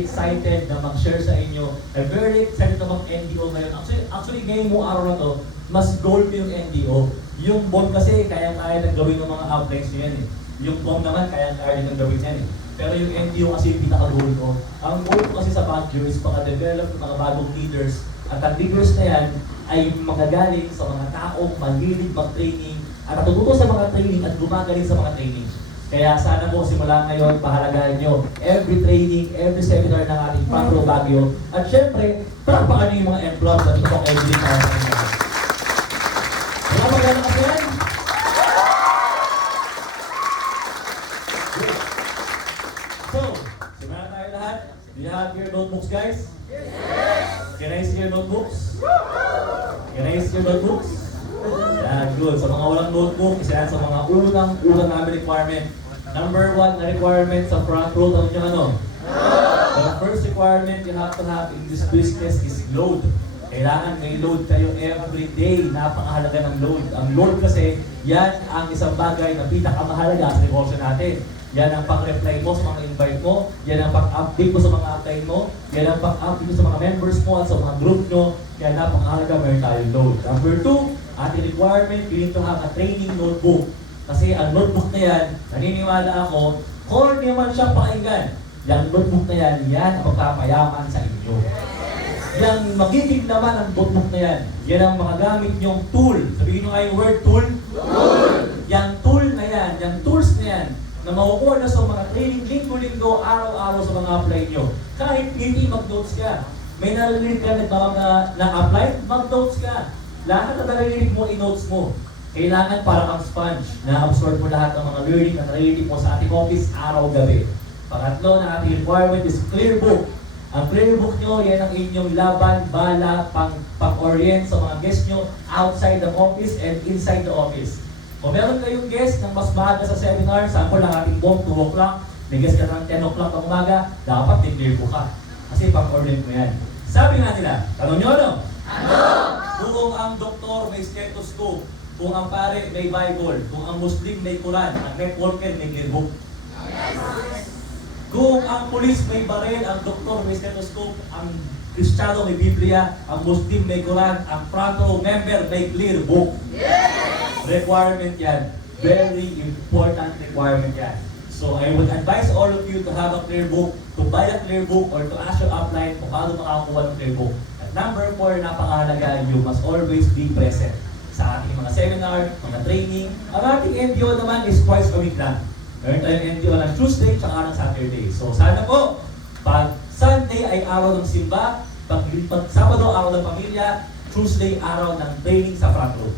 excited na mag-share sa inyo. I'm very excited na mag-NDO ngayon. Actually ngayon mo araw na to, mas goal ko yung NDO. Yung bomb kasi, kaya-kaya nang gawin ng mga outlines nyo yan eh. Yung bomb naman, kaya-kaya nang gawin yan eh. Pero yung NDO kasi yung pinaka-goal ko. Ang goal ko kasi sa Baguio is maka-develop ng mga bagong leaders. At ang leaders na yan ay magagaling sa mga taong mahilig mag-training at natututo sa mga training at gumagaling sa mga training. Kaya sana po simula ngayon, pahalagahan nyo every training, every seminar ng ating Patro Baguio. At syempre, palakpakan nyo yung mga employees at ito every time. Wala maganda kasi yan? So, simula tayo lahat. Do you have your notebooks, guys? Yes! Can I see your notebooks? Can I see your notebooks? Yeah, good. Sa mga walang notebook, isa yan sa mga unang namin requirement. Number 1 na requirement sa front row, alam niyo ano? The first requirement you have to have in this business is load. Kailangan may load kayo every day. Napakahalaga ng load. Ang load kasi, yan ang isang bagay na pinakamahalaga sa negosyo natin. Yan ang pag-reply mo sa mga invite mo. Yan ang pag-update mo sa mga apply mo. Yan ang pag-update mo sa mga members mo at sa mga group nyo. Kaya napakahalaga meron tayong load. Number 2, ating requirement, you need to have a training notebook. Kasi ang notebook na yan, naniniwala ako, core naman siya pakinggan. Yung notebook na yan, yan ang magpapayaman sa inyo. Yung magiging naman ang notebook na yan, yan ang magagamit nyong tool. Sabihin nyo nga yung word tool. Tool! Yung tool na yan, yung tools na yan, na makukuha na sa mga training linggo-linggo, araw-araw sa mga apply nyo. Kahit hindi mag-notes ka. May narinig ka na-apply, mag-notes ka. Lahat na narinig mo, i-notes mo. Kailangan parang ang sponge na absorb mo lahat ng mga learning na narinig mo sa ating office araw-gabi. Pangatlo na ating requirement is clear book. Ang clear book nyo, yan ang inyong laban, bala, pang-orient sa mga guests nyo outside the office and inside the office. Kung meron kayong guest ng mas maaga sa seminar, sample ng ating bomb, 2 o'clock, may guest ka ng 10 o'clock ng umaga, dapat may clear book ka. Kasi pang-orient mo yan. Sabi nga nila, tanong nyo ano? Ano? Kung ang doktor may stethoscope, kung ang pare may Bible, kung ang Muslim may Quran, ang networker may clear book. Kung ang police may baril, ang doktor may stethoscope, ang Kristiyano may Biblia, ang Muslim may Quran, ang front row member may clear book. Requirement yan. Very important requirement yan. So I would advise all of you to have a clear book, to buy a clear book, or to ask your upline kung paano makakuha ng clear book. At number 4, napakahalaga, you must always be present sa ating mga seminar, mga training. Ang ating NDO naman is twice a week lang. Meron tayong NDO ng Tuesday at ng Saturday. So sana po, pag Sunday ay araw ng simba, pag Sabado araw ng pamilya, Tuesday araw ng training sa front row.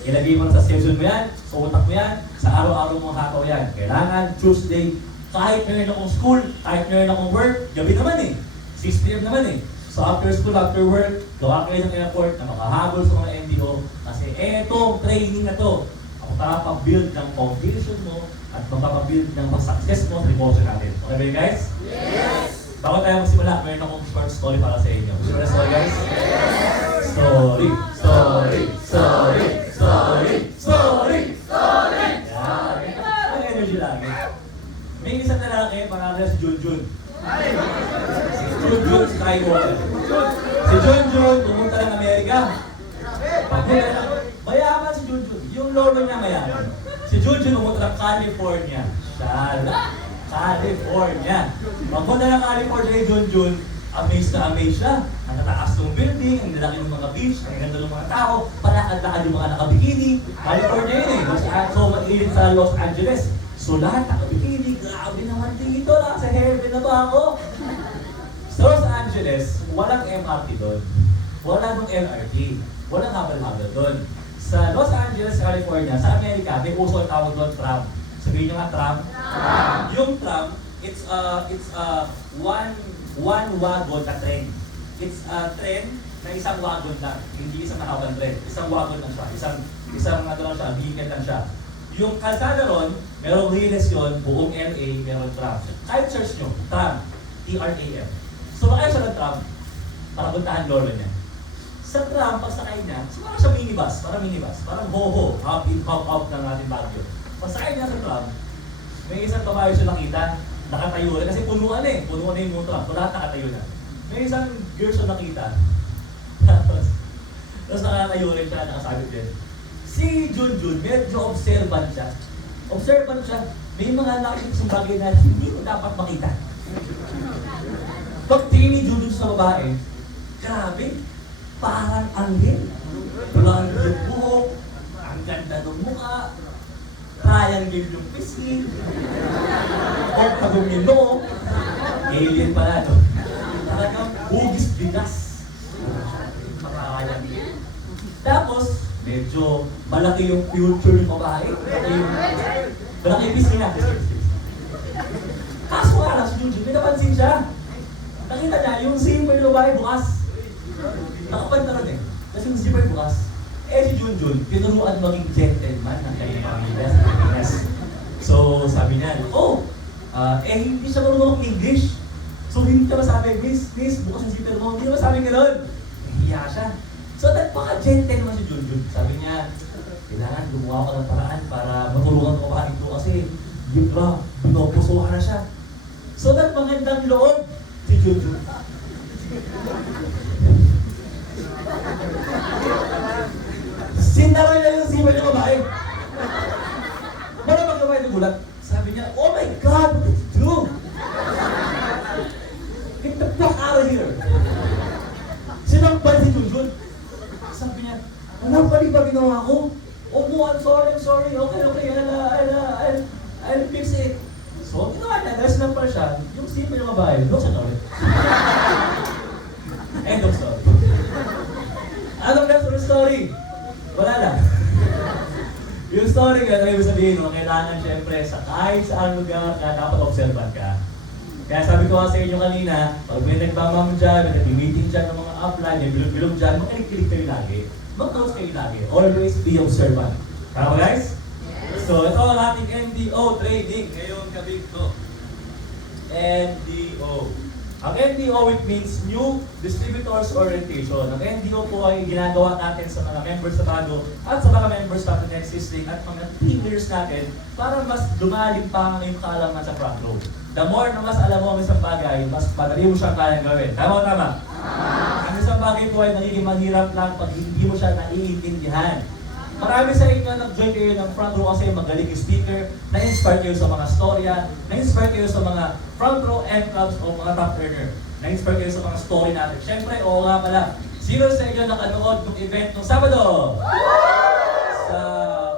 Ilagay mo na sa schedule mo yan, sa utak mo yan, sa araw-araw mo hakaw yan. Kailangan Tuesday, kahit meron akong school, kahit meron akong work, gabi naman eh. 6 p.m. naman eh. So after school, after work, gawa kayo ng effort na makahabol sa mga NDO kasi etong training na to, makapag-build ng foundation mo at makapag-build ng success mo sa negosyo natin. Okay ba yun, guys? Yes! Bago tayo magsimula, meron akong short story para sa inyo. Gusto mo na story, guys? Yes! Story! Story! Story! Story! Story! Story! Yan! Ang energy lagi. May isang lalaki, pangalan si Junjun. Junjun Skywalker. Si Junjun, pumunta ng Amerika. Mayaman si Junjun. Yung lolo niya mayaman. Si Junjun pumunta ng California. California. Pagpunta ng California kay Junjun, amazed na amazed siya. Ang tataas ng building, ang lalaki ng mga beach, ang ganda ng mga tao, palakad-lakad yung mga nakabikini. California yun eh. So, mag-ilit sa Los Angeles. So, lahat nakabikini. Grabe naman dito. Sa heaven na ba ako? Sa Los Angeles, walang MRT doon. Wala nung LRT. Walang habal-habal doon. Sa Los Angeles, California, sa Amerika, may uso ang tawag doon, tram. Sabihin nyo nga, tram? Tram! Yung tram, it's one wagon na train. It's a train na isang wagon lang. Hindi isang mahabang train. Isang wagon lang siya. Isang vehicle lang siya. Yung kalsada ron, merong riles yun, buong LA, merong tram. Kahit search nyo, tram. T-R-A-M. So, makaya siya ng tram para puntahan lolo niya. Sa tram, pag sakay niya, parang siya minibus. Parang ho-ho, hop in, hop out ng ating Baguio. Pag sakay niya sa tram, may isang babae siya nakita. nakatayo rin. Kasi punuan eh. Punuan na yung motor. So lahat nakatayo na. May isang girl siya nakita. Tapos nakatayo rin siya, nakasabit din. Si Junjun, medyo observant siya. Observant siya. May mga nakikita sa bagay na hindi mo dapat makita. Pag tingin ni Junjun sa babae, grabe, parang anghel. Blonde yung buhok, ang ganda ng mukha, triangle yung pisngi, o pagong yung noo, alien pala no. Talagang hugis bigas. Tapos, medyo malaki yung future ng babae. Malaki yung pisngi na. Kaso nga lang si Junjun, may napansin siya. Nakita niya, yung zipper ng babae bukas. Nakapanta rin eh. Kasi yung zipper bukas. Eh si Junjun, tinuruan maging gentleman ng kanyang pamilya sa Pilipinas. So sabi niya, hindi siya marunong English. So hindi niya masabi, Miss, bukas yung zipper mo. Hindi niya masabi gano'n. Hiya siya. So nagpaka-gentleman si Junjun. Sabi niya, kailangan gumawa ko ng paraan para matulungan ko pa ito kasi yun ba, binopusuhan na siya. So nagmagandang loob si Junjun. Sinara niya yung zipper ng babae. Para pag babae nagulat, sabi niya, oh my God, what did you do? Get the fuck out of here. Sinampal si Junjun. Sabi niya, ano ba di ba ginawa ko? Oh no, I'm sorry. Okay, I'll fix it. So, ginawa niya, dahil sinampal siya, yung zipper ng babae, no, siya na ulit. End of story. Anong next story? Wala na. Yung story nga, ibig sabihin, kailangan syempre sa kahit saan lugar ka, dapat observant ka. Kaya sabi ko sa inyo kanina, pag may nagmamam dyan, may nag-meeting dyan ng mga upline, may bilog-bilog dyan, makinig-kilig kayo lagi. Mag-close kayo lagi. Always be observant. Tama guys? So, ito ang ating NDO training ngayong gabi ito. NDO. Ang NDO, it means New Distributors Orientation. Ang NDO po ay ginagawa natin sa mga members na bago at sa mga members natin na existing at mga team leaders natin para mas lumalim pa ang iyong kaalaman sa front row. The more na mas alam mo ang isang bagay, mas madali mo siyang kayang gawin. Tama o tama? Ang isang bagay po ay nagiging mahirap lang pag hindi mo siya naiintindihan. Marami sa inyo nag-join kayo ng front row kasi magaling yung speaker, na-inspire kayo sa mga storya, na-inspire kayo sa mga front row and clubs o mga top earner. Na-inspire kayo sa mga story natin. Siyempre, oo nga pala, sino sa inyo nakanood ng event ng Sabado? Sa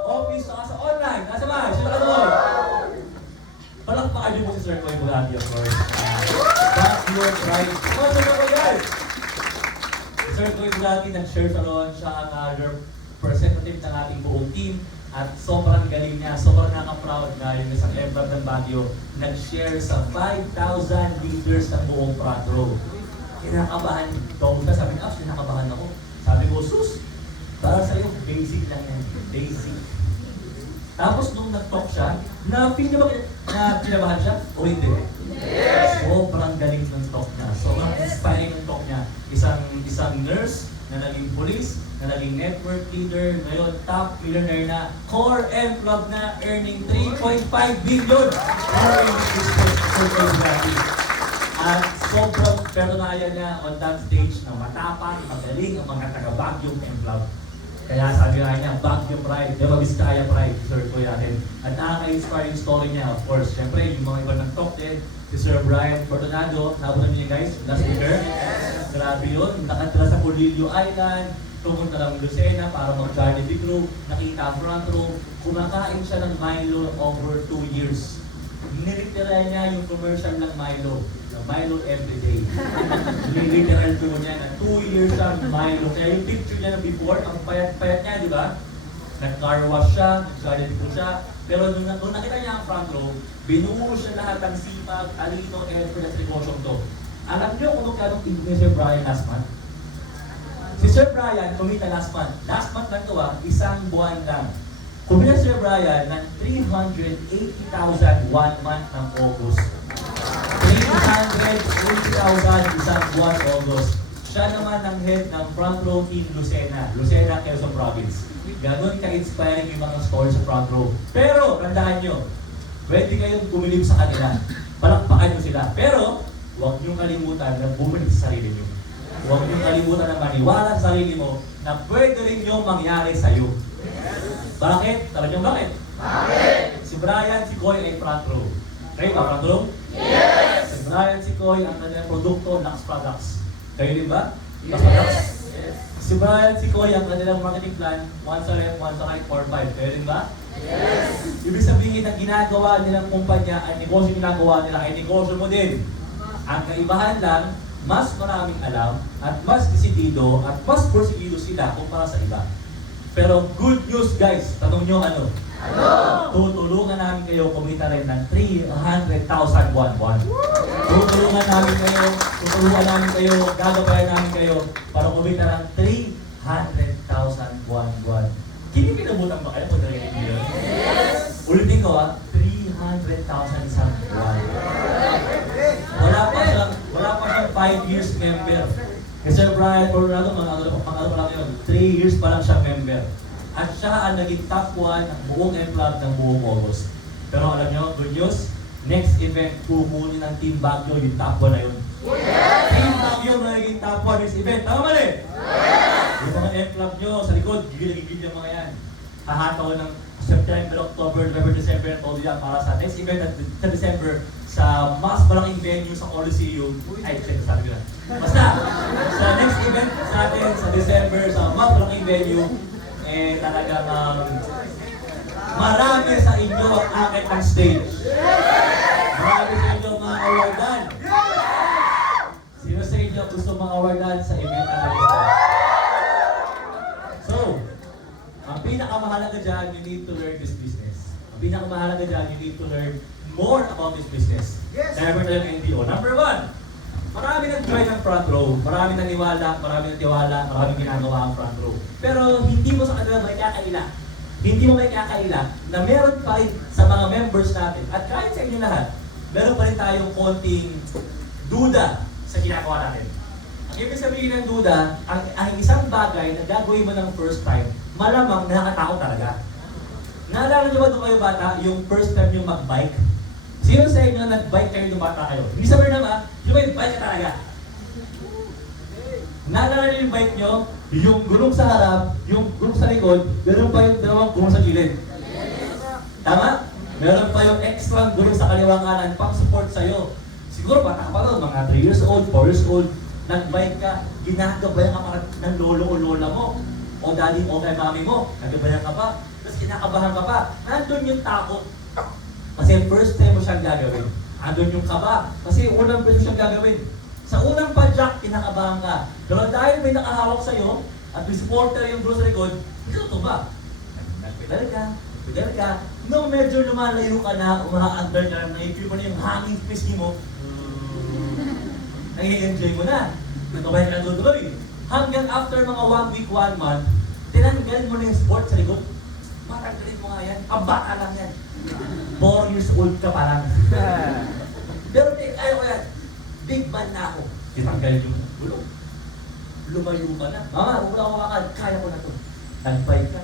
office, saka sa online. Nasa ba? Sino nakanood? Palakpakan niyo po si Sir Koy Bugatti, of course. That's your pride. Come on, Sir Koy, guys! Sir Koy Bugatti, nag-share sa ron siya ang representative ng ating buong team at sobrang galing niya, sobrang naka-proud na yung isang member ng Baguio nag-share sa 5,000 leaders ng buong front row. Kinakabahan daw na, sabi niya, kinakabahan ako. Sabi ko, sus, para sa'yo, basic lang yan, basic. Tapos nung nag-talk siya, na-feel niya ba na kinabahan siya? O hindi? Yes! Sobrang galing ng talk niya, sobrang inspiring ng talk niya. Isang nurse na naging police, na naging network leader, ngayon top millionaire na, core and club na, earning 3.5 billion. At sobrang personalya niya on that stage na matapang, magaling ang mga taga-Baguio and club. Kaya sabi nga niya, Baguio Pride, Nueva Vizcaya Pride, Sir Koy natin. At nakaka-inspire yung story niya, of course. Siyempre, yung mga iba nag-talk din, si Sir Brian Fortunado, nabunan niyo guys, yung last speaker. Grabe yun, nakatira sa Polillo Island, pumunta ng Lucena para mag-Jollibee crew, nakita front row, kumakain siya ng Milo over 2 years. Niritira niya yung commercial ng Milo, Milo everyday. Literal po niya na 2 years siya Milo. Kaya yung picture niya na before, ang payat-payat niya, di ba? Nag-car wash siya, nag-Jollibee crew siya. Pero nung nakita niya ang front row, binuo siya lahat ng sipag, talino, effort at devotion to. Alam niyo kung magkano ni Sir Brian last month? Si Sir Brian, kumita last month. Last month lang ito isang buwan lang. Kumita si Sir Brian ng 380,000 one month ng August. 380,000 isang buwan August. Siya naman ang head ng front row team Lucena, Quezon Province. Ganon ka-inspiring yung mga stories sa front row. Pero, tandaan nyo, pwede kayong kumilip sa kanila. palakpakan nyo sila. Pero, huwag nyo kalimutan na bumalik sa sarili nyo. Huwag nyo kalimutan na maniwala sa sarili mo na pwede rin yung mangyari sa'yo. Bakit? Tala nyo bakit? Bakit? Si Brian, si Koy ay front row. Kayo ba front row? Yes! Si Brian, si Koy, ang kanilang produkto, Lux Products. Kayo din ba? Lux Products? Yes. Si Brian, si Koy, ang kanilang marketing plan, once a rep, once a right, 4-5. Kayo din ba? Yes! Ibig sabihin na ginagawa nilang kumpanya ay negosyo ginagawa nila ay negosyo mo din. Ang kaibahan lang, mas maraming alam, at mas disidido, at mas porsigido sila kumpara sa iba. Pero good news guys, tanong nyo ano? Ano? Tutulungan namin kayo kumita rin ng 300,000 buwan-buwan. Tutulungan namin kayo, gagabayan namin kayo para kumita ng 300,000 buwan-buwan. Kinikilabutan ba kayo kung narinig nyo? Yes! Ulitin ko 300,000 isang buwan. Wala pa siyang 5 years member. Kasi Sir Brian Coronado, mga pa lang yun, 3 years pa lang siya member. At siya ang naging top 1 ng buong M-Club ng buong August. Pero alam nyo, good news, next event, kukunin ng Team Baguio yung top 1 na yun. Yes! Team Baguio na naging top 1 this event. Tama ba rin? Yes! Yung mga M-Club nyo sa likod, gigil yung mga yan. Hahataw ng September, October, November, December, all yan para sa next event at sa December sa mas malaking venue sa Coliseum. Ay, check sa atin lang. Basta, sa next event sa atin sa December sa mas malaking venue, talagang marami sa inyo ang akit ang stage. Marami sa inyo mga awardan. Sino sa inyo gusto mga awardan sa event na ito? So, ang pinakamahalaga dyan, you need to learn this business. Ang pinakamahalaga dyan, you need to learn more about this business. Yes. Never tayo ng NPO. Number 1, marami nag-join ng front row. Marami naniwala, marami nagtiwala, maraming ginagawa ang front row. Pero hindi mo sa kanila may kakaila. Hindi mo may kakaila na meron pa rin sa mga members natin. At kahit sa inyo lahat, meron pa rin tayong konting duda sa ginagawa natin. Ang ibig sabihin ng duda, ang isang bagay na gagawin mo ng first time, malamang nakakatakot talaga. Naalala niyo ba doon kayo bata, yung first time yung mag-bike? Sino sa inyo nag-bike kayo nung bata kayo? Hindi sabihin naman, yung may bike ka talaga. Naalala niyo yung bike nyo? Yung gulong sa harap, yung gulong sa likod, meron pa yung dalawang gulong sa gilid. Tama? Meron pa yung extra gulong sa kaliwang kanan pang support sa'yo. Siguro bata ka pa rin, mga 3 years old, 4 years old, nag-bike ka, ginagabayan ka pa ng lolo o lola mo, o daddy o kay mami mo, nagabayan ka pa, tapos kinakabahan ka pa, nandun yung takot. Kasi first time mo siyang gagawin. Andun yung kaba. Kasi unang beses siyang gagawin. Sa unang padjak, kinakabahan ka. Pero dahil may nakahawak sa'yo, at may supporter yung bro sa likod, ikaw ito ba? Nagpedal ka. Nung medyo lumalayo ka na, umaandar ka na, na-feel mo na yung hanging pisngi mo, nag-enjoy mo na. Nagkabay ka na tuloy. Hanggang after mga 1 week, 1 month, tinanggalin mo na yung sport sa likod. Matanggalin mo nga yan. Kabata lang yan. 4 years old ka pa lang. Pero ayaw ko yan. Big man na ako. Tinanggalin yung gulong. Lumayo ka na. Mama, huwag na ako makakad. Kaya ko na to. Nag-bike ka.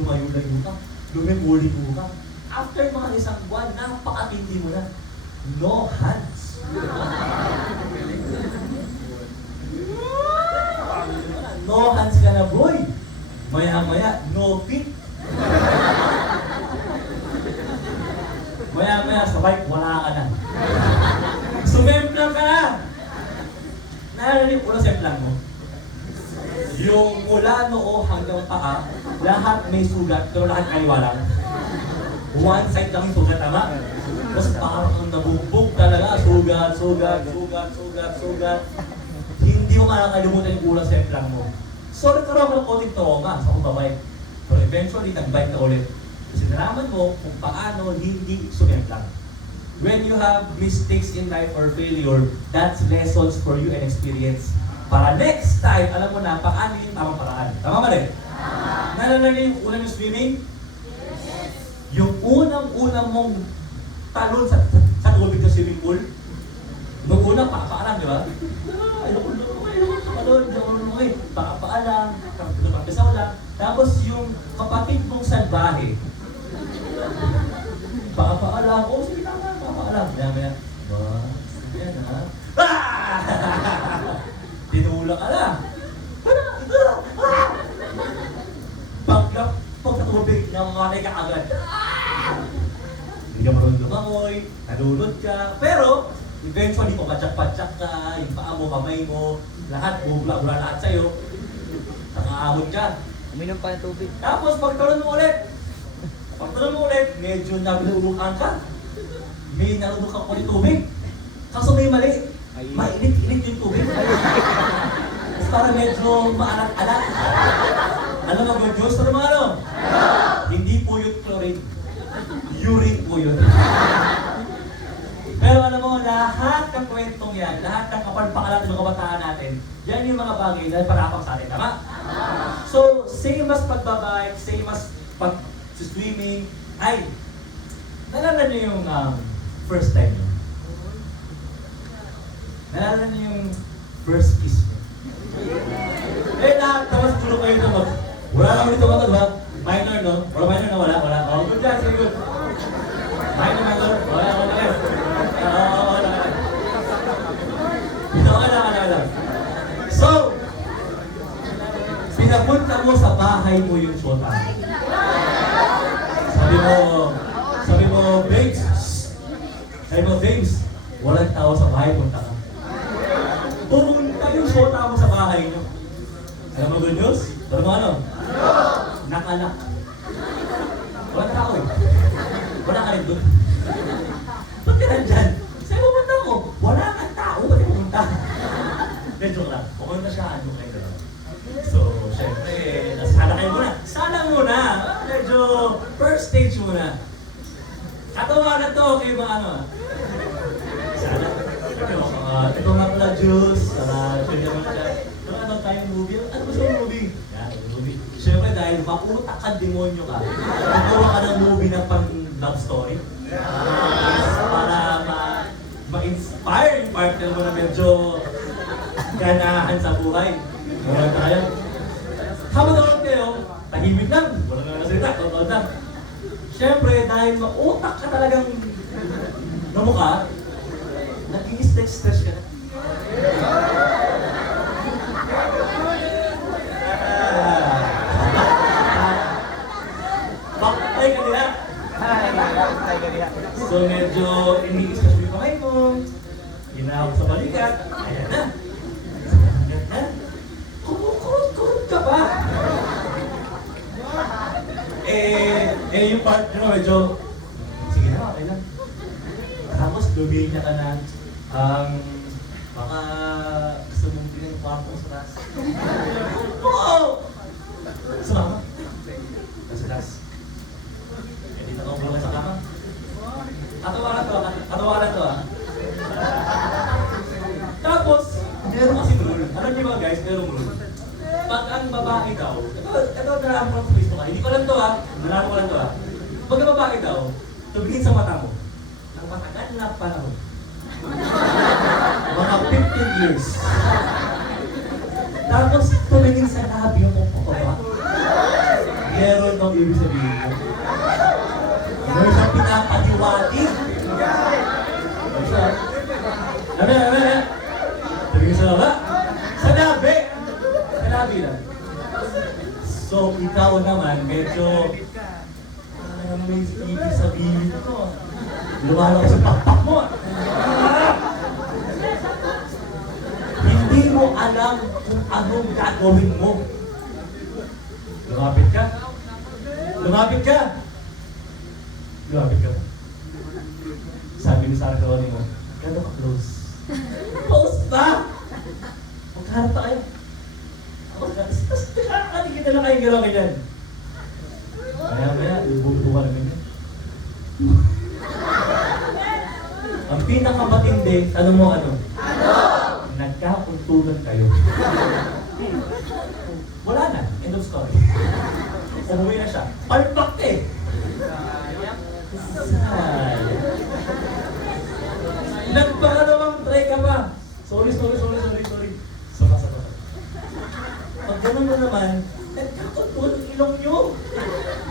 Lumayo-layo ka. Lumimuli-mo ka. After mga 1 buwan, napakatindi mo na. No hands. No hands ka na, boy. Maya-maya, no feet. Maya-maya, sa bike, wala ka na. Sumemplang ka na. Narinig ko na semplang mo. Yung mula noo hanggang paa, lahat may sugat, pero lahat kaliwa lang. One side lang yung sugat, tama? Tapos parang kang nabugbog talaga, sugat. Hindi mo makakalimutan yung ulang semplang mo. So, nagkaroon ko ng konting trauma sa pagbabike. Pero eventually, nag-bike na ulit. Kasi nalaman mo kung paano hindi sumemplang. When you have mistakes in life or failure, that's lessons for you and experience. Para next time, alam mo na paano yung tamang paraan. Tama ba rin? Naalala niyo yung unang swimming? Yes. Yung unang-unang mong talon sa tubig ng swimming pool? Nung una, pakapaalam, di ba? Ayoko lumaki. Pakapaalam, kapagkasaw lang. Tapos yung kapatid mong salbahe, pakapaalam, sige tama, pakapaalam. Ba? Yan ha? Ah! Tinula ka na. Pag sa tubig, nangangalay ka agad. Hindi ka marunong lumangoy, nalulod ka. Pero, eventually, papadyak-padyak ka, yung paa mo, kamay mo, lahat, bubula-bula lahat sa'yo. Nakaahon ka. Uminom pa ng tubig. Tapos, pagtalon mo ulit, medyo nabinulukan ka. May nalulukang ko yung tubig. Kaso may mali. Mainit-init yung tubig. Tapos para medyo maalat-alat. Alam mo, good news? Pero mga ano? Hindi po yun chlorine. Urine po yun. Pero alam mo, lahat ng kwentong yan, lahat ng kapalpakalat ng kabataan natin, yan yung mga bagay na parapang sa atin, tama? So, same as pagbabike, same as pag-swimming, ay, nalala niyo yung first time niyo? Nalala niyo yung first kiss niyo? Eh, lahat, tapos tulo kayo ito mag, wala naman ito mga ba? Minor, no? Wala minor na wala? Wala. Oh, good job, sige good. Minor. Wala. Wala. So, pinapunta mo sa bahay mo yung shota. Sabi mo, babes, walang tao sa bahay, punta ka. Pumunta yung shota mo sa bahay nyo. Alam mo good news? Pero ano? Nakalak. Wala ka ako eh. Wala ka rin doon. Ba't ka nandyan? Sa'yo pumunta ko. Wala kang tao. Ba't ka pumunta? Medyo lang. Pumunta siya. Ano kayo doon? So, syempre, sana kayo muna. Sana muna. Medyo first stage muna. Katawanan to kayo mga ano. Sana. Ito nga pala juice. Sure naman siya. Ano tayong movie? Ano gusto mong movie? Yan, movie. Siyempre dahil makutak ka, demonyo ka. Magawa ka ng movie na pang love story. Para ma-inspire yung partner mo na medyo ganahan sa buhay. Wala tayo. Habang naman kayo, tahimik lang. Wala na nasalita, totoo lang. Siyempre, dahil mautak ka talagang namukha, naging stress ka na. Bakit kanila? So medyo iniisip yung kamay mo, ginahawak sa balikat, ayan na. Kumukurot ka ba? Yung part nyo medyo, sige na, okay lang. Tapos lubihin niya ka na, baka gusto mong pinang kwapong sa taas. Oo! Sumama. Nasa taas. Hindi na ako sa kama. Katawaran to ah. Tapos, meron kasi rule. Alam niyo ba guys, meron rule. Pag ang babae daw, ito nalaman ko lang sa Facebook ah. Hindi ko lang to ah. Nalaman ko lang to ah. Pag ang babae daw, tumingin sa mata mo. Ang matagal na panahon. Mga 15 years. Tapos tumingin sa labi mo po ba? Meron bang ibig sabihin mo? Meron siyang pinapatiwati. Ano? Tumingin sa laba? Sa labi! Sa labi lang. So, ikaw naman, medyo ano may ibig sabihin ko? Lumala ko sa pakpak mo. Hindi mo alam kung anong gagawin mo. Lumapit ka. Sabi ni Sarah Crowley mo, gano'n ka close. Close ba? Magkaharap pa kayo. Tapos nakakatigil na lang kayo gano'n ganyan. Kaya, ibubuha namin yan. Ang pinakamatindi, tanong mo ano? Nagkakuntulan kayo. Wala na, end of story. Umuwi na siya. Palpak eh! Nagpangalawang try ka pa. Sorry. Saka. Pag ganun mo naman, nagkakuntulan ang ilong nyo.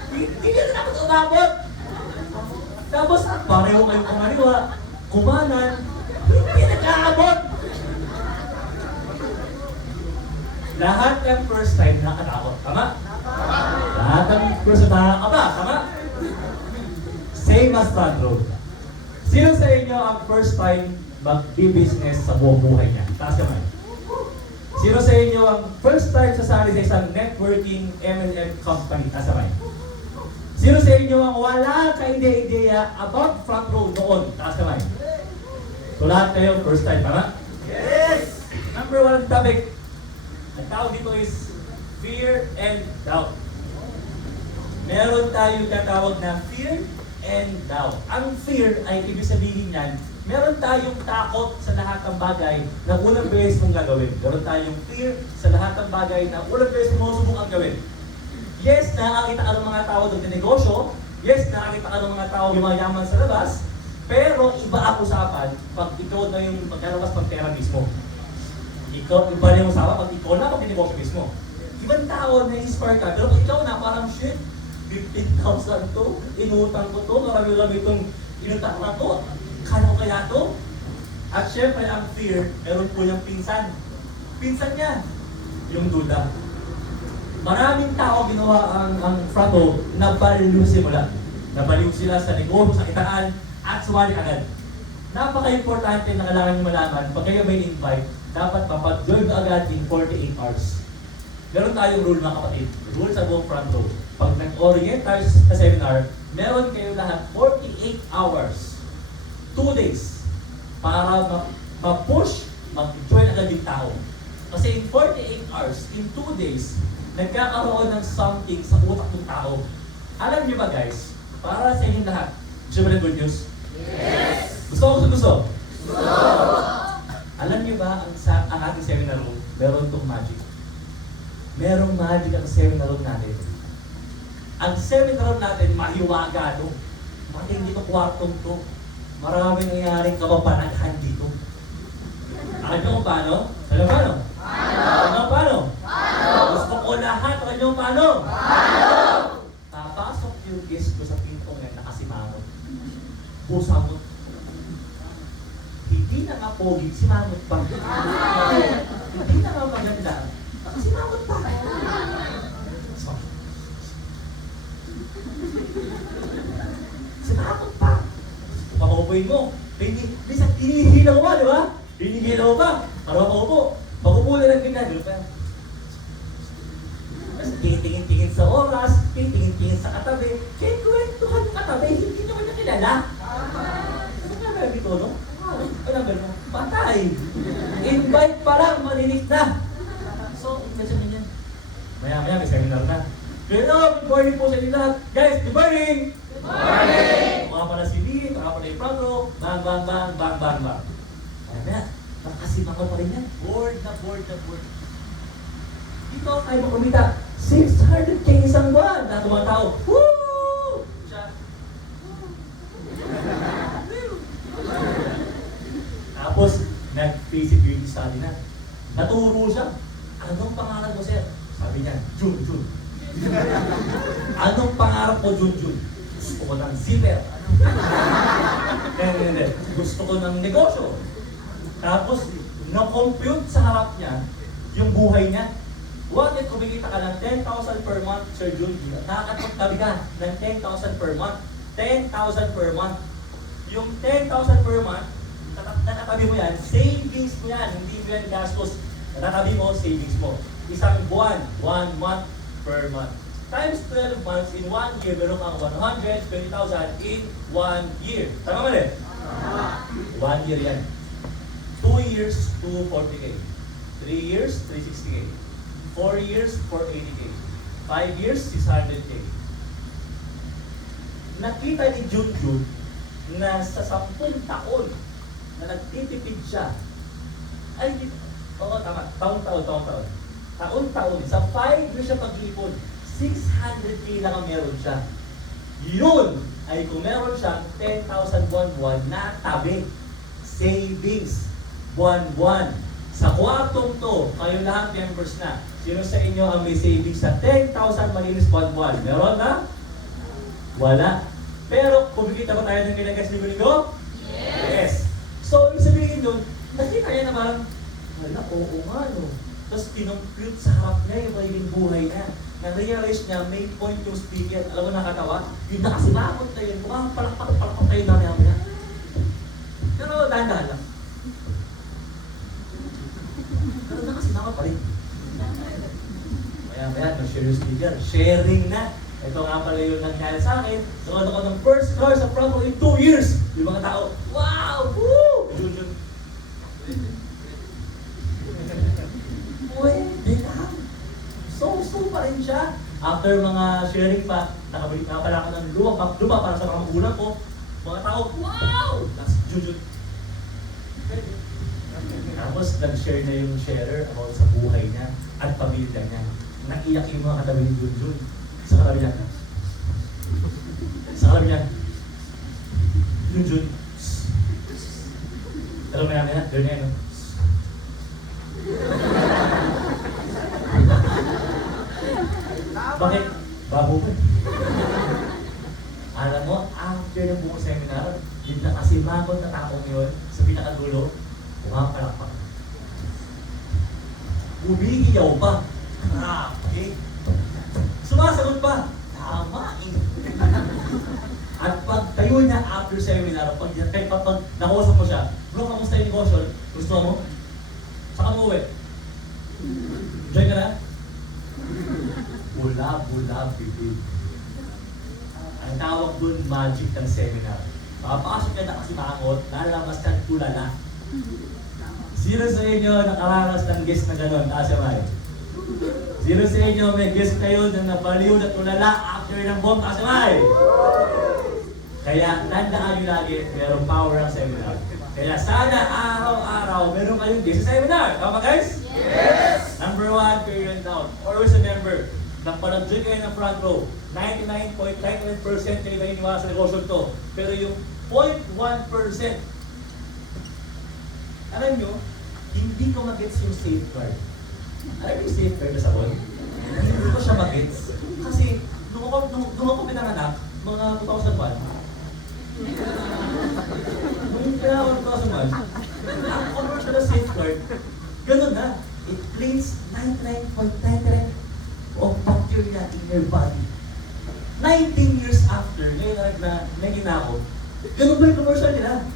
Hindi ka na dapat umabot. Tapos, pareho kayong kumaliwa. kumanan, hindi nag-aabot. Lahat ng first time nakakatakot. Tama? Lahat ng first time nakakaba. Tama? Same as front row. Sino sa inyo ang first time mag-business sa buong buhay niya? Taas kamay. Sino sa inyo ang first time sasali sa isang networking MLM company? Taas kamay. Sino sa inyo ang wala ka-ideya about front row noon? Taas kamay. So lahat kayo, first time, tama? Yes! Number 1 topic. Ang tawag dito is fear and doubt. Meron tayong tatawag na fear and doubt. Ang fear ay ibig sabihin yan, meron tayong takot sa lahat ng bagay na unang beses mong gagawin. Meron tayong fear sa lahat ng bagay na unang beses mo subukan gawin. Yes, nakakita ka ng mga tao doon sa negosyo. Yes, nakakita ka ng mga tao yumayaman sa labas. Pero iba ang usapan pag ikaw na yung maglalabas pag pera mismo. Iba na yung usapan pag ikaw na pag-negosyo mismo. Ibang tao na-inspire ka, pero pag ikaw na parang shit, 15,000 to, inutang ko to, marami-rami itong inutang na to, kano kaya to? At syempre ang fear, meron po yung pinsan. Pinsan niya, yung duda. Maraming tao ginawa ang front row, nabaliw simula. Nabaliw sila sa negosyo, sa kitaan, at sumali agad. Napaka-importante na kailangan nyo malaman, pag kayo may invite, dapat mapag-join agad in 48 hours. Meron tayong rule mga kapatid, rule sa buong front row. Pag nag-orient tayo sa seminar, meron kayo lahat 48 hours, 2 days, para ma-push, mag-join agad yung tao. Kasi in 48 hours, in 2 days, nagkakaroon ng something sa utak ng tao. Alam niyo ba guys, para sa inyong lahat, gusto ba ng good news? Yes! Gusto? Gusto! Alam niyo ba, ang ating seminar room, meron itong magic. Merong magic ang seminar room natin. Ang seminar room natin, mahiwaga to. Matindi to kwartong to. Maraming nangyaring kapapanaghan dito. Alam niyo kung paano? Alam paano? Paano? Gusto ko lahat. Alam niyo kung paano? Papasok yung guest ko sa pintong yan, nakasimangot. Pusamot. Hindi na nga pogi, simangot pa. Hindi na nga maganda. Nakasimangot pa. Simangot pa. Pamakupoy mo. Minsan, hinihilaw ka, di ba? Hinihilaw ka. Ano ako po? Makupo na lang ganyan. Tapos titingin-tingin sa oras, titingin-tingin sa katabi. Kaya kwentuhan yung katabi, hindi naman niya kilala. Ano nga ba dito, no? Alam ba mo? Patay! Invite pa lang, marinig na! So, medyo ganyan. Maya-maya, may seminar na. Hello, good morning po sa inyo lahat. Guys, good morning! Good morning! Mga pala si Lee, mga pala yung front row. Bang, bang, bang, bang, bang, bang. Ayan na, nakasimangot pa rin yan. Board na board na board. Dito, tayo makumita. 600K isang buwan! Lahat ng mga tao. Woo! Siya. Tapos, nag-basic beauty study na. Naturo siya. Anong pangarap mo, sir? Sabi niya, Jun. Anong pangarap mo, Jun? Gusto ko ng zipper. Hindi. Gusto ko ng negosyo. Tapos, na-compute sa harap niya yung buhay niya. What if kumikita ka ng 10,000 per month, Sir Jun? Nakakatabi ka ng 10,000 per month. 10,000 per month. Yung 10,000 per month, natatabi mo yan, savings mo yan, hindi mo yan gastos. Natatabi mo, savings mo. Isang buwan, 1 month per month. Times 12 months in 1 year, meron kang 120,000 in 1 year. Tama ba rin? 1 year yan. 2 years, 240K. 3 years, 360K. 4 years, 480K. 5 years, 600K. Nakita ni Jun na sa 10 taon na nagtitipid siya. Ay, oo, tama. Taon-taon. Taon-taon. Sa 5 years siya pag-ipon, 600K lang ang meron siya. Yun ay kung meron siyang 10,000 buwan-buwan na tabi. Savings. Buwan-buwan. Sa kwartong to, kayo lahat members na. Sino sa inyo ang may savings sa 10,000 malinis buwan-buwan? Meron na? Wala. Pero kumikita ba tayo ng ginagas linggo-linggo? Yes! napansin yun, nakita niya na parang, hala, oo nga, no. Tapos kinompute sa harap niya yung magiging buhay niya. Na-realize niya, may point yung speaker. Alam mo nakatawa? Yung nakasimakot na yun, mukhang palakpak tayo namin niya. Pero dahan-dahan lang. Pero nakasimakot pa rin. Kaya nag-share yung speaker. Sharing na. Ito nga pala yung nangyari sa akin. Sumad ako ng first car sa front row in 2 years. Yung mga tao, wow! Woo! Jun. Pwede lang. So pa rin siya. After mga sharing pa, nakabalik na pala ako ng lupa para sa mga magulang ko. Mga tao, wow! Tapos Jun. Tapos nag-share na yung sharer about sa buhay niya at pamilya niya. Naiyak yung mga katabi ni Jun. Sa katabi niya. Sa katabi niya. Jun. Alam mo namin na, doon na yun. Bakit? Babo ko. Alam mo, after ng buong seminar, yung nakasimakot na taong yun, sa pinakadulo, pumapalakpak. Bumigiyaw pa. Grabe. Sumasagot pa. Tama eh. At pag tayo niya after seminar, pag nakausap mo siya, bro, kamusta yung negosyo? Gusto mo? Saka mo uwi. Join ka na? Bula, bibig. Ang tawag dun, magic ng seminar. Papasok ka na kasi makakot, lalabas ka tulala. Sino sa inyo nakaranas ng guest na gano'n? Taas yung may. Sino sa inyo may guest kayo na nabaliw na tulala after ng bomb? Taas yung may. Kaya tandaan nyo lagi, merong power ang seminar. Kaya sana araw-araw meron kayong guest sa seminar. Tama guys? Yes! Number 1, period down. Always remember, nagpanag-join kayo ng front row. 99.99% kayo naniniwala sa negosyo to. Pero yung 0.1%, alam nyo, hindi ko mag-gets yung safeguard. Alam mo yung safeguard na sabon? Hindi ko siya mag-gets. Kasi, nung ako pinanganak, mga 2001, nung pinanganak 2001, ang commercial na safeguard, ganun na. It cleans 99.99% of bacteria in your body. 19 years after, ngayon na naging ako, ganun ba yung commercial nila?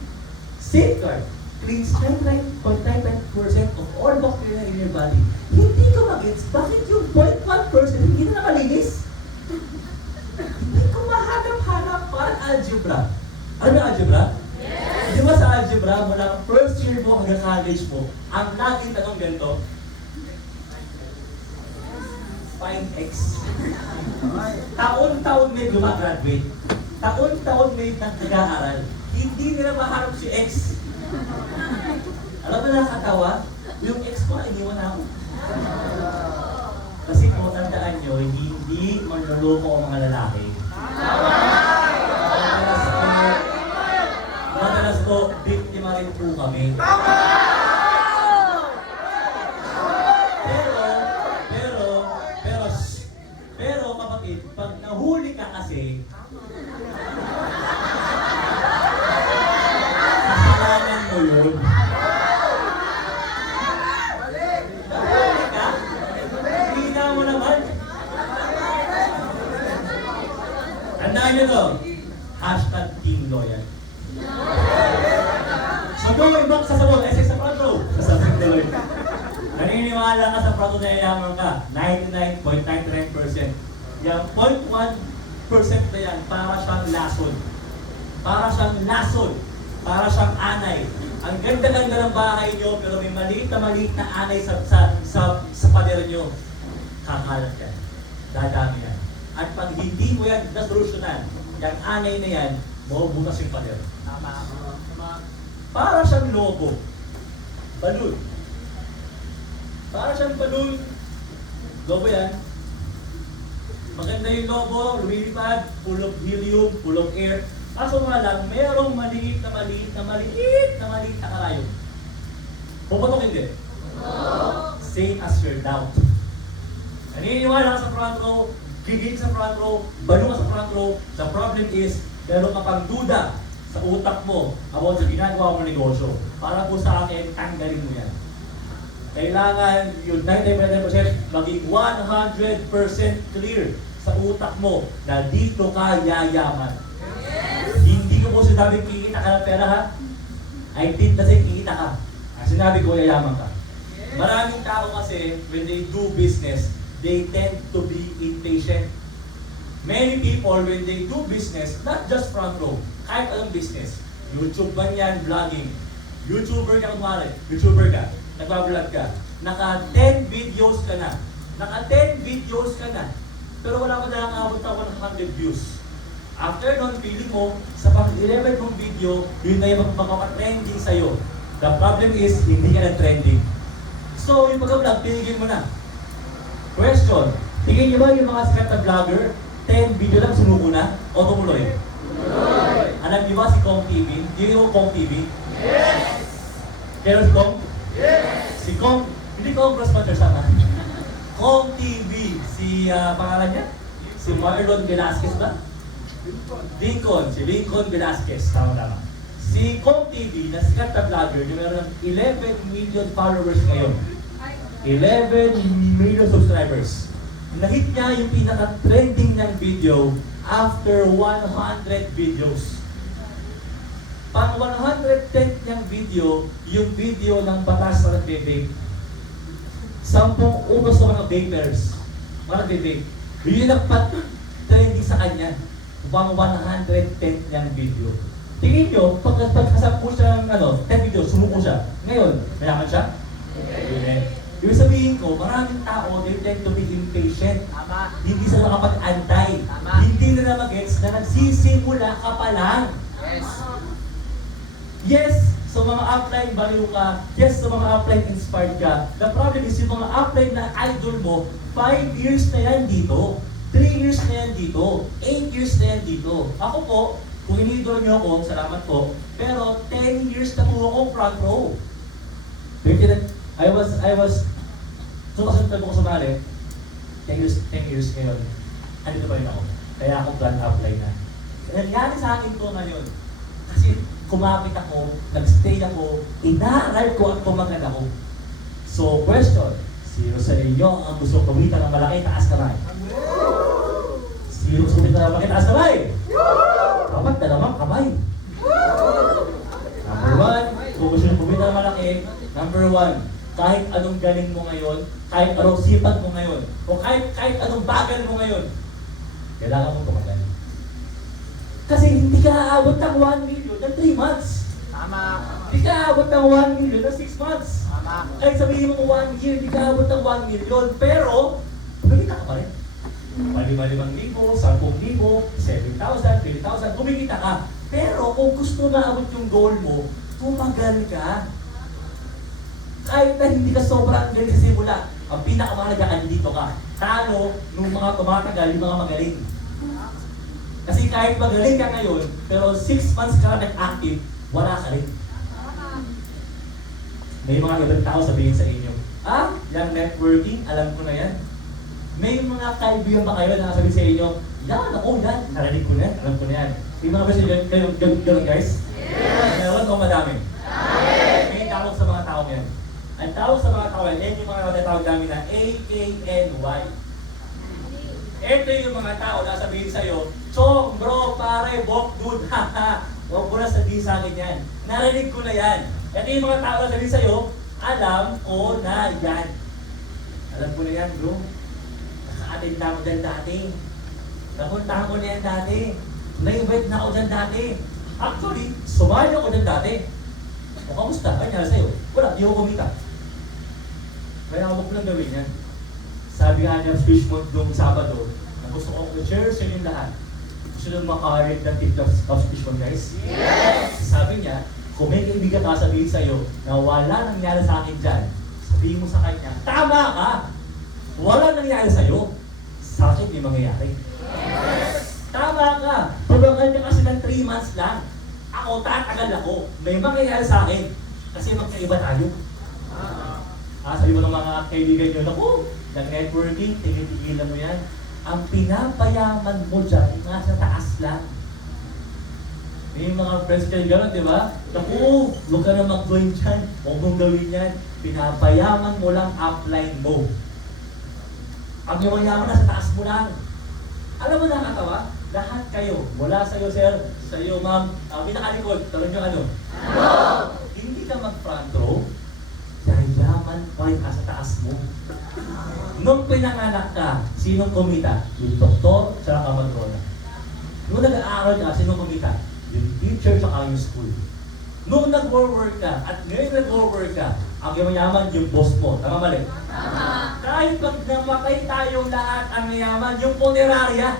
Safeguard cleans 99.99% of all bacteria in your body. Hindi ko mag-gets, bakit yung 0.1% hindi na nakalinis? Hindi ko mahanap-hanap parang algebra. Ano yung algebra? Yes! Di ba sa algebra, mula first year mo hanggang college mo, ang laging tanong ganito, find X. Taon-taon may gumagraduate. Taon-taon may nag-aaral. Hindi nila maharap si X. Alam mo nakakatawa? Yung X ko, iniwan ako. Kasi kung tandaan nyo, hindi manloloko ang mga lalaki. Madalas po, biktima rin po kami. Pero kapatid, pag nahuli ka kasi, kasalanan mo yun. Nahuli ka? Hina mo naman. Tandaan nyo to. Hashtag Team Loyal. Sabon, ibang sasabon. SS sa front row. Sasabon tuloy. Naniniwala ka sa front row na yayaman ka. 99.99%. Yung 0.1% na yan, para siyang lason. Para siyang lason. Para siyang anay. Ang ganda-ganda ng bahay nyo, pero may maliit na anay sa pader nyo. Kakalat yan. Dadami yan. At pag hindi mo yan nasolusyonan, yung anay na yan, mabubukas yung pader. Tama. Para siyang lobo. Balloon. Para siyang balloon. Lobo yan. Maganda yung lobo, lumilipad, full of helium, full of air. Kaso nga lang, mayroong maliit na karayo. Puputok hindi? Same as your doubt. Naniniwala ka sa front row, gigil sa front row, balong ka sa front row. The problem is, meron ka pang duda sa utak mo about sa ginagawa mo negosyo. Para po sa akin, tanggalin mo yan. Kailangan yung 99% maging 100% clear sa utak mo na dito ka yayaman. Hindi ko po sinabing kikita ka ng pera ha. I did kasi kikita ka. Ang sinabi ko, yayaman ka. Maraming tao kasi, when they do business, they tend to be impatient. Many people, when they do business, not just front row, kahit anong business, YouTube man yan, vlogging, YouTuber ka kumari, YouTuber ka, nagbablog ka, naka 10 videos ka na, pero wala ka na nakakabot ka 100 views. After nun, feeling mo, sa pang-11 mong video, yun na yung magpapaka-trending sa'yo. The problem is, hindi ka na-trending. So, yung pagka-vlog, tinigil mo na. Question, tingin niyo ba yung mga sikat na vlogger, 10 video lang sumuko na? O tumuloy? Tumuloy! Alam niyo ba si Kong TV? Do you know Kong TV? Yes! Pero si Kong? Yes! Si Kong, hindi Kong Grossmatter sana. Kong TV, si pangalan niya? Si Marlon Velasquez ba? Lincoln, si Lincoln Velasquez, tama. Si Kong TV, na sikat na vlogger, yung meron ng 11 million followers ngayon. 11 million subscribers. Nahit niya yung pinaka-trending ng video after 100 videos. Pang 110 niyang video, yung video ng batas na nagbe-vape. 10 utos sa mga vapers. Mga nagbe-vape. Yun yung nagpat-trending sa kanya. Pang 110 niyang video. Tingin nyo, pagkasap po siya ng 10 videos, sumuko siya. Ngayon, mayaman siya? Okay. Ibig sabihin ko, maraming tao, they tend to be impatient. Tama. Hindi sila makapag-antay. Tama. Hindi nila mag-gets na nagsisimula ka pa lang. Yes. Yes, sa mga upline baliw ka. Yes, sa mga upline inspired ka. The problem is yung mga upline na idol mo, 5 years na yan dito. 3 years na yan dito. 8 years na yan dito. Ako po, kung inidol niyo ako, salamat po. Pero 10 years na po ako front row. I was 2012 ako sumali, 10 years ngayon, andito pa rin ako. Kaya ako brand upline na. Nangyari sa akin to ngayon. Kasi kumapit ako, nag-stay ako, ina-arrive ko at tumagal ako. So, question, sino sa inyo ang gusto kumita ng malaki, taas kamay? Sino gusto kumita ng malaki, taas kamay? Dapat dalawang kamay. Number 1, kung gusto nyo kumita ng malaki, number 1, kahit anong galing mo ngayon, kahit anong sipag mo ngayon, o kahit anong bagal mo ngayon, kailangan mo tumagal. Kasi hindi ka aabot ng 1 million ng 3 months. Tama. Hindi ka aabot ng 1 million ng 6 months. Tama. Kahit sabihin mo 1 year, hindi ka aabot ng 1 million, pero kumikita ka pa rin. 5,000, 10,000, 7,000, 3,000, kumikita ka. Pero kung gusto maabot yung goal mo, tumagal ka. Kahit na hindi ka sobrang galing sa simula, ang pinakamahalaga andito ka. Talo nung mga tumatagal, yung mga magaling. Kasi kahit magaling ka ngayon, pero 6 months ka nag-active, wala ka rin. May mga ibang tao sabihin sa inyo, yung networking, alam ko na yan. May mga kaibigan ba kayo na sabihin sa inyo, yan, narinig ko na yan, alam ko na yan. May mga ba sila kayo guys? Yes! Meron o madami? May tawag sa mga tao yan. Ang tawag sa mga tao yan yung mga natatawag namin na AKNY. Ito yung mga tao na sabihin sa'yo, Chong, bro, pare, bok, dude, haha. Huwag ko na sabihin sa akin yan. Narinig ko na yan. Ito yung mga tao na sabihin sa'yo, alam ko na yan. Alam ko na yan, bro. Naka-attend na ako dyan dati. Napuntahan ko na yan dati. Na-invite na ako dyan dati. Actually, sumali ako dyan dati. O kamusta? Ano nangyari sa'yo? Wala, di ako kumita. Kaya huwag ko lang gawin yan. Sabi nga niya, Fishmont noong Sabado, na gusto ko i-share sa inyo lahat. Gusto nyo makarit ng tip of Fishmont, guys? Yes! Sabi niya, kung may kaibigan ka sabihin sa'yo na wala nangyari sa akin dyan, sabihin mo sa kanya, tama ka! Wala nangyari sa'yo. Sa akin, di mangyayari. Yes! Tama ka! Tulungan niya kasi ng 3 months lang. Ako, tatagal ako. May mangyayari sa akin. Kasi magkaiba tayo. Sabi mo ng mga kaibigan nyo, naku, nag-networking, tigil-tigilan mo yan. Ang pinapayaman mo dyan, nasa taas lang. May mga friends kayo gano'n, di ba? Naku, huwag ka na mag-join dyan. Huwag mong gawin yan. Pinapayaman mo lang upline mo. Ang yaman-yaman na sa taas mo lang. Alam mo nakatawa? Lahat kayo, mula sa'yo sir, sa'yo ma'am, pinakalikod, talon nyo ano? Ano? Hindi ka mag-front row, dahil yaman pa ka sa taas mo. Nung pinanganak ka, sinong kumita? Yung doktor, tsaka ka matrona. Nung nag-aaral ka, sinong kumita? Yung teacher, tsaka yung school. Nung nag-work ka, at ngayon nag-work ka, ang yaman-yaman yung boss mo. Tama mali? Tama. Kahit pag namatay tayong lahat ang yaman, yung punerarya,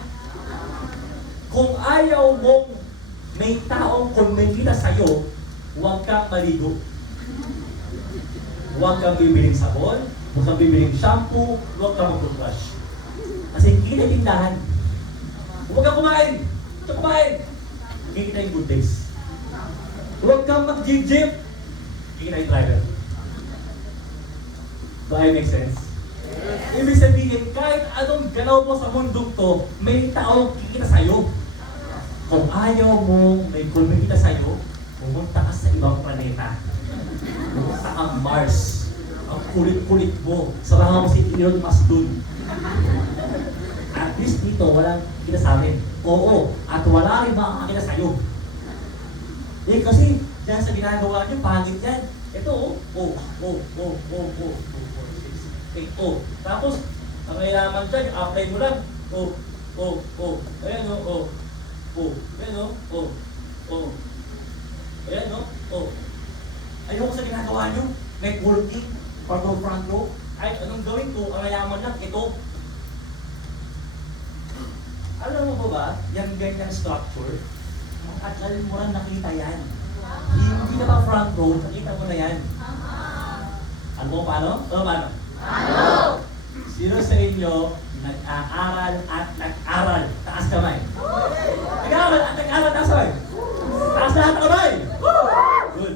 kung ayaw mong may taong kumikita sa'yo, huwag kang maligo. Huwag kang bibiling sabon, huwag kang bibiling shampoo, huwag kang mag-brush. Kasi kita yung tindahan. Huwag kang kumain! Huwag kang kumain! Kikita yung good days. Huwag kang mag-gym. Kikita yung driver. Do I make sense? Ibig sabihin, kahit anong galaw mo sa mundong to, may taong kikita sa'yo. Kung ayaw mo may kumikita sa'yo, pumunta ka sa ibang planeta. Pumunta kang Mars. Ang kulit-kulit mo. Sarahan mo si Elon Musk dun. At least dito, walang kita sa amin. Oo, at wala rin makakakita sa'yo. Eh kasi, dyan sa ginagawa nyo, pangit yan. Ito, Tapos, ang kailangan dyan, yung apply mo lang. Ayan Ayoko sa ginagawa nyo. Networking, front row. Ay, anong gawin ko? Ang yaman lang, ito. Alam mo ba ba, yung ganyang structure, matagal mo rin nakita yan. Hindi ka pa front row, nakita mo na yan. Ano mo paano? Paano? Sino sa inyo nag-aaral at nag-aral? Taas kamay. Nag-aaral at nag-aral, taas kamay. Taas lahat ng kamay. Good.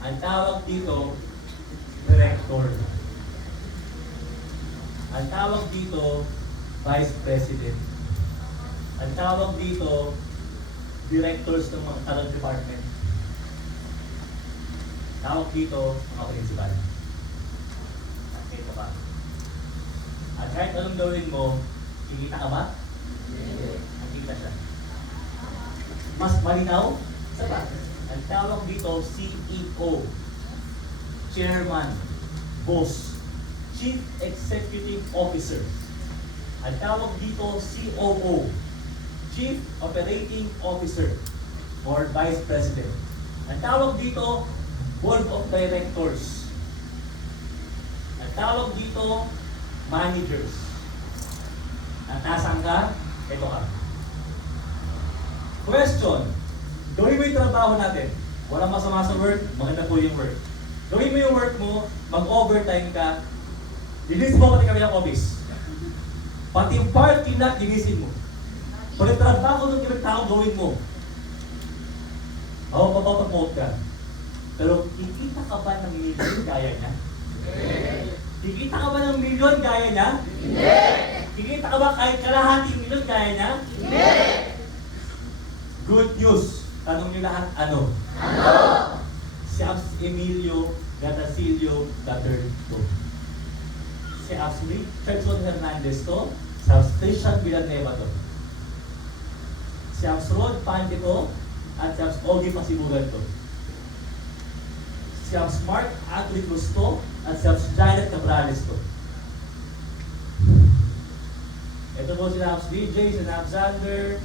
Ang tawag dito, director. Ang tawag dito, vice president. Ang tawag dito, directors ng mga talent department. Tawag dito, mga principal. At ito pa. At kahit anong gawin mo, kikita ka ba? Hindi. Nakikita siya. Mas malinaw? Isa ba? Ang tawag dito, CEO. Chairman. Boss. Chief Executive Officer. Ang tawag dito, COO. Chief Operating Officer. Or Vice President. Ang tawag dito, Board of Directors. Ang tawag dito, managers. At nasaan ka? Ito ka. Question. Gawin mo yung trabaho natin. Walang masama sa work, maganda po yung work. Gawin mo yung work mo, mag-overtime ka, linis mo pati kami ng office. Pati yung parking lot, linisin mo. Pag trabaho ng ibang tao, gawin mo. Oo, mapapag-mode ka. Pero kikita ka ba ng milyon gaya niya? Kikita ka ba ng milyon gaya niya? Hindi! Kikita ka ba kahit kalahating milyon gaya niya? Hindi! Good news. Tanong niyo lahat, ano? Ano? Si Abs Emilio Gatasilio III. Si Abs Richardson Hernandez to. Si Abs Christian Villanueva to. Si Abs Rod Pante to. At si Abs Ogie Pasibugan to. Si Abs Mark Agricus to. At si Abs Janet Cabrales to. Ito po sila Abs BJ, sina Abs Xander,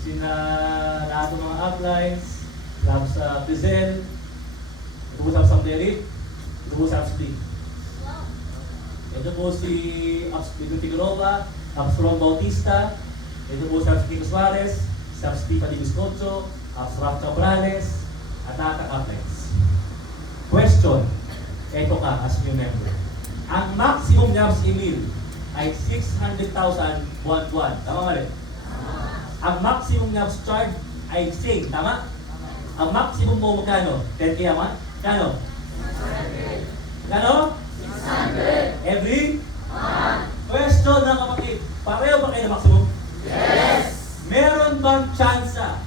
sina lahat ng mga uplines, sila Abs Pizel, ito po si Abs Samderit, ito po si Abs Lee. Ito po si Abs Pedro Figueroa, Abs Ron Bautista, ito po si Abs Kiko Suarez, si Abs Tiffany Biscocho, Abs Raf Cabrales, at lahat ng uplines. Question. Ito ka as new member. Ang maximum ni Abs Emil ay 600,000 buwan-buwan. Tama mali? Ang maximum ni Abs charge ay same. Tama? Ang maximum mo magkano? 10K naman? Kano? 600. Kano? 600. Every? Month. Question na kapatid. Pareho ba kayo na maximum? Yes! Meron bang tsansa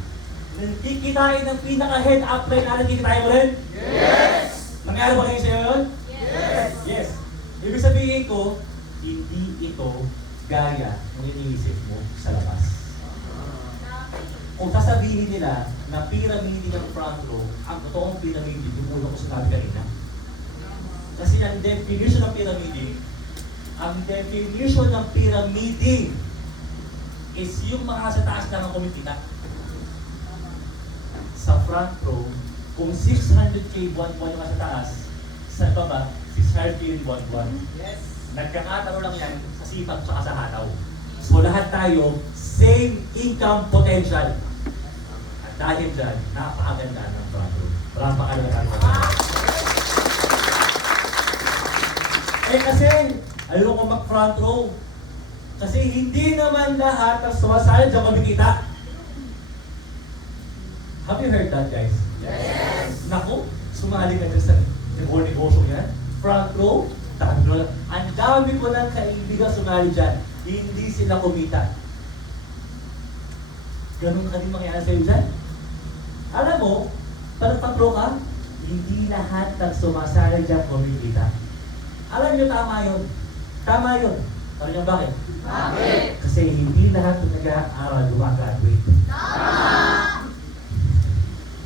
kikitain ng pinaka-head upline natin, kikitain mo rin? Yes! Nangyari ba kayo sa'yo yun? Yes! Yes. Ibig sabihin ko, hindi ito gaya ng iniisip mo sa labas. Kung sasabihin nila na pyramid ng front row, ang totoong pyramid, yung una ko sinabi kanina. Kasi ang definition ng pyramid, is yung mga nasa taas lang ang kumikita. Sa front row, kung 600K buwan-buwan yung nasa taas, sa baba, 600K rin buwan-buwan. Yes. Nagkakatalo lang yan sa sipag at sa hataw. So lahat tayo, same income potential. At dahil dyan, napakaganda ng front row. Napakaganda ng front row. Kasi, ayoko mag-front row. Kasi hindi naman lahat ang sumasali dyan kumikita. Have you heard that, guys? Yes! Naku, sumali ka dyan sa negosyo yan. Front row, ang dami ko ng kaibigan sumali dyan. Hindi sila kumita. Ganun ka din mangyayari sa'yo dyan. Alam mo, parang front row ka, hindi lahat ng sumasali dyan kumikita. Alam niyo, tama yun. Tama yun. Alam niyo bakit? Bakit? Kasi hindi lahat ng nag-aaral gumagraduate. Tama!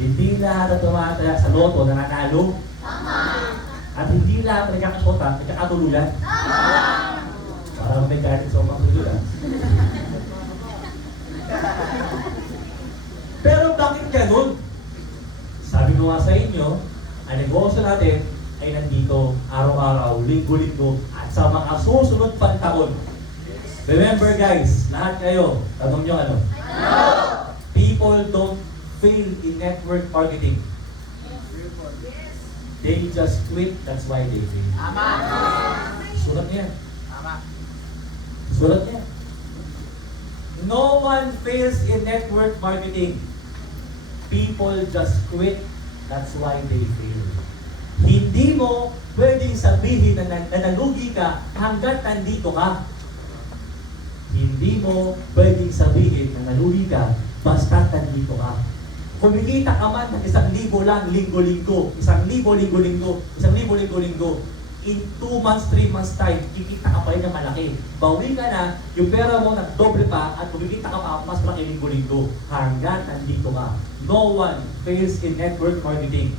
Hindi lahat ng tumataya sa loto nananalo. Tama! At hindi lahat ng nagkakasota, nagkakatuluyan. Tama! Parang may galit sa mga tuluyan. Pero bakit ganun? Sabi ko nga sa inyo, ang negosyo natin ay nandito araw-araw, linggo-linggo, at sa mga susunod pang taon. Remember guys, lahat kayo, tanong nyo ano? People don't fail in network marketing. They just quit, that's why they fail. Tama! Sulat niya. Tama. Sulat niya. No one fails in network marketing. People just quit, that's why they fail. Hindi mo pwedeng sabihin na nalugi ka hanggat nandito ka. Hindi mo pwedeng sabihin na nalugi ka basta nandito ka. Kumikita ka man ng 1,000 lang linggo-linggo, 1,000 linggo-linggo, 1,000 linggo-linggo. In 2 months, 3 months time, kikita ka pa rin ng malaki. Bawi ka na, yung pera mo nagdoble pa at kumikita ka pa mas malaki linggo-linggo hanggat nandito ka. No one fails in network marketing.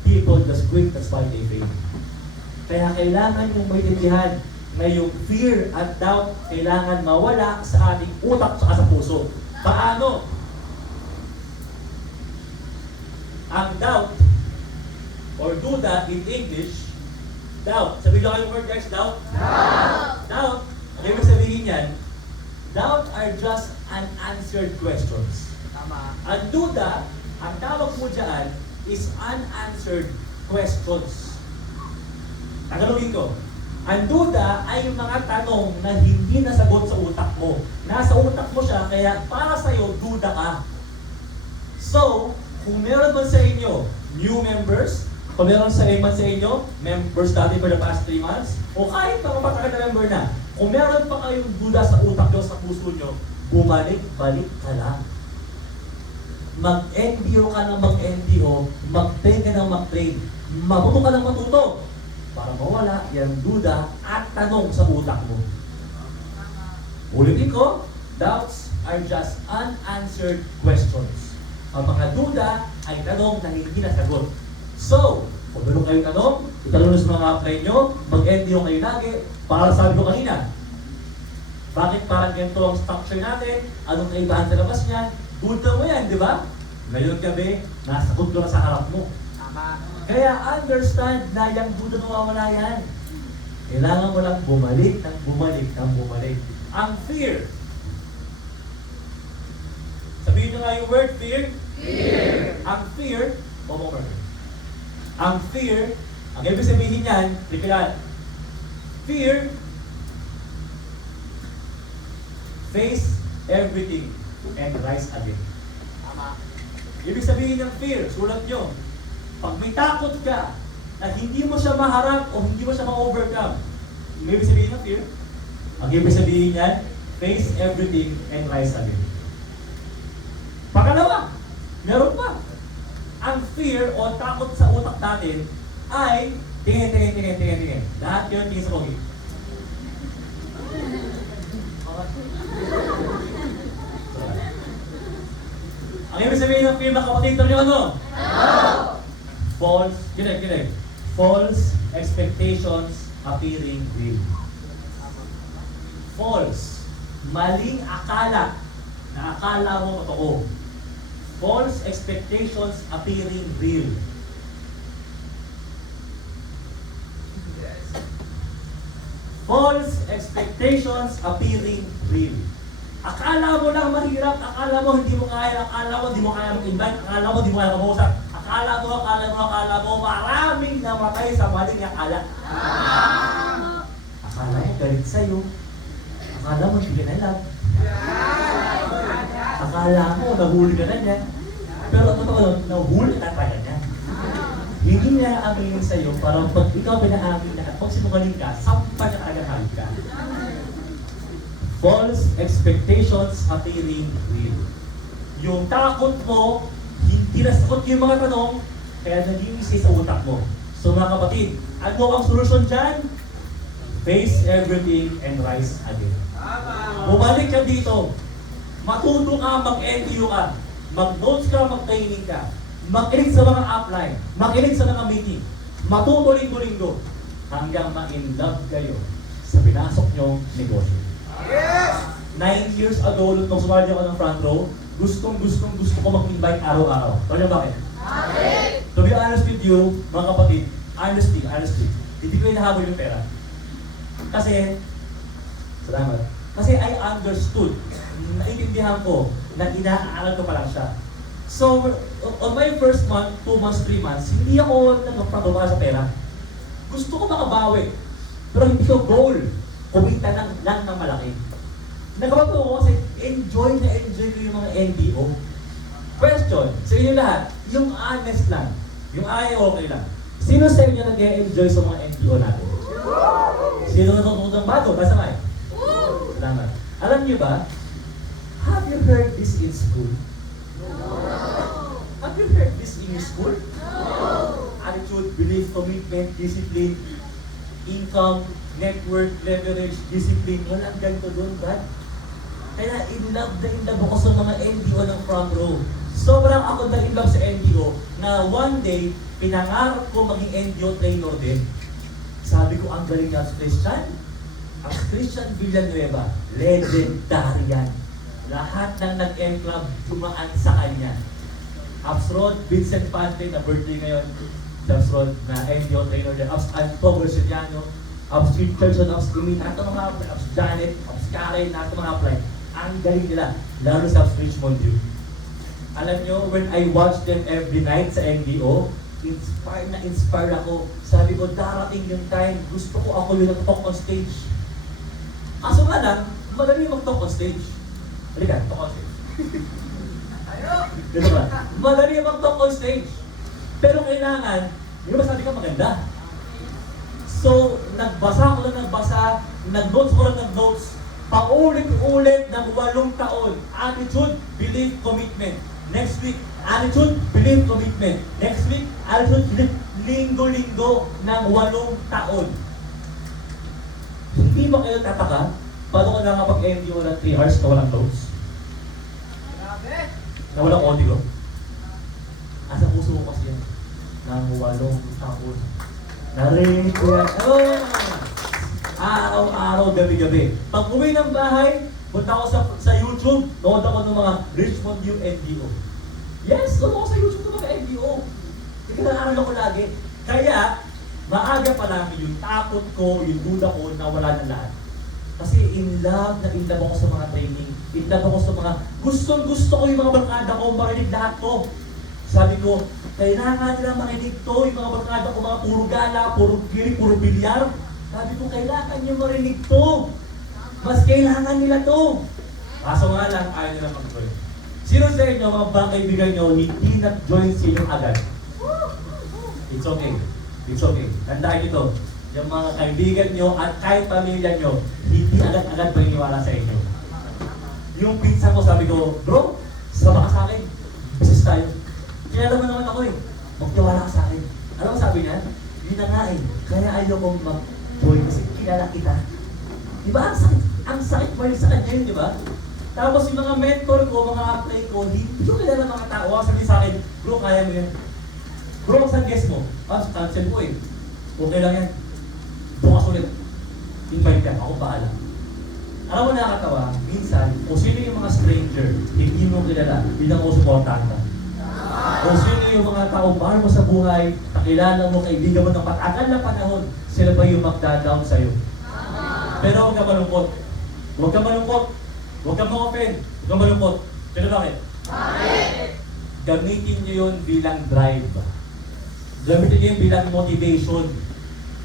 People just quit, that's why they fail. Kaya kailangan yung maintindihan na yung fear at doubt kailangan mawala sa ating utak at sa puso. Paano? Ang doubt or duda in English, doubt. Sabihin lang yung word guys, doubt? Doubt! Doubt, ang ibig sabihin yan, doubt are just unanswered questions. Tama. Ang duda, ang tawag mo dyan, is unanswered questions. Tagalogin ko. Ang duda ay yung mga tanong na hindi nasagot sa utak mo. Nasa utak mo siya, kaya para sa'yo, duda ka. So, kung meron man sa inyo new members, kung meron man sa inyo members dati for the past 3 months, o kahit mga matagal na member na, kung meron pa kayong duda sa utak nyo, sa puso nyo, bumalik-balik ka lang. Mag-NDO ka ng mag-NDO, mag-train ka ng mag-train, matuto ka ng matuto para mawala yung duda at tanong sa utak mo. Ulitin ko, doubts are just unanswered questions. Ang mga duda ay tanong na hindi nasagot. So, kung meron kayong tanong, itanong sa mga apply nyo, mag-NDO kayo lagi, para sabi ko kanina, bakit parang ganito ang structure natin, anong kaibahan sa labas niyan, duda mo yan, di ba? Ngayon gabi, nasagot ko na sa harap mo. Tama. Kaya understand na yung duda nawawala yan. Kailangan mo lang bumalik ng bumalik ng bumalik. Ang fear. Sabihin nyo nga yung word fear. Fear. Ang fear, ang fear, ang ibig sabihin yan, literal. Fear, face everything and rise again. Tama. Ibig sabihin ng fear, sulat nyo, pag may takot ka na hindi mo siya maharap o hindi mo siya ma-overcome, ibig sabihin ng fear, ang ibig sabihin yan, face everything and rise again. Pangalawa, Meron pa. Ang fear o takot sa utak natin ay tingin. Lahat yun tingin sa pogi. Ang ibig sabihin ng fear, mga kapatid, ito nyo ano? False, kinig. False expectations appearing real. False. Maling akala na akala mo totoo. False expectations appearing real. False expectations appearing real. Akala mo lang mahirap, akala mo hindi mo kaya, akala mo hindi mo kaya mag-invite, akala mo hindi mo kaya mag-usap, akala mo maraming namatay sa maling akala. Akala mo galit sa'yo, akala mo hindi ka na love. Akala mo nahuli ka na niya, pero totoo lang, nahuli ka na niya. Hindi niya aminin sa'yo, parang pag ikaw pinaamin na at pag sinungaling ka, sampa niya agad ka. False expectations appearing real. Yung takot mo, hindi nasagot yung mga tanong, kaya nag-iisip sa utak mo. So mga kapatid, ano ang solusyon dyan? Face everything and rise again. Bumalik ka dito. Matuto ka, mag-NTU ka. Mag-notes ka, mag-training ka. Makinig sa mga upline. Makinig sa mga meeting. Matuto linggo-linggo. Hanggang ma-in love kayo sa pinasok nyong negosyo. 9 years ago, nung sumali ako ng front row, gusto ko mag-invite araw-araw. Kaya bakit? To be honest with you, mga kapatid, honestly, hindi ko hinahabol yung pera. Kasi, salamat. Kasi I understood, naiintindihan ko, na inaaral ko pa lang siya. So, on my first month, 2 months, 3 months, hindi ako nagpapagawa sa pera. Gusto ko makabawi. Pero hindi ko goal. Kumita lang ng malaki. Nagkabag ko kasi enjoy ko yung mga NDO. Question, sa inyo lahat, yung honest lang, yung ay okay lang. Sino sa inyo nag-enjoy sa mga NDO natin? Sino natutunan ng bago? Basta may? Salamat. Alam niyo ba, have you heard this in school? Have you heard this in your school? Attitude, belief, commitment, discipline, income, network, leverage, discipline, walang ganito doon, Brad. Kaya in love ako sa mga NDO ng front row. Sobrang ako na in love sa NDO na one day, pinangarap ko maging NDO trainer din. Sabi ko, ang galing niya as Christian. Ang Christian Villanueva, legendary yan. Lahat ng nag-end club, dumaan sa kanya. Upsrod, Vincent Pante, na birthday ngayon. Upsrod, na NDO trainer din. Anto Versiliano, Ups Richardson, Ups Imin, lahat ng mga apply, Ups Janet, Ups Karen, lahat ng mga apply. Ang galing nila, lalo sa Ups Richmond View. Alam nyo, when I watch them every night sa NDO, inspire ako. Sabi ko, darating yung time, gusto ko ako yung nag-talk on stage. Kaso nga lang, madali mag-talk on stage. Halika, talk on stage. Dito ba? Madali mag-talk on stage. Pero kailangan, di ba sabi ka maganda? So, nagbasa ko lang nagbasa, nag-notes ko lang nag-notes, paulit-ulit ng 8 taon. Attitude, belief, commitment. Next week, attitude, belief, commitment. Next week, attitude, belief, linggo-linggo ng 8 taon. Hindi ba kayo tataka? Paano ka nakapag-NDO ng 3 hours na walang notes? Na walang audio? Asa puso ko kasi yan? Ng 8 taon. Narinig ko yan. Araw-araw, gabi-gabi. Pag uwi ng bahay, punta ako sa YouTube, nood ako ng mga Richmond View NDO. Yes, nood ako sa YouTube ng mga NDO. Ikinaaral ako lagi. Kaya, maaga pa lang yung takot ko, yung duda ko, nawala na lahat. Kasi in love ako sa mga training. In love ako sa mga, gusto ko yung mga barkada ko, marinig lahat ko. Sabi ko, kailangan nila makinig to, yung mga barkada ko, mga puro gala, puro kiri, puro bilyar. Sabi ko, kailangan nyo marinig to. Mas kailangan nila to. Kaso nga lang, ayaw nila mag-join. Sino sa inyo, mga kaibigan nyo, hindi nag-join sa inyo agad? It's okay. It's okay. Tandaan ito, yung mga kaibigan nyo at kahit pamilya nyo, hindi agad-agad paniniwala sa inyo. Yung pinsan ko, sabi ko, bro, sama ka sa akin. Kasi mag-practice tayo. Kilala mo naman ako eh. Magtiwala ka sa akin. Alam mo sabi niya? Yun na nga eh. Kaya ayaw kong mag-join kasi kilala kita. Di ba? Ang sakit pa rin sa kanya yun, di ba? Tapos yung mga mentor ko, mga apply ko, hindi ko kilala mga tao. Ang sabi sa akin, bro, kaya mo yan. Bro, saan guest mo? Ah, cancel ko eh. Okay lang yan. Bukas ulit. Invite ka, ako bahala. Alam mo nakakatawa, minsan, kung sino yung mga stranger, hindi mo kilala, bilang mo supportahan ka. Kung sino yung mga taong mahal mo sa buhay, nakilala mo, kaibigan mo ng patagal na panahon, sila ba yung magda-down sa'yo? Pero huwag ka malungkot. Huwag ka malungkot. Huwag ka ma-open. Huwag ka malungkot. Pero bakit? Gamitin nyo yun bilang drive. Gamitin nyo yun bilang motivation.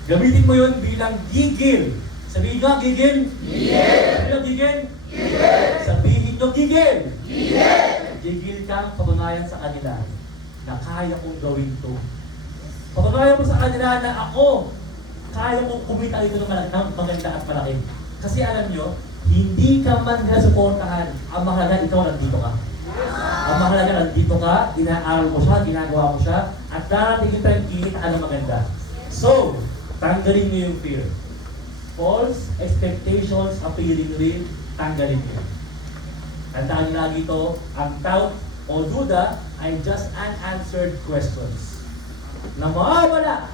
Gamitin mo yun bilang gigil. Sabihin nyo, gigil? Gigil! Sabihin nyo, gigil? Gigil! Sabihin nyo, gigil? Gigil! Gigil kang patunayan sa kanila na kaya kong gawin to. Patunayan mo sa kanila na ako, kaya kong kumita dito ng maganda at malaki. Kasi alam nyo, hindi ka man nila supportahan. Ang mahalaga, ikaw nandito ka. Ang mahalaga, nandito ka, inaaral mo siya, ginagawa mo siya, at darating yung time, kikitaan ng maganda. So, tanggalin niyo yung fear. False expectations appearing real, tanggalin niyo. Tandaan niyo lagi ito, ang doubt o duda ay just unanswered questions na mawawala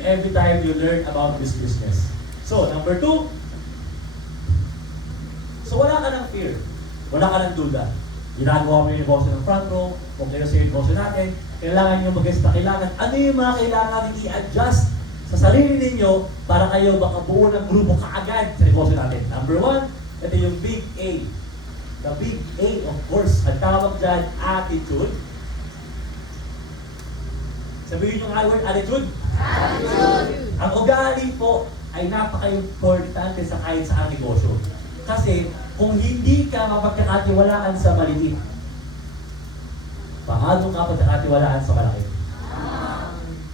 every time you learn about this business. So, number 2, so wala ka ng fear, wala ka ng duda. Ginagawa mo yung negosyo ng front row, kung kayo sa negosyo natin, kailangan nyo mag-guess na kailangan. Ano yung mga kailangan i-adjust sa sarili ninyo para kayo makabuo ng grupo kaagad sa negosyo natin? Number 1, ito yung big A. The big A, of course, ang tawag dyan, attitude. Sabihin nyo nga word, attitude. Attitude! Ang ugali po ay napaka-importante sa kahit sa negosyo. Kasi kung hindi ka mapagkakatiwalaan sa maliit, paano ka pagkakatiwalaan sa malaki?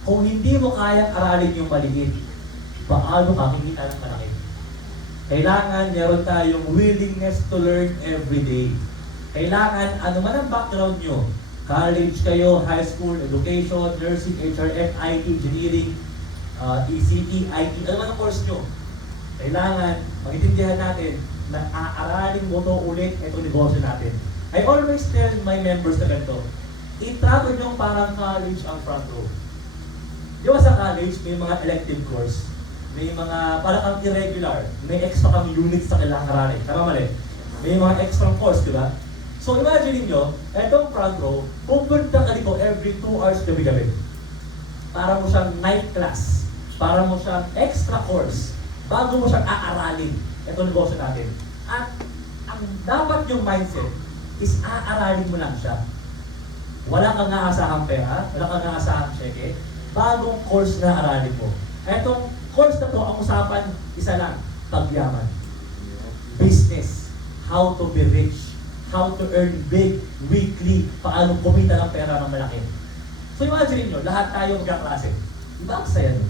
Kung hindi mo kayang aralin yung maliit, paano ka kikita ng malaki? Kailangan meron tayong willingness to learn every day. Kailangan, ano man ang background nyo, college kayo, high school, education, nursing, HRM, IT, engineering, ECE, IT, ano man ang course nyo. Kailangan mag-intindihan natin na aaralin mo to ulit itong negosyo natin. I always tell my members na ganito, itrato nyo parang college ang front row. Di ba sa college, may mga elective course, may mga parang kang irregular, may extra kang units sa kailangan aralin. Tama mali? May mga extra course, di ba? So imagine niyo, itong front row, pupunta ka dito every 2 hours gabi-gabi. Para mo siyang night class, para mo siyang extra course, bago mo siyang aaralin itong negosyo natin. At ang dapat yung mindset is aaralin mo lang siya. Wala kang naasahang pera, wala kang naasahang cheque, bagong course na aralin mo. Itong course na to, ang usapan, isa lang, pagyaman. Business, how to be rich, how to earn big, weekly, paano kumita ng pera ng malaki. So imagine nyo, lahat tayo magkaklase. Diba ang saya nun?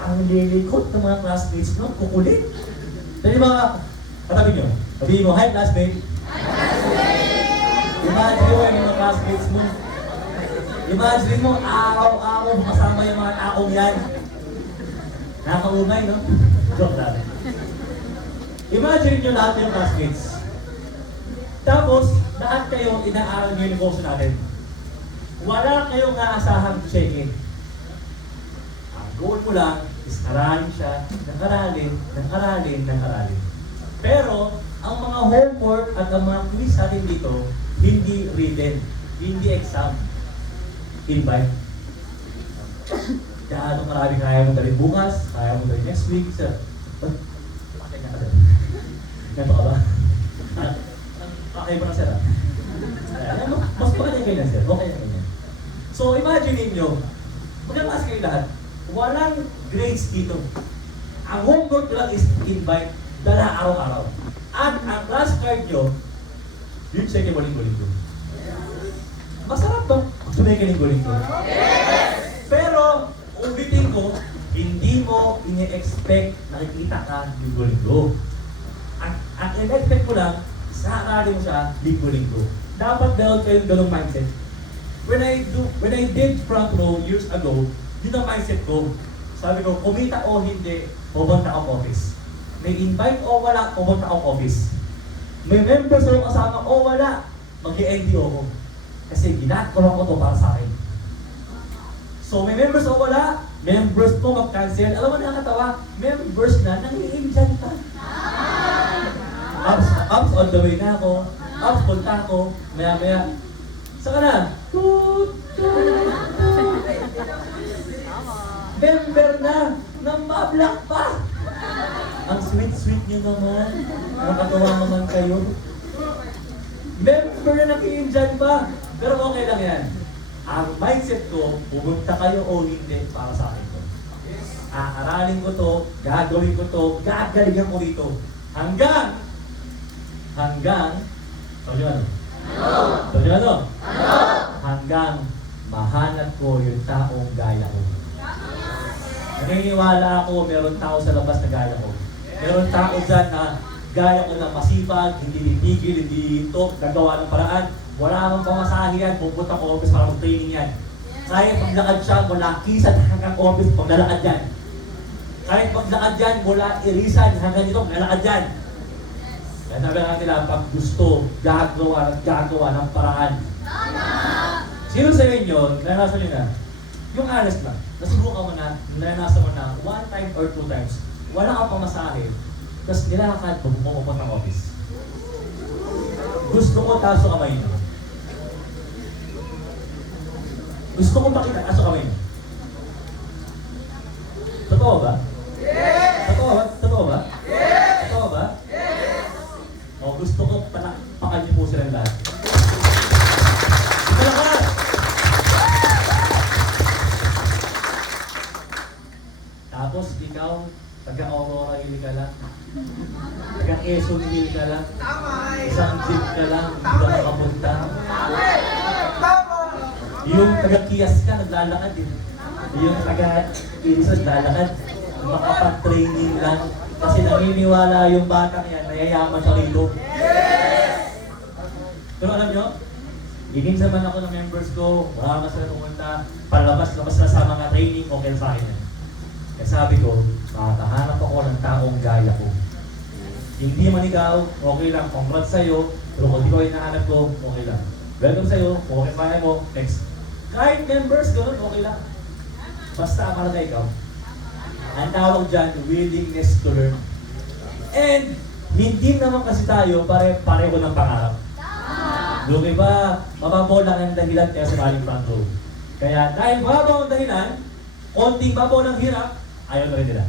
Ang lilikot ng mga classmates mo, kukulit. Dali mga, katabi nyo, sabihin mo, hi classmate. Hi classmate! Imagine mo yung mga classmates mo. Imagine mo, araw-araw kasama yung mga taong yan. Nakaumay, no? Joke lang. Imagine nyo lahat yung classmates. Tapos, lahat kayo inaaral nyo yung negosyo natin. Wala kayong naasahang check-in. Ang goal mo lang is aralin siya, ng aralin. Pero, ang mga homework at ang mga quiz natin dito, hindi written, hindi exam. Invite. Kaya anong marami kaya mo dalhin bukas, kaya mo dalhin next week, sir. Pakay ka sir. Ganto ka ba? Pakay mo na sir. Mas pakay kayo na sir. Okay na ganyan. So imagine ninyo, magkakalas kayo lahat. Walang grades dito. Ang homework lang is invite, dala araw-araw. At ang class card nyo, yun siya kayo linggo-linggo. Masarap ba? Sumay ka linggo-linggo? Yes! Pero, ulitin ko, hindi mo ini-expect nakikita ka linggo-linggo. Ang in-expect mo lang, sa aralin mo siya linggo-linggo. dapat meron kayong ganung mindset. When I did front row years ago, yun ang mindset ko. Sabi ko, kumita o hindi, pupunta akong office. May invite o wala, pupunta akong office. May members o kasama o wala, mag-i-NDO ko. Kasi ginagawa ko to para sa akin. So may members o wala, members po mag-cancel. Alam mo nakakatawa, members na nangiinjan pa. Ups, on the way na ako. Ups, punta ako. Maya-maya, saka na. Member na, nang mablak pa. Ang sweet-sweet nyo naman. Nakatawa naman kayo. Member na nakiinjan pa. Pero okay lang yan. Ang mindset ko, pumunta kayo o hindi para sa akin to. Aaralin ko to, gagawin ko to, gagalingan ko dito. Hanggang, sabi nyo ano? Sabi nyo ano? Hanggang mahanap ko yung taong gaya ko. Naniniwala ako, meron tao sa labas na gaya ko. Meron tao dyan na gaya ko na masipag, hindi titigil, hindi ito, gagawa ng paraan. Wala namang pamasahe yan, pupunta ko office para mag-training yan. Kahit maglakad siya mula Kisan hanggang office, maglalakad yan. Kahit maglakad yan mula Irisan hanggang dito, maglalakad yan. Kaya sabi natin nila, pag gusto, gagawa ng paraan. Sino sa inyo, naranasan nyo na, yung honest lang, nasubukan mo na, naranasan mo na, 1 time or 2 times, wala kang pamasahe, tapos nilakad mo pumunta ng office. Gusto ko taso kamay nyo. Gusto ko makita taso kamay nyo. Totoo ba? Yes! Totoo ba? Totoo ba? Yes! Totoo ba? Yes! O gusto ko palakpakan niyo po silang lahat. Palakpakan! Tapos ikaw, taga-Aurora Hill ka lang. Taga-Quezon Hill ka lang. Isang jeep ka lang, hindi ka makapunta. Yung taga-Kias ka, naglalakad din. Yung taga-Iris, naglalakad. Makapag-training lang. Kasi naniniwala yung batang yan, nayayaman siya rito. Pero alam nyo, higing naman ako ng members ko, wala ka sila pumunta, palabas-labas na sa mga training, okay sa akin yan. Kaya sabi ko, makakahanap ako ng taong gaya ko. Hindi man ikaw, okay lang, congrats sa'yo, pero kung di ko hinahanap ko, okay lang. Welcome sa'yo, okay kaya mo, next. Kahit members, gano'n, okay lang. Basta mahalaga ikaw. Ang tawag dyan, willingness to learn. And, hindi naman kasi tayo pareho ng pangarap. Lugi ba, mababaw lang ang dahilan kaya sumaling front row. Kaya dahil mababaw ang dahilan, konting babaw ng hirap, ayaw na rin nila.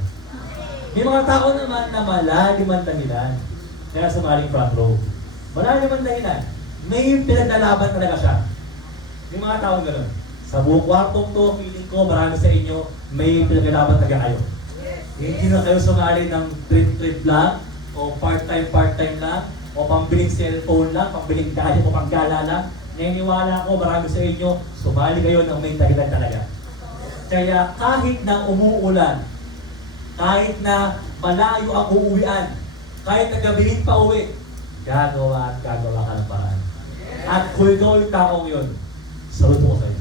May mga tao naman na malalim ang dahilan kaya sumaling front row. Malalim ang dahilan, may pinaglalaban talaga siya. May mga tao gano'n. Sa buong kwartong to, feeling ko marami sa inyo, may pinaglalaban talaga kayo. Hindi na kayo sumali ng trip lang, o part-time lang, o pambiling cellphone lang, pambiling gadget o panggala lang. Naniniwala ko marami sa inyo, sumali kayo ng may dahilan talaga. Kaya kahit na umuulan, kahit na malayo ang uuwian, kahit na gabihin pa uwi, gagawa at gagawa ka ng paraan. At kung ikaw yung taong yun, saludo ko sa'yo.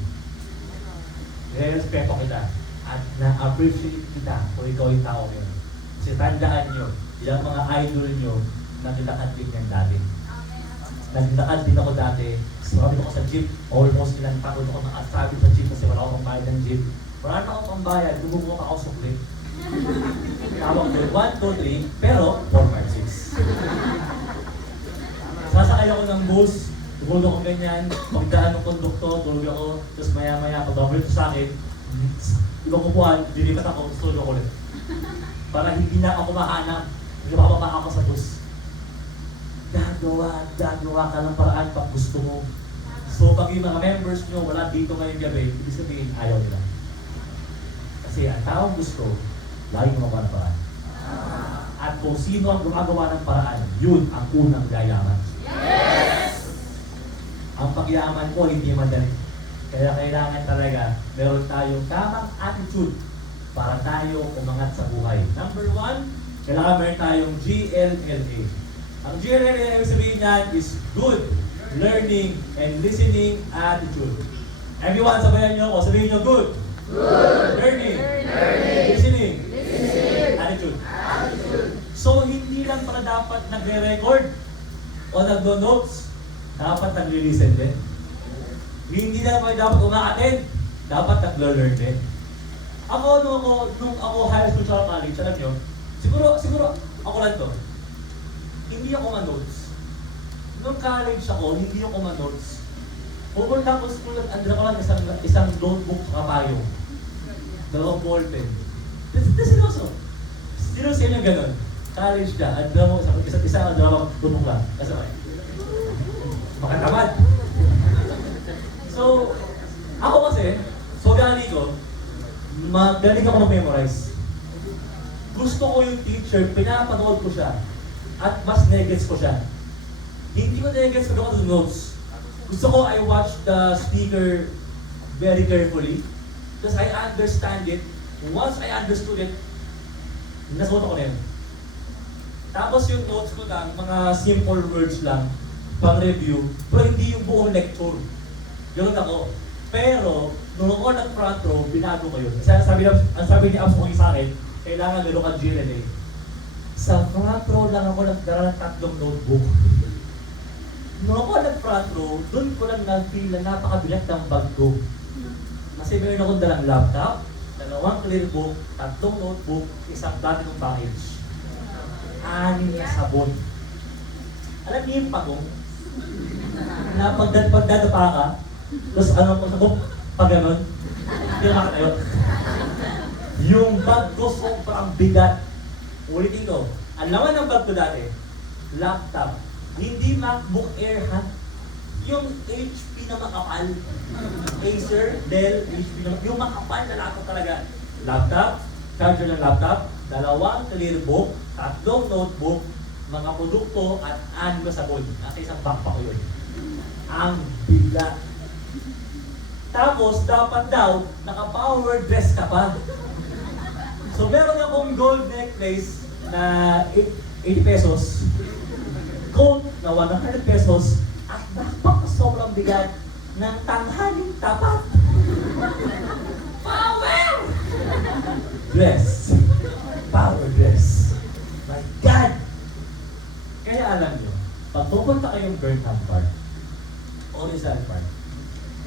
Respeto kita at na-appreciate kita kung ikaw yung taong yun. Kasi tandaan nyo, ilang mga idol nyo, naglakad din yan dati. Naglakad din ako dati, sabi ko sa jeep, almost ilang taon ako nakasabi sa jeep kasi wala akong pambayad ng jeep. Wala na akong pambayad, bumubuk ako sukli. Tawag ko 1, 2, 3, pero 4, 5, 6. Sasakay ako ng bus, tulog ako ganyan, pagdaan ng kondukto, tulog ako, tapos maya-maya, pag-double ito sa akin, ibang kupuan, dilipat ako, tulog ako ulit. Para hindi na ako mahanap, hindi mapapaka ako sa bus. Gagawa ka ng paraan pag gusto mo. So pag yung mga members nyo wala dito ngayong gabi, ibig sabihin ayaw nila. Kasi ang taong gusto, lagi gumawa ng paraan. At kung sino ang gumagawa ng paraan, yun ang unang yayaman. Yes! Ang pagyaman ko hindi madali. Kaya kailangan talaga meron tayong tamang attitude para tayo umangat sa buhay. Number 1, kailangan meron tayong GLLA. Ang GLLA, ibig sabihin niyan is good learning, and listening attitude. Everyone, sabayan niyo ako. Sabihin niyo, good. Learning. Listening. Attitude. So, hindi lang pala dapat nagre-record o nagdo-notes. Dapat nagre-listen din. Hindi lang pala dapat uma-attend. Dapat naglo-learn din. Nung ako high school sa college, alam nyo, siguro, ako lang to. Hindi ako ma-notes. Nung college ako, hindi ako ma-notes. Pupunta ko school at andra ko lang isang notebook sa kapayong. 2 ballpen. Seryoso. Seryoso yun yung ganun. College ka, andra mo, isa andra mo, tubok lang. Kasabay. Makatamad. So, ako kasi, gali ko, magaling ako mag-memorize. Gusto ko yung teacher, pinapanood ko siya, at mas negets ko siya. Hindi ko negets pag ako sa notes. Gusto ko, I watch the speaker very carefully, because I understand it. Once I understood it, nasuot ako na yun. Tapos yung notes ko lang, mga simple words lang, pang-review, pero hindi yung buong lecture. Ganun ako. Pero, nung ako nag-front row, binago ko yun. Kasi ang sabi ni Abs Ogi sa akin, kailangan meron kang GLA. Sa front row lang ako nagdara ng 3 notebook. Nung ako nag-front row, doon ko lang na-feel na napakabigat ng bag ko. Kasi meron akong dalang laptop, 2 clear book, 3 notebook, 1 platinum package. 6 na sabon. Alam niyo yung pagong? Na pagdadapa ka, tapos pag ganun, hindi na makatayo. Yung bag ko sobrang bigat. Ulitin ko, ang laman ng bag ko dati, laptop, hindi MacBook Air ha. Yung HP na makapal. Acer, Dell, HP na yung makapal na laptop talaga. Laptop, charger ng laptop, 2 clear book, 3 notebook, mga produkto at 6 na sabon. Nasa isang backpack ko yun. Ang bigat. Tapos, dapat daw, naka-power dress ka pa. So, meron akong gold necklace na 80 pesos, coat na 100 pesos, at backpack na sobrang bigat ng tanghaling tapat. Power! Dress. Power dress. My God! Kaya alam nyo, pag pupunta kayong Burnham Park o Rizal Park,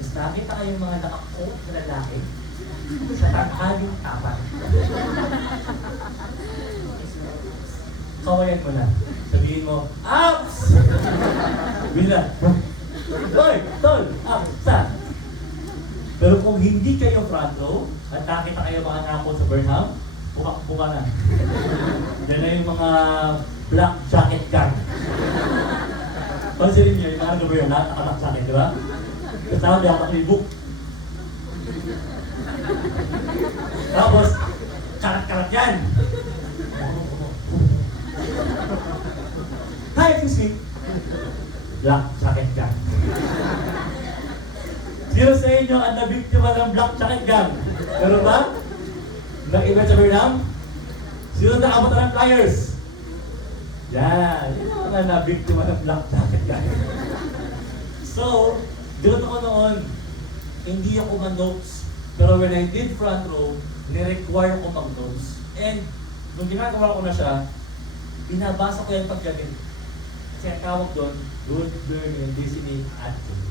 mas nakita kayong mga naka-coat na lalaki sa tanghaling tapat. Kawayan mo na. Sabihin mo, Abs! Bila. Hoy! Tol! Abs! Sa? Pero kung hindi kayo front row, at nakita kayo mga nakakot sa Burnham, buka na. Yan na yung mga black jacket gang. Pansinin niyo, yung mga nagawa yun, naka-black jacket, di ba? Kasama niya ako book. Tapos, karat-karat yan. Hi, excuse me. Black jacket gang. Sino sa inyo ang nabiktima ng black jacket gang? Meron ba? Nag-event sa Burnham? Sino nakabot ng flyers? Yan. Yun ang mga nabiktima ng black jacket gang. So, doon ako noon, hindi ako man-notes. Pero when I did front row, ni-require ko mag-notes. And nung ginagawa ko na siya, binabasa ko yan paggabi. Kasi ang tawag doon, good learning and listening attitude.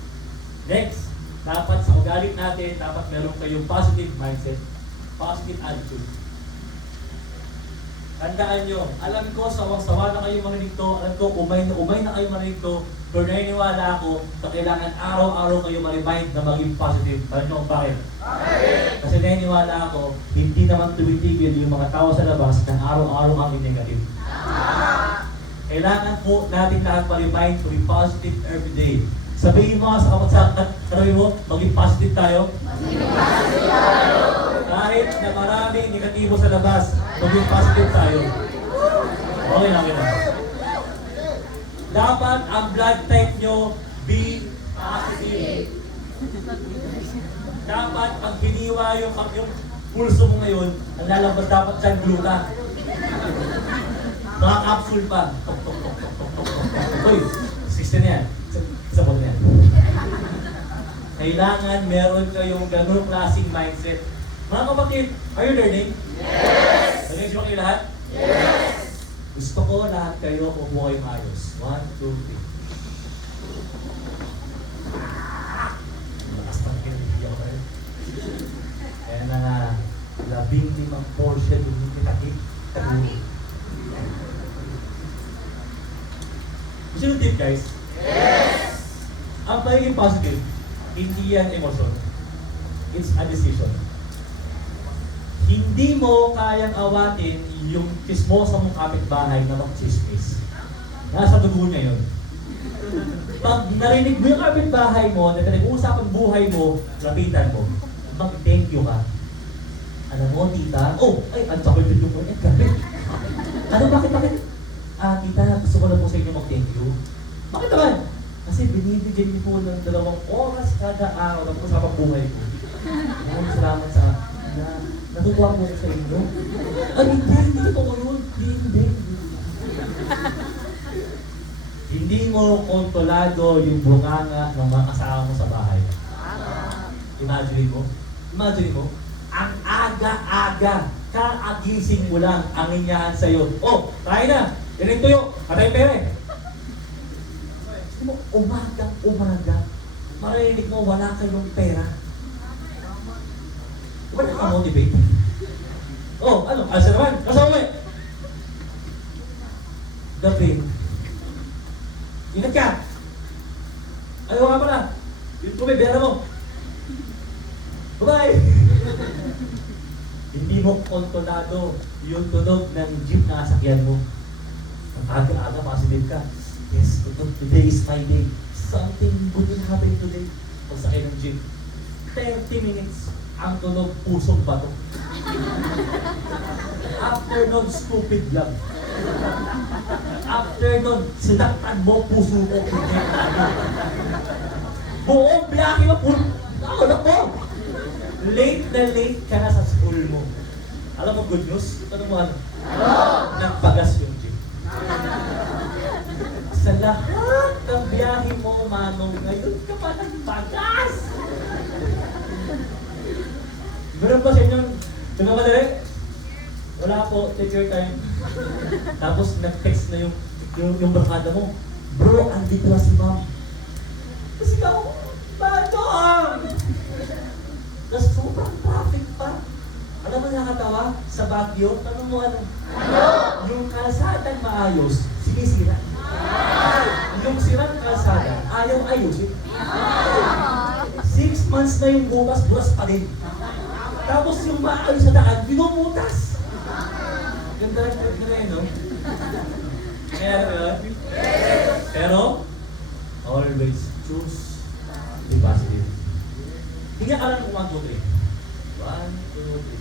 Next, dapat sa ugali natin, dapat meron kayong positive mindset, positive attitude. Tandaan nyo, alam ko, sawa na kayo marinig to, alam ko, umay na kayo marinig to, pero naniniwala ako na kailangan araw-araw kayo ma-remind na maging positive. Alam nyo kung bakit? Kasi naniniwala ako, hindi naman tumitigil yung mga tao sa labas na araw-araw maging negative. Kailangan po natin lahat ma-remind to be positive every day. Sabihin mo sa katabi mo, maging positive tayo. Kahit na maraming negatibo sa labas, maging positive tayo. Okay lang yun. Dapat ang blood type nyo be positive. Dapat pag biniwa yung pulso mo ngayon, ang lalabas dapat dyan gluta. Mga capsule pa. Uy, 16 na yan. Sabot na yan. Kailangan meron kayong ganung klaseng mindset. Mga kapatid, are you learning? Yes! Nag-enjoy ba kayo lahat? Yes! Gusto ko lahat kayo umuha yung ayos. 1, 2, 3. Lakas ng kinig ako eh. Kaya na nga, 15 portion yung hindi kitakit. Gusto yung tip guys? Yes! Ang pagiging positive, hindi yan emosyon. It's a decision. Hindi mo kayang awatin yung chismosa mong kapitbahay na mag-chismis. Nasa dugo niya yun. Pag narinig mo yung kapitbahay mo, na pinag-uusap ang buhay mo, lapitan mo. Mag-thank you ka. Alam mo, tita? Oh, ay, ang sakit yung mo. Bakit? Ano, bakit? Tita, gusto ko lang po sa inyo mag-thank you. Bakit naman? Kasi binibigyan niyo po ng 2 oras kada araw na pag-usap ang buhay ko. Maraming salamat sa natutuwa po sa inyo. Ay, hindi totoo yun. Hindi. Hindi mo kontrolado yung bunganga ng mga kasama mo sa bahay. Imagine mo, ang aga-aga, kaagising mo lang ang inyahan sa'yo. Oh, tayo na! Ganito yun, patay pere. Gusto mo, umaga, marinig mo, wala kayong pera. Wala ka motivate. Oh, ano? Asa naman? Kasama mo eh. Gabi. Ingat ka. Ayaw nga pala. Yung tubig, bera mo. Bye-bye. Hindi mo kontrolado yung tunog ng jeep na kasakyan mo. Ang aga-aga, positive ka. Yes, today is my day. Something good will happen today. Pagsakay ng jeep. 30 minutes ang tunog pusong bato. After nun, stupid lang. After nun, sinaktan mo puso mo. Buong biyahe mo, ako. Late na late ka na sa school mo. Alam mo good news? Tanong mo ano? Nagpagas yung jeep. Sa lahat ng biyahe mo, Manong, ngayon ka pa nagpagas! Meron ba sa inyo? Tumamadali? Wala po, take your time. Tapos nag-text na yung barkada mo. Bro, andito na si ma'am. Kasi ako, Manong! Tapos sobrang traffic pa. Alam mo nakakatawa? Sa Baguio, tanong mo ano? Yung kalsadang maayos, sinisira. Yung sirang kalsada, ayaw ayusin. 6 months na yung bukas pa rin. Tapos yung maayos sa daan, binumutas. Ganda rin, no? Kaya yun? Pero, always choose the positive. Tingnan ka lang kung 1, 2, 3. 1, 2, 3.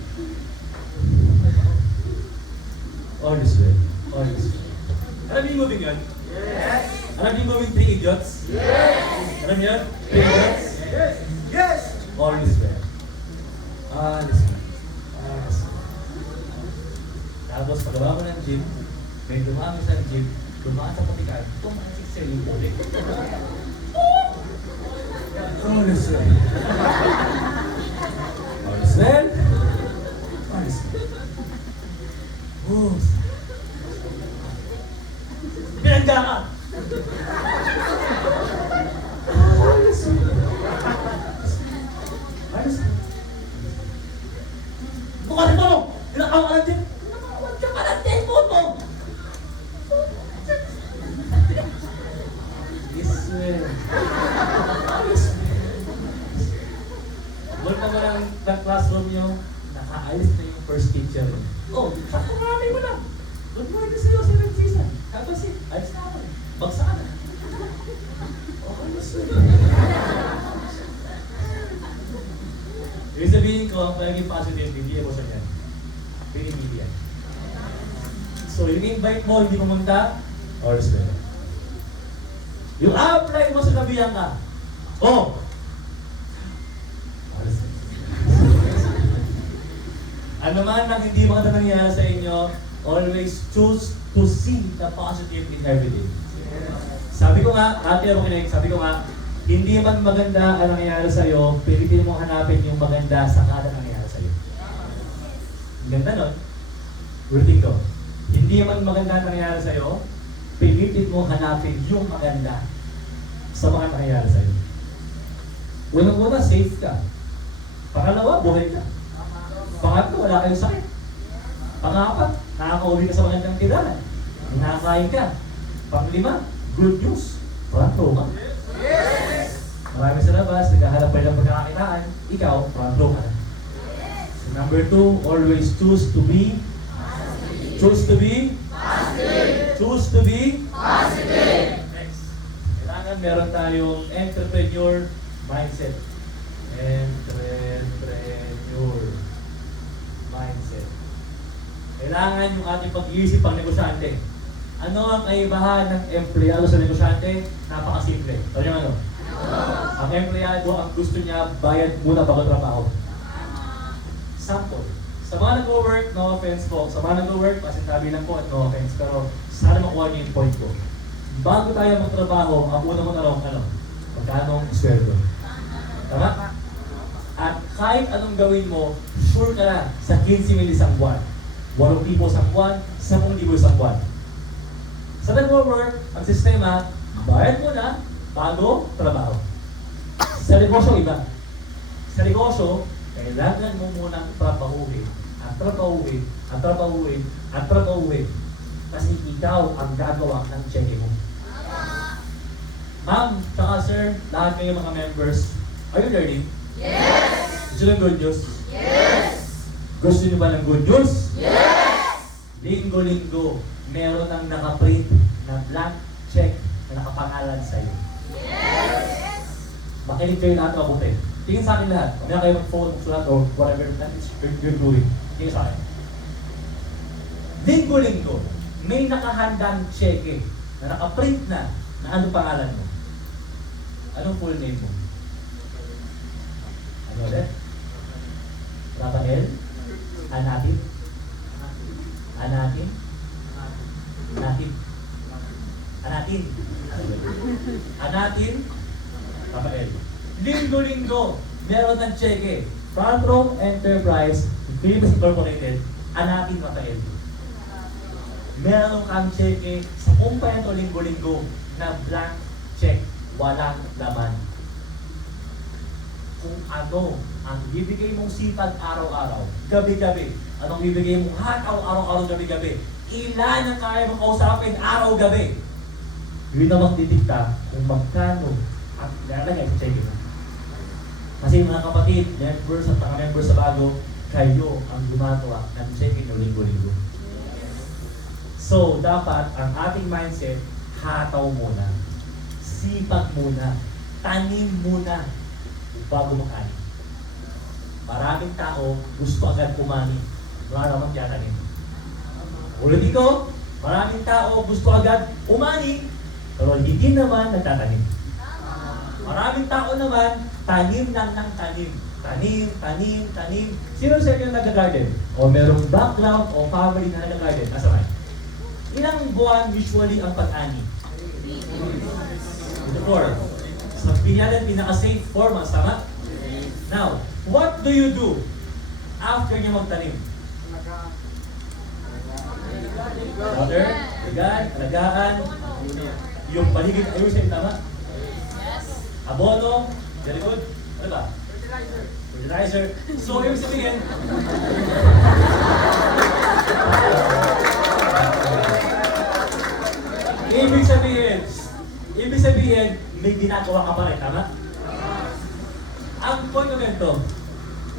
All is well. All is well. Alam niyo yung moving yun? Yes! Alam niyo yung moving 3 idiots? Yes! Alam niyo yun? 3 idiots? Yes! Yes! All is well. All is well. All is well. Tapos pagkaba mo ng gym, may dumami sa gym, dumaan sa patikan, tumansik sa yung ulit. All is well. All is well. All is well. Oh, pinangga ka! All is well. All is well. Mukha rin mo! Pinakaw ka lang din! Pinakawan ka pa ng telepon mo! Yes, well. Yes, well. Doon naman ang classroom nyo, nakaalis na yung first teacher. Oh, sakto marami mo lang. Good morning sa'yo, si Regisa. Tapos alis na ako. Bagsakan na. Oh, yes, well. Ibig sabihin ko, ang palaging positive, hindi ako sa yan. Pinipili yan. So, yung invite mo, hindi pumunta, all is well. Yung apply mo sa kabilang ka, oh! All is well. Ano man ang hindi maganda nangyari sa inyo, always choose to see the positive in everything. Sabi ko nga, ate ako kinig, sabi ko nga, hindi man maganda ang nangyayari sa'yo, pilitin mo hanapin yung maganda sa kada nangyayari sa'yo. Ang ganda nun. Ulitin ko. Hindi man maganda ang nangyayari sa'yo, pilitin mo hanapin yung maganda sa mga nangyayari sa'yo. Unang-una, safe ka. Pangalawa, buhay ka. Pangatlo, wala kayong sakit. Pangapat, nakaka-uwi ka sa magandang tirahan. Nakakain ka. Panglima, good news. Front row ka. Marami sa labas, naghahanap pa ng pagkakakitaan. Ikaw, front row ka na. So number 2, always choose to be positive. Choose to be positive. Next. Kailangan meron tayong entrepreneur mindset. Entrepreneur mindset. Kailangan yung ating pag-iisip pang negosyante. Ano ang kaibahan ng empleyado sa negosyante? Napakasimple. Sabi niyo ano? Ang empleyado, ang gusto niya, bayad muna bago trabaho. Sample. Sa mga nag-work, no offense po. Sa mga nag-work, pasintabi lang po at no offense. Pero sana makuha niyo yung point ko. Bago tayo magtrabaho, ang una mo tanong, magkano ang sweldo? Tama? At kahit anong gawin mo, sure ka na sa 15 mil isang buwan. 8,000 isang buwan, 10,000 isang buwan. Sa nag-work, ang sistema, bayad mo na bago trabaho. Sa negosyo, iba. Sa negosyo, kailangan mo munang trabahuin. At trabahuin, at trabahuin, at trabahuin. Kasi ikaw ang gagawa ng cheque mo. Ma'am, saka sir, lahat kayo mga members, are you learning? Yes! Gusto ng good news? Yes! Gusto niyo ba ng good news? Yes! Linggo-linggo, meron ng nakaprint na blank check na nakapangalan sa'yo. Yes! Makinig kayo lahat mabuti. Tingin sa akin lahat. Kaya kayo mag-phone, magsulat, or whatever that is you're doing. Tingin sa akin. Linggo-linggo, may nakahandang cheque na nakaprint na ano pangalan mo. Anong full name mo? Ano ulit? Rafael? Anatin? Anatin? Anatin? Anatin? Anatin? Rafael. Linggo-linggo, meron ng cheque. Front Row Enterprise, Philippines Incorporated, Anatin Rafael. Meron kang cheque sa kumpanya linggo-linggo na blank check, walang laman. Kung ano ang bibigay mong sipag araw-araw, gabi-gabi, anong bibigay mong hataw araw-araw, gabi-gabi, ilan ang kaya mong kausapin araw-gabi, yun na magdidikta kung magkano ang lalagay sa cheque mo. Kasi mga kapatid, members at mga members sa bago, kayo ang gumagawa ng cheque nyo linggo-linggo. So, dapat ang ating mindset, hataw muna, sipag muna, tanim muna, bago makanin. Maraming tao gusto agad kumani, wala naman tiyatanim. Ulit dito, maraming tao gusto agad umani, pero hindi naman nagtatanim. Maraming tao naman, tanim lang ng tanim. Tanim, tanim, tanim. Sino sa inyo nag-garden? O merong background o family na nag-garden? Nasa man? Ilang buwan usually ang pag-ani? 4. Sa pinyalan, pinaka-safe 4 months, tama? Now, what do you do after nyo magtanim? Water, ligan, alagaan, yung paligid ayusin, tama? Abono, very good. Ano ba? Fertilizer. So, ibig sabihin, ibig sabihin, may ginagawa ka pa rin, tama? Ang point ng ganito,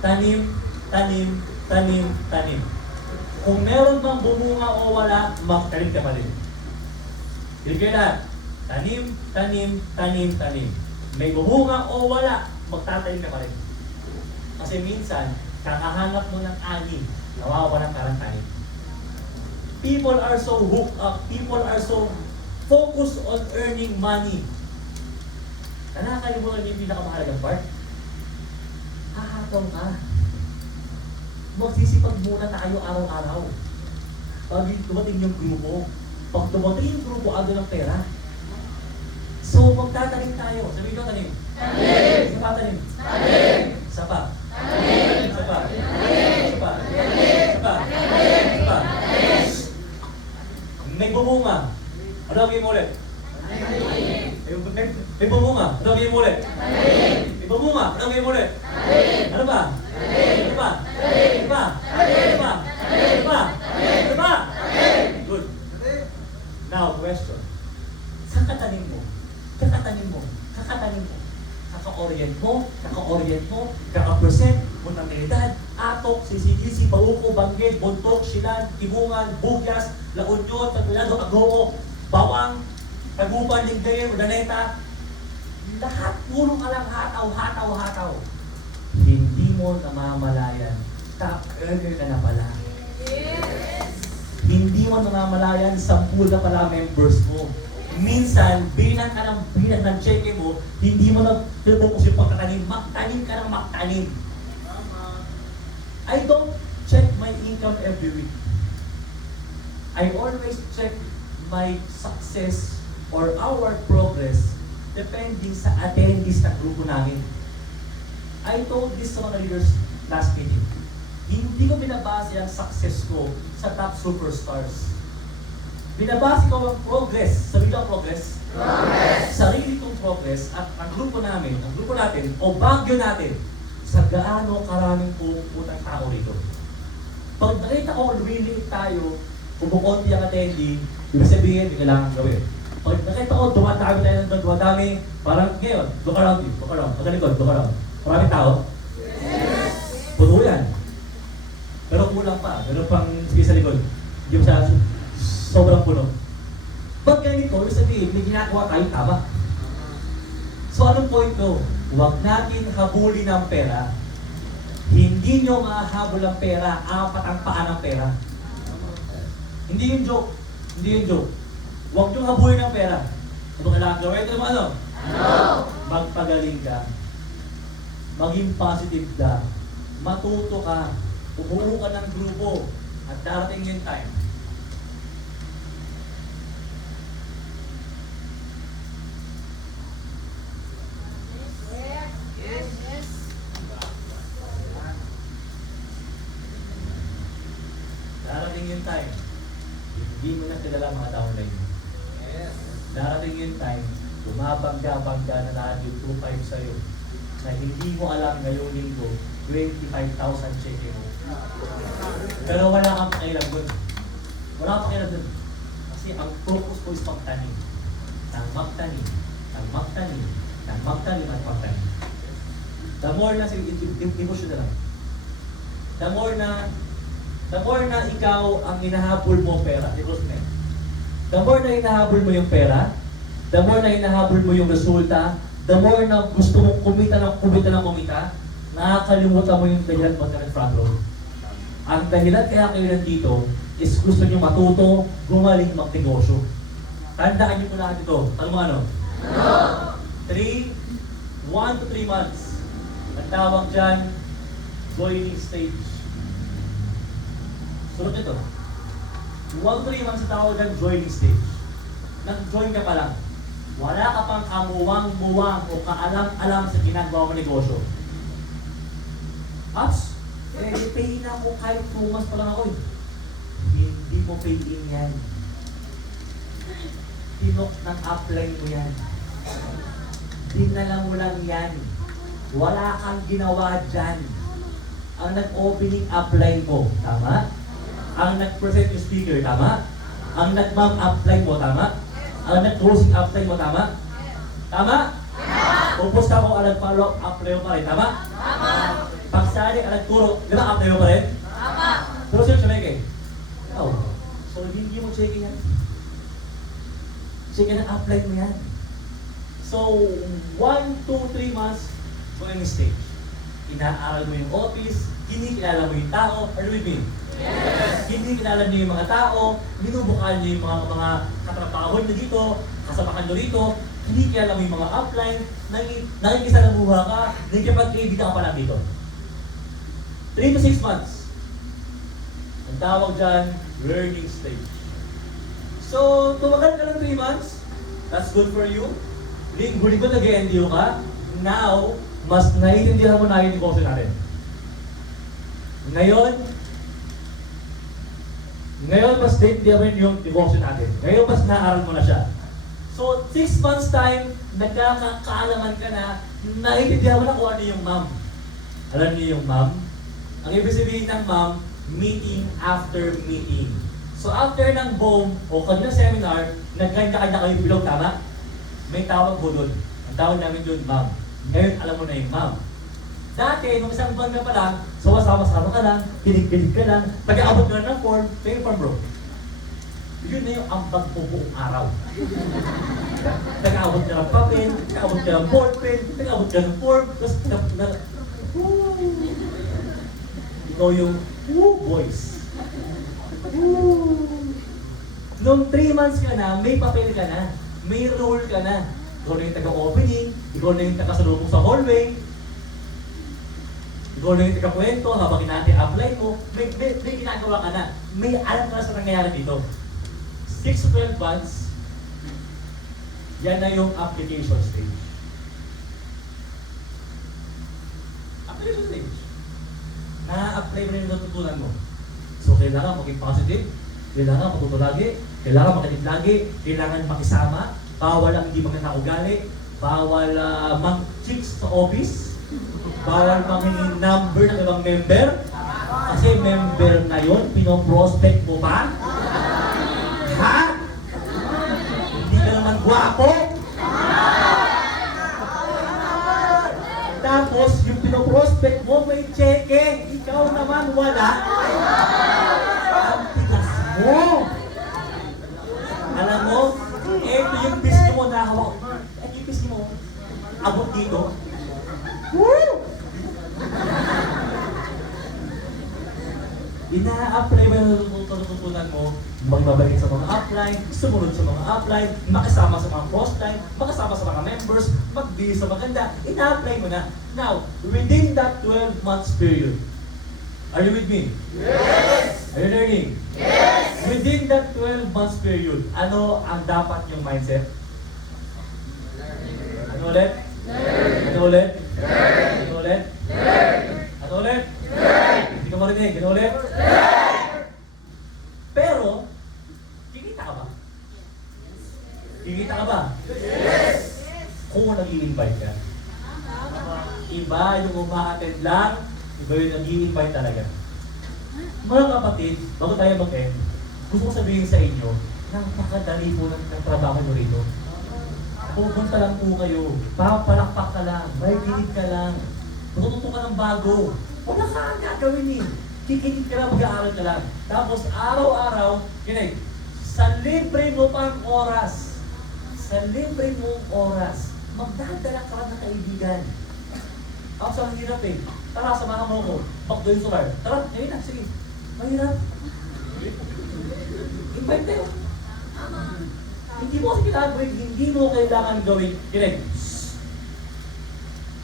tanim, tanim, tanim, tanim. Kung meron bang bumunga o wala, magtanim ka pa rin. Hindi kayo lahat. Tanim, tanim, tanim, tanim. May bumunga o wala, magtatanim ka pa rin. Kasi minsan, kakahanap mo ng ani, nawawalan ka ng tanim. People are so hooked up, people are so focused on earning money. Nakakalimutan yung pinakamahalagang part. Hahataw ka. Magsisipag muna tayo araw-araw. pag dumating yung grupo. Pag dumating yung grupo, ando ng pera. So, magtatanim tayo. Sabihin ko, tanim. Tanim. Isa pa, tanim. Tanim. Isa pa. Tanim. Isa pa. Tanim. Isa pa. Tanim. Isa pa. Tanim. Isa pa. Tanim. May bumunga. Ano ang mo ulit? Tanim. May bumunga. Ano ang mo ulit? Tanim. May bumunga. Ano ang mo ulit? Tanim. Ano ba? Tanim. Ano ba? Tanim. Ano ba? Tanim. Ano ba? Ano ba? Ano ba? Tanim. Good. Now, question. Saan katanim mo? Kakatanim mo. Kakatanim mo. Kaka-orient mo. Kaka-orient mo. Kaka-present. Montanilidad. Atok. Sisigisi. Bauko. Banggit. Buntok. Silan. Tibungan. Bugyas. La Union. Taglado. Agogo. Bawang. Tagupan. Linggayen. Udaneta. Lahat. Puro ka lang hataw. Hataw. Hataw. Hindi mo namamalayan. Top earner ka na pala. Hindi mo namamalayan, 10 na pala members mo. Minsan, bilang ka ng cheque mo, hindi mo na focus yung pagkatanim. Magtanim ka ng magtanim. I don't check my income every week. I always check my success or our progress depending sa attendees ng grupo namin. I told this sa mga leaders last meeting. Hindi ko binabase ang success ko sa top superstars. Binabase ko ang progress. Sabi ko ang progress? Progress. Sarili kong progress at ang grupo namin, ang grupo natin, o bagyo natin, sa gaano karaming pumupunang tao rito. Pag nakita ko lumiliit tayo, kumukonti ang attendee, ibig sabihin, may kailangan gawin. Pag nakita ko dumadami tayo ng dumadami, parang ngayon, look around you, look around, magalikod, look around. Maraming tao? Yes. Puno yan. Pero kulang pa. Meron pang sige sa likod. Hindi mo siya sobrang puno. Pag ganito, ibig sabihin, may ginagawa tayo tama. So anong point ko? Huwag natin habulin ang pera. Hindi nyo mahahabol ang pera, apat ang paa ng pera. Hindi yung joke. Hindi yung joke. Huwag nyo habulin ang pera. Ano kailangan gawin? Ito naman ano? Ano? Magpagaling ka. Maging positive ka. Matuto ka. Umuo ka ng grupo at darating yung time. Yes. Yes. Darating yung time. Hindi mo na kilala mga downline mo. Darating yung time, bumabangga-bangga na lahat yung 2.5 sa'yo na hindi mo alam ngayong linggo, 25,000 cheque mo. Pero wala kang pakialam dun. Wala kang pakialam dun. Kasi ang focus ko is magtanim. Nang magtanim. Nang magtanim. Nang magtanim at magtanim. The more na, emotion na lang. The more na ikaw ang hinahabol mo pera. The more na hinahabol mo yung pera, the more na hinahabol mo yung resulta, the more na gusto mong kumita, nakakalimutan mo yung dahilan mo sa front row. Ang dahilan kaya kayo nandito is gusto nyo matuto, gumaling magnegosyo. Tandaan nyo po lahat ito. Alam mo ano? 1 to 3 months. Ang tawag dyan, joining stage. Sunod ito. 1 to 3 months ang tawag dyan, joining stage. Nag-join ka pa lang. Wala ka pang kamuwang-muwang o kaalam-alam sa ginagawa mo negosyo. Ups, pay na ako kahit 2 months pa lang ako eh. Hindi mo pay in yan. Tinok ng upline mo yan. Dinala mo lang yan. Wala kang ginawa dyan. Ang nag-opening upline mo, tama? Ang nag-present yung speaker, tama? Ang nag-mom upline mo, tama? Ang nag-closing upline mo, tama? Tama? Upos ka kung ang nag-follow upline mo pa rin, tama? Tama. Pagsali ang nagturo, di ba upline mo pa rin? Tama. Pero sino siya may ikaw. So hindi mo checking yan. Checking ang upline mo yan. So, 1, 2, 3 months, joining stage. Inaaral mo yung office, kinikilala mo yung tao, are you with me? Yes. Hindi kilala niyo yung mga tao, minubukan niyo yung mga katrabaho niyo dito, kasamahan niyo rito, hindi kilala mo yung mga upline, nakikisalamuha ka, nakikipag-kaibigan ka pa lang dito. 3 to 6 months. Ang tawag dyan, learning stage. So, tumagal ka ng 3 months. That's good for you. Linggo-linggo nag-NDO ka. Now, mas naiintindihan mo na yung negosyo natin. Ngayon, mas naiintindihan mo yung negosyo natin. Ngayon, mas naaral mo na siya. So, 6 months time, nagkakaalaman ka na, naiintindihan mo na kung ano yung ma'am. Alam niyo yung ma'am? Ang ibig sabihin ng ma'am, meeting after meeting. So after ng BOM o kanilang seminar, nagkanya-kanya kayo bilog, tama? May tawag po doon. Ang tawag namin doon, ma'am. Ngayon, alam mo na yung ma'am. Dati, nung isang buwan ka pa lang, sama-sama ka lang, kinig-kinig ka lang, pag-aabot ka lang ng form, may form bro. Yun na yung ambag mo buong araw. Nag-aabot ka ng papel, nag-aabot ka ng ballpen, nag-aabot ka ng form, tapos ikaw yung boys. Nung 3 months ka na, may papel ka na, may role ka na. Ikaw na yung taga-opening, ikaw na yung taga-salubong sa hallway, ikaw na yung taga-kwento habang inaati-apply mo, may ginagawa ka na. May alam ka na sa nangyayari dito. 6 to 12 months, yan na yung application stage. Application stage. Na-apply mo na yung natutunan mo. So, kailangan maging positive, kailangan matuto lagi, kailangan makinig lagi, kailangan makisama, bawal ang hindi maganda ugali, bawal mang-chicks sa office, bawal mangingin number ng ibang member, kasi member na yun, pinoprospect mo pa? Ha? Hindi ka naman gwapo? Tapos, yung pinoprospect mo, may cheque, ikaw naman wala. Ang tigas mo. Alam mo, ito yung piski mo na hawak. Ito yung piski mo. Abot dito. Woo! Ina-apply mo yung natutunan mo, magbabalik sa mga upline, sumunod sa mga upline, makasama sa mga crossline, makasama sa mga members, magbihis sa maganda, ina-apply mo na. Now, within that 12 months period, are you with me? Yes! Are you learning? Yes! Within that 12 months period, ano ang dapat yung mindset? Ano ulit? Ano ulit? Ano ulit? Ano ulit? Hindi ka marinig. Ano ulit? Pero, kikita ka ba? Kikita ka ba? Yes! Kung nag-i-invite ka. Iba yung uma-attend lang, iba yung nag-i-invite talaga. Mga kapatid, bago tayo mag-end, gusto ko sabihin sa inyo, napakadali po ng trabaho nyo rito. Pupunta lang po kayo, papalakpak ka lang, may kinig ka lang, matututo ka ng bago. Wala ka ang gagawin eh. Kikinig ka lang, mag-aaral ka lang. Tapos araw-araw, kinig, sa libre mo pang oras, magdadala ka ng kaibigan. Ako sa hirap eh. Tara, samahan mo ko. Back doon sa bar. Tara, ayun na, sige. Mahirap. Invite tayo. Hindi mo kasi kailangan gawin, hindi mo kailangan gawin. Kinig.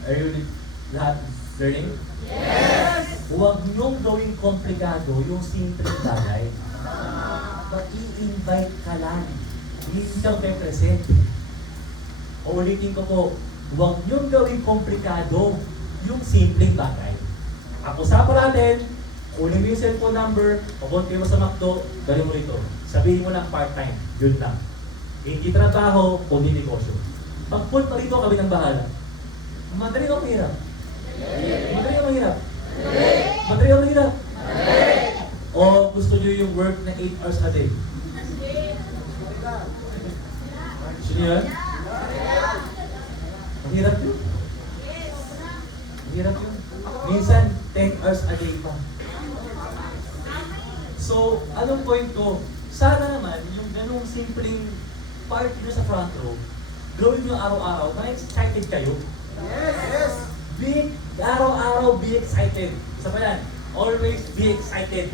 Are you lahat learning? Yes! Huwag niyong gawing komplikado yung simple bagay. Mag-i-invite ka lang. Hindi ka present. Uulitin ko po, huwag niyong gawing komplikado yung simpleng bagay. Ang usapan natin, kunin mo yung cellphone number, papunti mo sa McDo, gawin mo ito. Sabihin mo lang part-time, yun lang. Hindi trabaho, kundi negosyo. Pag-punta rito, kami ng bahala. Madali o mahirap? Madali o mahirap? Madali o mahirap? O gusto nyo yung work na 8 hours a day? Gusto nyo yan? Mahirap yun. Mahirap yun. Minsan, 10 hours a day pa. So, anong point ko? Sana naman, yung ganung simpleng party na sa front row, gawin nyo araw-araw, na excited kayo. Yes! Araw-araw, be excited. Isa pa yan, always be excited.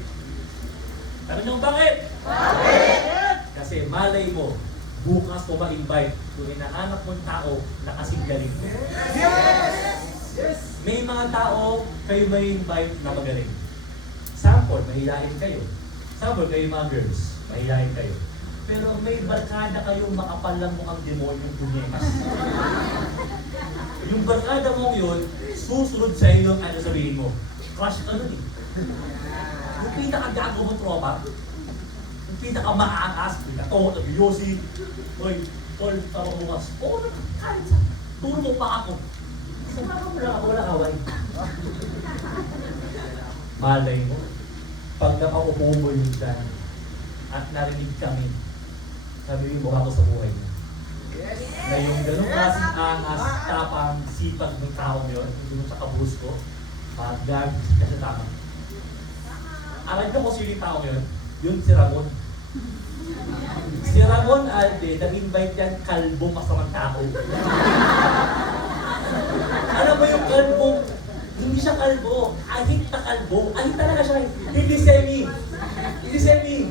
Tanong nyo bakit? Bakit? Kasi malay mo, bukas mo ma-invite kung hinahanap mong tao na kasing galing. Yes! May mga tao kayo may invite na magaling. Sample, mahihain kayo. Sabi kayo mga girls, mahihayin kayo. Pero may barkada kayong makapal lang mukhang demonyong bunyekas. Yung barkada mo yun, susunod sa iyo yung ano sabihin mo. Crush ka nun eh. Yung pinakagago mong tropa, yung pinakamaakas, pinakato, nag-yosi, oy, tol, tama bukas. Oo, kahit sa, turo mo pa ako. Sa mga wala away. Malay mo, pag nakaupo mo yun dyan, at narinig kami, sabihin mo ako sa buhay niya. Na yung ganun klaseng angas, tapang, sipag ng taong yun, yung sa kabuhos ko, mag-gag ka sa tama. Alam niyo kung sino yung taong yun? Yun si Ramon. Si Ramon Alde, nag-invite yan kalbong masamang tao. Alam mo yung kalbong, hindi siya kalbo, ahit na kalbo. Ahit talaga siya, hindi semi. Hindi semi.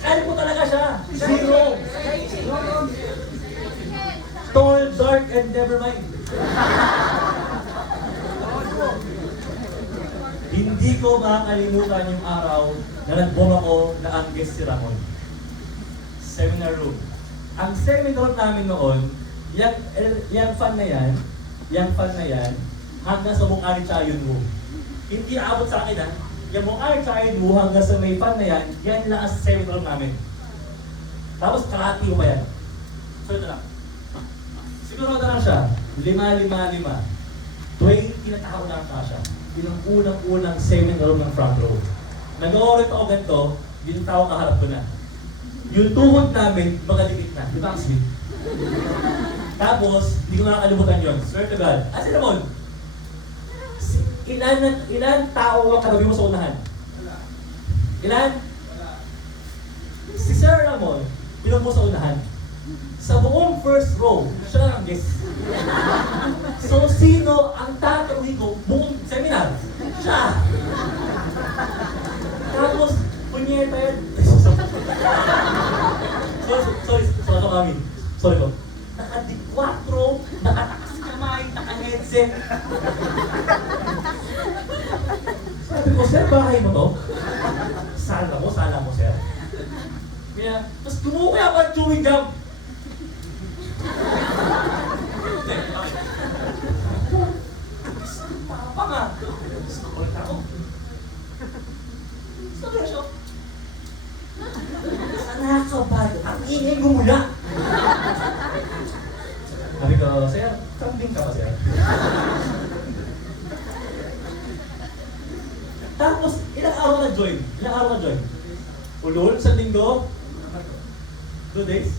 Kalbo talaga siya. Zero. Tall, dark, and never mind. Hindi ko makakalimutan yung araw na nag-bomb ako na ang guest si Ramon. Seminar room. Ang seminar room namin noon, yung fan na yan, hanggang sa mukha ni Chayon mo. Hindi aabot sa akin ha. Yung mukha ni Chayon mo hanggang sa may fan na yan lang ang seminar room namin. Tapos kalahati ko pa yan. So ito lang. Siguro na lang siya, 5-5-5. 20 na tao lang siya. Yun ang unang-unang seminar room ng front row. Nag-o-orit ako ganito, yung tao kaharap ko na. Yung tuhod namin, magalipit na. Di ba ang sweet? Tapos, hindi ko nakakalimutan yun. Swear to God. Asi naman, ilan tao ang katabi mo sa unahan? Ilan? Si Sir Ramon, ilan mo sa unahan? Sa buong first row, siya lang ang guest. So, sino ang tatanungin ko buong seminar? Siya! Tapos, punyeta yan. Sorry kami. Sorry ko. Naka-4, nakatakas kamay, naka-headset. Sabi ko, sir, bahay mo to? Sala mo, sir. Kaya, tapos tumukoy ako at chewing gum. Papa nga. Ulit ako. Sabi siya, sana ka ba? Ang ingay gumula. Sabi ko, sir, kambing ka ba, sir? Tapos, ilang araw na join? Ulol, sa linggo? 2 days?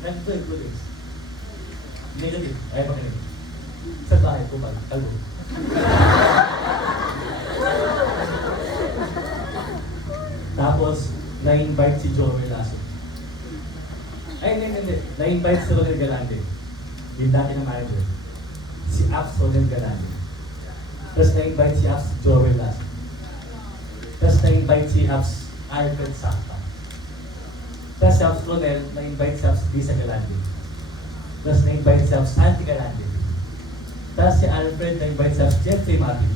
Nag-join 2 days. Negative. Ay, makinig. Sa bahay ko ba? Kalbo. Tapos, na-invite si Joey Lasso. Ay, hindi. Na-invite si Rodel Galante. Yung dati na manager. Si Aps Rodel Galante. Tapos na-invite si Aps Joey Lasso. Tapos na-invite si Aps Alfred Sakta. Tapos si Aps Rodel, na-invite si Aps Lisa Galante. Tapos na-invite si Aps Auntie Galante. Tapos si Alfred, na-invite si Aps Jeffrey Martin.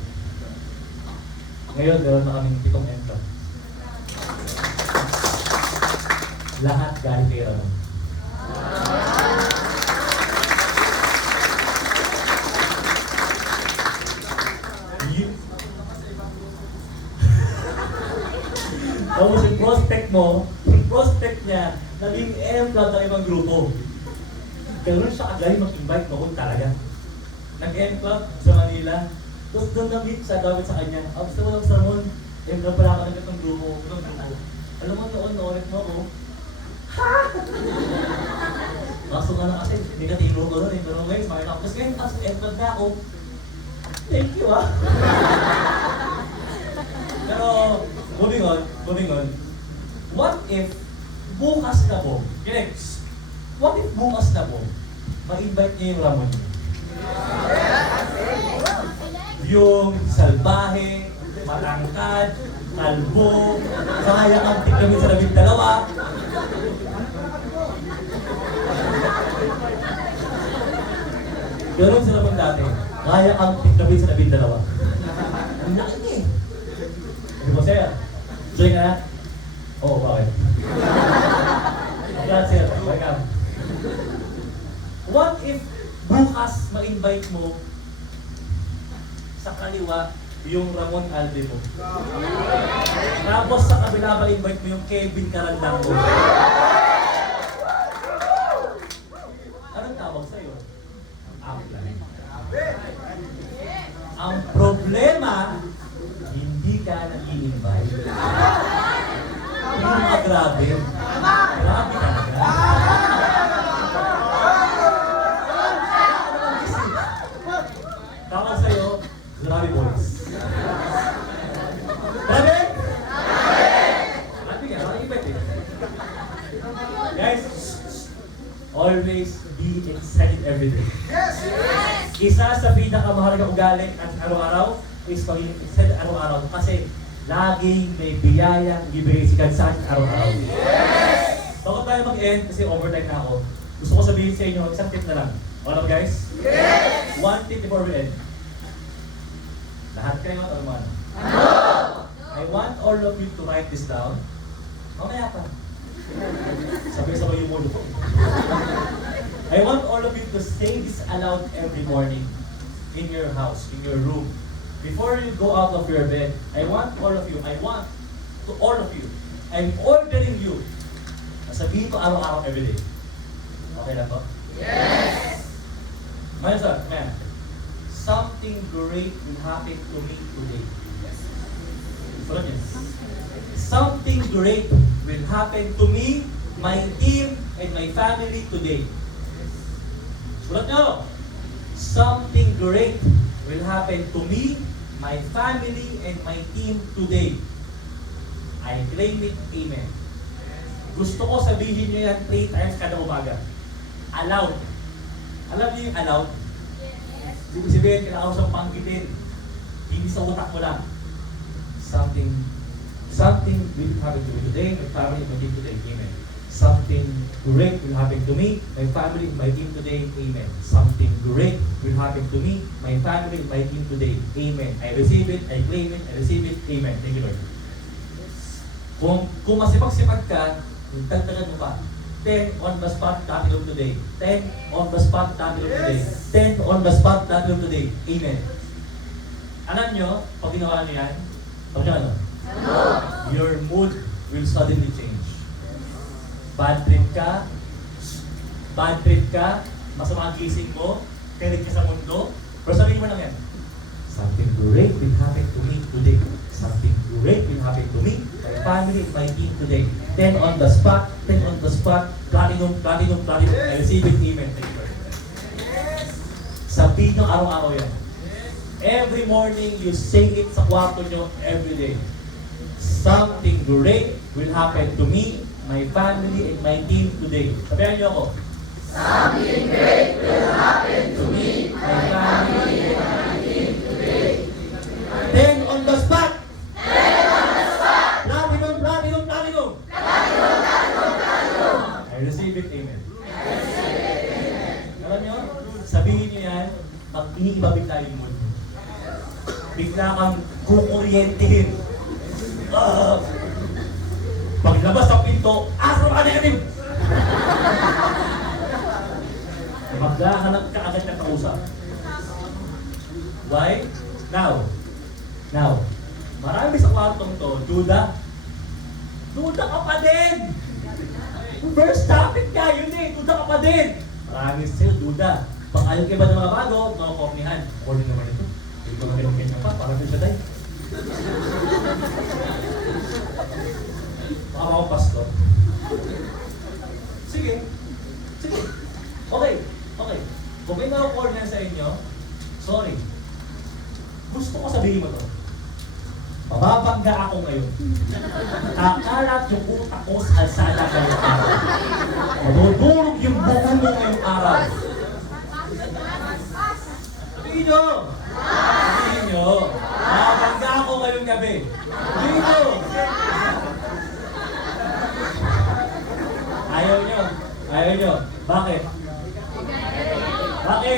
Ngayon, meron na kaming 7 entrant. Lahat galing kay Ramon. Tapos yung prospect niya, naging M-club ng ibang grupo. Ganun siya kagaling mag-invite noon talaga. Nag-M-club sa Manila. Tapos doon na-meet siya, gamit sa kanya. Gusto mo lang sa Ramon, M-club pala ako ng itong grupo. Alam mo noon, na-ulit mo ako. Ha! Kaso nga na kasi, negatibo ko rin. Pero ngayon, smart ako. Tapos ngayon, M-club na ako. Thank you ah! Pero, moving on. What if bukas na po, what if bukas na po, ma-invite niya yung Ramon? Yung salbahe, matangkad, kalbo, kaya ang tignamin sa 12. Ganun sila pang dati, kaya ang tignamin sa 12. Ang laki niya eh. Tuloy ka na? Oo, bakit? Congrats, sir. Welcome. What if bukas ma-invite mo sa kaliwa yung Ramon Alde mo? Tapos sa kabila ma-invite mo yung Kevin Carandang mo? Anong tawag sa'yo? Ang plan. Ang problema, hindi ka nag-i-invite. Yung mga grabe. Grabe ka na. Tawag sa'yo, grabe boys. Grabe? Grabe ka, nakikipit eh. Guys, always be excited every day. Isa sa pinakamahalagang ugali at araw-araw is pagiging excited araw-araw kasi laging may biyayang ibigay si God sa atin araw-araw. Bago tayo mag-end, kasi overtime na ako, gusto ko sabihin sa inyo, isang tip na lang. Okay ba guys? One tip before we end. Lahat kayo at ano? I want all of you to write this down. Mamaya pa. Sabay-sabay yung mulo ko. I want all of you to say this aloud every morning in your house, in your room. Before you go out of your bed, I want all of you, I'm ordering you na sabihin ko araw-araw every day. Okay na po? Yes! Mayroon, man. Something great will happen to me today. Follow niyo. Something great will happen to me, my team, and my family today. Sulat nyo. Something great will happen to me, my family, and my team today. I claim it, amen. Gusto ko sabihin nyo yan 3 times kada umaga. Aloud. Alam niyo yung aloud? Ibig sabihin, kailangan ko siyang panggitin. Hindi sa utak mo lang. Something will happen to me today, my family, and my team today, amen. Something great will happen to me, my family, my team today, amen. Something great will happen to me, my family, my team today, amen. I receive it, I claim it, I receive it, amen. Thank you, Lord. Kung masipag-sipag ka, tagtagan mo pa. 10 on the spot, tatilog today. 10 on the spot, tatilog today. 10 on the spot, tatilog today. Amen. Alam nyo, pag ginawa nyo yan, ano? Your mood will suddenly change. Bad trip ka, masama ang gising mo, kilig ka sa mundo, pero sabihin mo lang yan, something great will happen to me today. Something great will happen to me, my family, my team today. 10 on the spot, platinum, I receive it, amen. Thank you, Lord. Sabihin nyo araw-araw yan. Every morning, you say it sa kwarto nyo every day. Something great will happen to me, my family, and my team today. Sabihan niyo ako. Something great will happen to me, My family, and my team today. 10 on the spot. 10 on the spot. Platinum. Platinum. I receive it, amen. Alam niyo, sabihin niyo yan, pag iniiba bigla yung mood mo. Bigla kang kukuryentehin. Paglabas sa pinto, asro ka negative! Maghahanap ka agad ng kausap. Why? Now, marami sa kwartong to, Duda ka pa din! First topic ka, yun eh, Duda ka pa din! Marami sa'yo, Duda. Pag ayaw kayo ba ng mga bago, mga kopnihan. According naman ito. Hindi ko na kinukenya pa, parang din siya tayo. Baka mga pastor. Sige. Okay. Kung may nakakuha niyan sa inyo, sorry. Gusto ko sabihin mo to. Mababangga ako ngayon. Kakalat yung utak ko sa alsada ngayong araw. Madudurog yung buko mo ngayong araw. Sabihin nyo. Mababangga ako ngayong gabi. Sabihin nyo. Ayaw nyo. Bakit? Baka?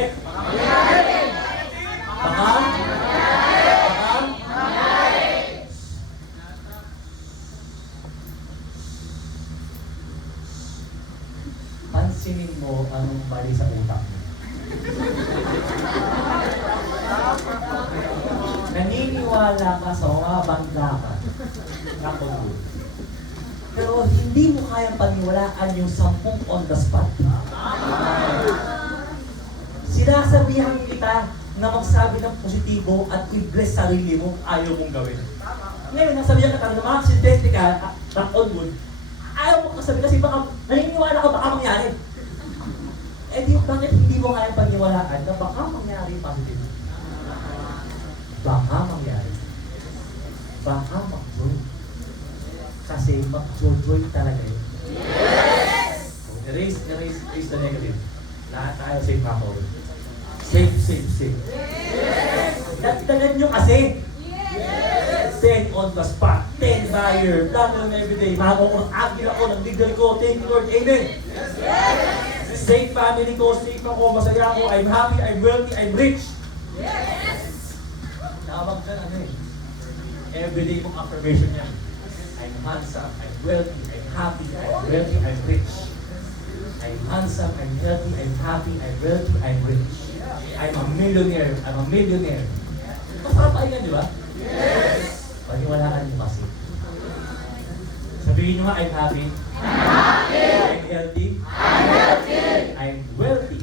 pansinin mo ang mali sa utak mo. Naniniwala ka sa mga bangga ka. Ako good. Pero hindi mo kayang paniwalaan yung 10 on the spot. Sinasabihan kita na magsabi ng positibo at i-bless sarili mo, ayaw mong gawin. Ngayon, nasabihan ka na makaksidente ka, back on wood, ayaw mo kasabi kasi baka naniniwala ka baka mangyari. Eh di, bakit hindi mo kayang paniwalaan na baka mangyari positive? Baka mangyari. Baka mag-joy. Kasi mag-joy talaga yun. So, erase the negative. Lahat tayo safe mga ko. Safe. Dagdagan nyo kasi. 10 on the spot, 10 buyer, plan everyday. Makakakagil ako ng legal ko. Thank you Lord, amen. Safe family ko, safe ako, masaya ako, I'm happy, I'm wealthy, I'm rich. Tawag ka everyday mong affirmation yan. I'm handsome, I'm wealthy, I'm happy, I'm wealthy, I'm rich. I'm handsome, I'm healthy, I'm happy, I'm wealthy, I'm rich. I'm a millionaire. Masarap yan, di ba? Paniwalaan mo kasi. Sabihin nyo nga, I'm happy. I'm healthy. I'm wealthy.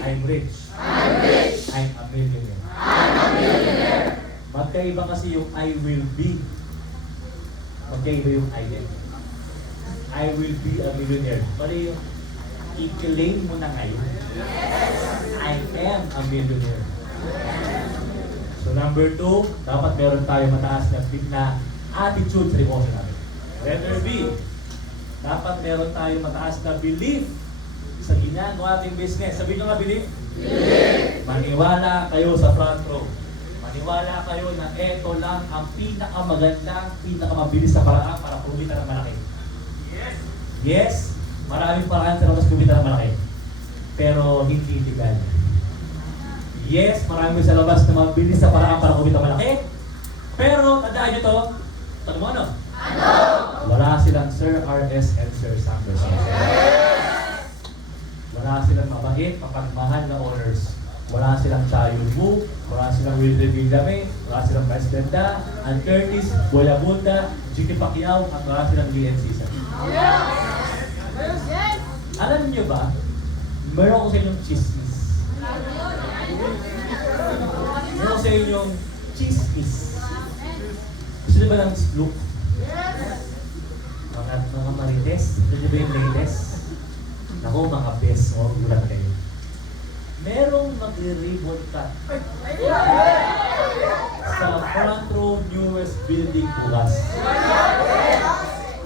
I'm rich. I'm a millionaire. Magkaiba kasi yung I will be. Magkaiba yung I am. I will be a millionaire. Mali yung i-claim mo na ngayon. I am a millionaire. So number 2, dapat meron tayo mataas na attitude sa emotion natin. Letter B, dapat meron tayo mataas na belief sa ginagawa ating business. Sabihin nyo nga belief? Maniwala kayo sa front row. Maniwala kayo na eto lang ang pinakamagandang, pinakamabilis na paraan para kumita ng malaki. Yes, maraming paraan para mas kumita ng malaki. Pero hindi legal. Yes, marami sa labas na mabilis sa paraan para kumita malaki. Pero, tandaan nyo to. Tanong mo ano? Wala silang Sir R.S. and Sir Sanders. Wala silang mabait, mapagmahal na owners. Wala silang Chayo Wu, wala silang Wilde Villame, wala silang Presidenta, Ann Curtis, Boy Abunda, G.T. Pacquiao, at wala silang DN Season. Alam niyo ba, meron ko sa inyong chismis. Meron ko sa inyong chismis. Gusto niyo ba ng look? Mga marites? Gusto niyo ba yung latest? Naku, mga best. O, gulat kayo. Merong mag-ribbon cut sa front row newest building bukas.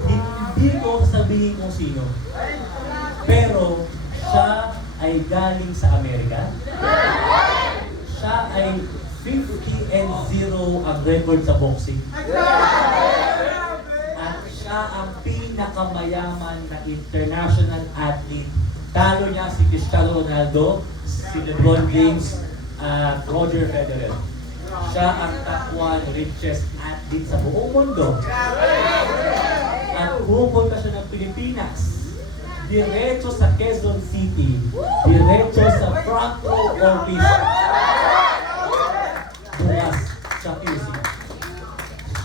Hindi ko sabihin kung sino. Pero siya ay galing sa Amerika. Siya ay 50-0 ang record sa boxing. At siya ang pinakamayaman na international athlete. Talo niya si Cristiano Ronaldo, si LeBron James, at Roger Federer. Siya ang top 1 richest athlete sa buong mundo. At pupunta siya ng Pilipinas. Diretso sa Quezon City. Diretso sa front row office. Bukas sa QC.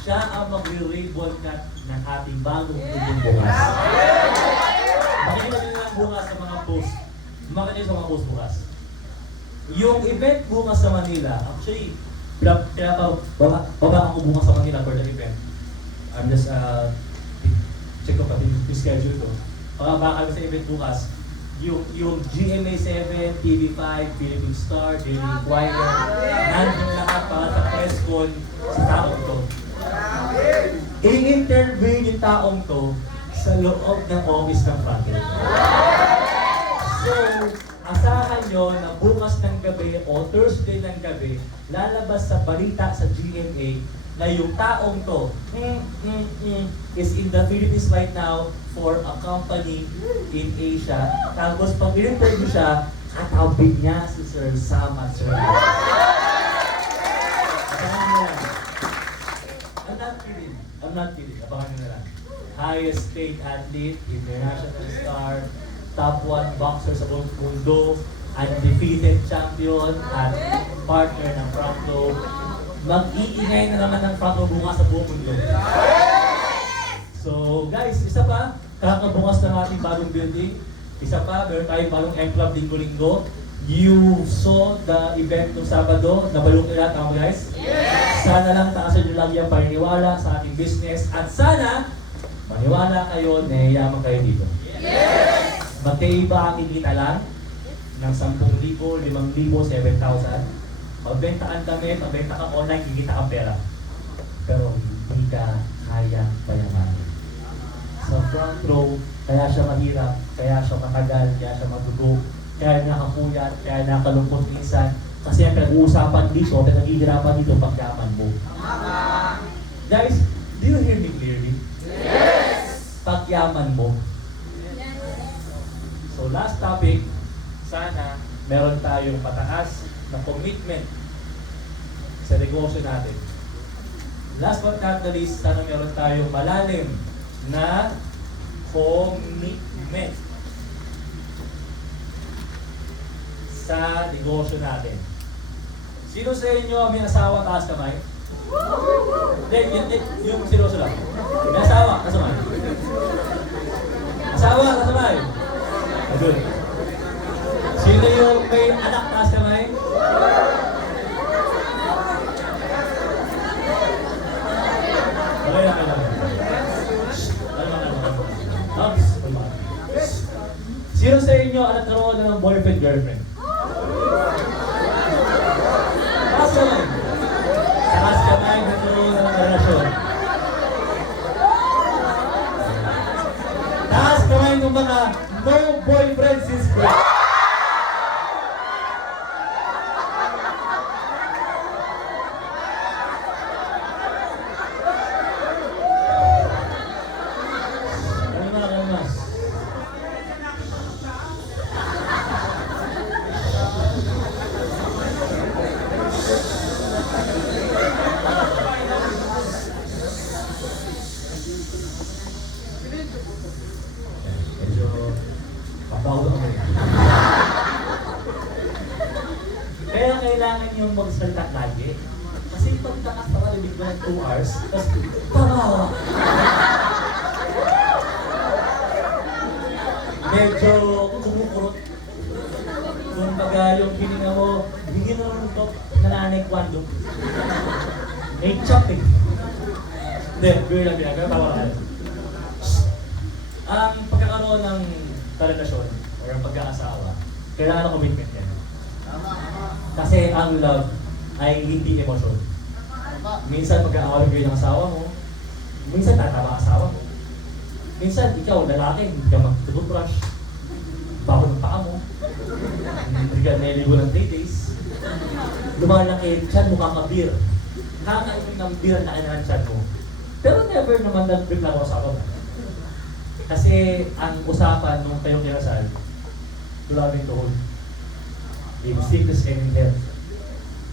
Siya ang mag-ribbon cut ng ating bagong ibon bukas. Makikita nyo lang bukas sa mga post. Makikita nyo sa mga post bukas. Yung event bukas sa Manila, actually, baba ako bukas sa Manila for the event. I'm just, check ko pati yung schedule ko. Baka kami sa event bukas, yung GMA7, TV5, Philippine Star, Daily Inquirer, nandun lahat para sa press con sa taong to. I-interview yung taong to sa loob ng office ng front row. So, asahan nyo na bukas ng gabi o Thursday ng gabi, lalabas sa balita sa GMA na yung taong to is in the Philippines right now for a company in Asia. Tapos pag in-interview siya, katawbig niya si Sir Sam at Sir Lee. Abangan nyo lang. I'm not kidding. Abangan nyo na lang. Highest paid athlete, international star, top 1 boxer sa buong mundo, undefeated champion, at partner ng Front Row. Mag-iingay na naman ng Front Row bukas sa buong mundo. So guys, isa pa, kakabukas ng ating bagong building. Isa pa, meron tayong bagong M-Club linggo-linggo. You saw the event ng Sabado, nabalong nila, tama guys? Yes! Sana lang taasan nyo lagi ang paniniwala sa ating business at sana maniwala kayo na yayaman kayo dito. Yes! Magkaiba ang kikita lang ng 10,000, 5,000, 7,000. Magbenta ang damit, magbenta ka online, kikita ang pera. Pero hindi ka kaya payamanin. Sa Front Row, kaya siya mahirap, kaya siya matagal, kaya siya madugo, kaya nakakuyat, kaya nakalungkot minsan. Kasi ang pinag-uusapan dito, pinag-ihirapan dito, pagyaman mo. Guys, do you hear me clearly? Yes! Pagyaman mo. So last topic, sana meron tayong pataas na commitment sa negosyo natin. Last but not the least, sana meron tayong malalim na commitment sa negosyo natin. Sino sa inyo may asawa, taas kamay? Hindi, yung seryoso lang. May asawa, taas kamay. Asawa, taas kamay. Good. Sino yung may anak, taas kamay? Okay lang. Sino sa inyo ang nagkaroon ng boyfriend, girlfriend? Taas kamay. Taas kamay, nagkaroon ng relasyon. Taas kamay ng mga no boyfriend since birth. Kaya kailangan yung magsalita lagi. Kasi pag nakasaralinig mo ng 2 hours, tapos tamawa. Medyo kumukurot. Kung baga yung hininga mo, hindi mo naman ito nananay kwando. May chop eh. Hindi, beer lang yan. Pero tawa lang. Ang pagkakaroon ng karelasyon or ang pagkakasawa, kailangan ng commitment yan. Kasi ang love ay hindi emosyon. Minsan pagka-awal kayo ng asawa mo, minsan tatawa ang asawa mo. Minsan ikaw, lalaki, hindi ka mag-toothbrush. Bakit ng paa mo? Hindi ka naligo ng 3 days. Lumalaki, tiyan mo kakabir. Nakakainom ng beer na kailangan tiyan mo. Pero never naman nag-drink na ako sa asawa mo. Kasi ang usapan nung kayong kinasal, dulaming tuhod. In sickness and in health,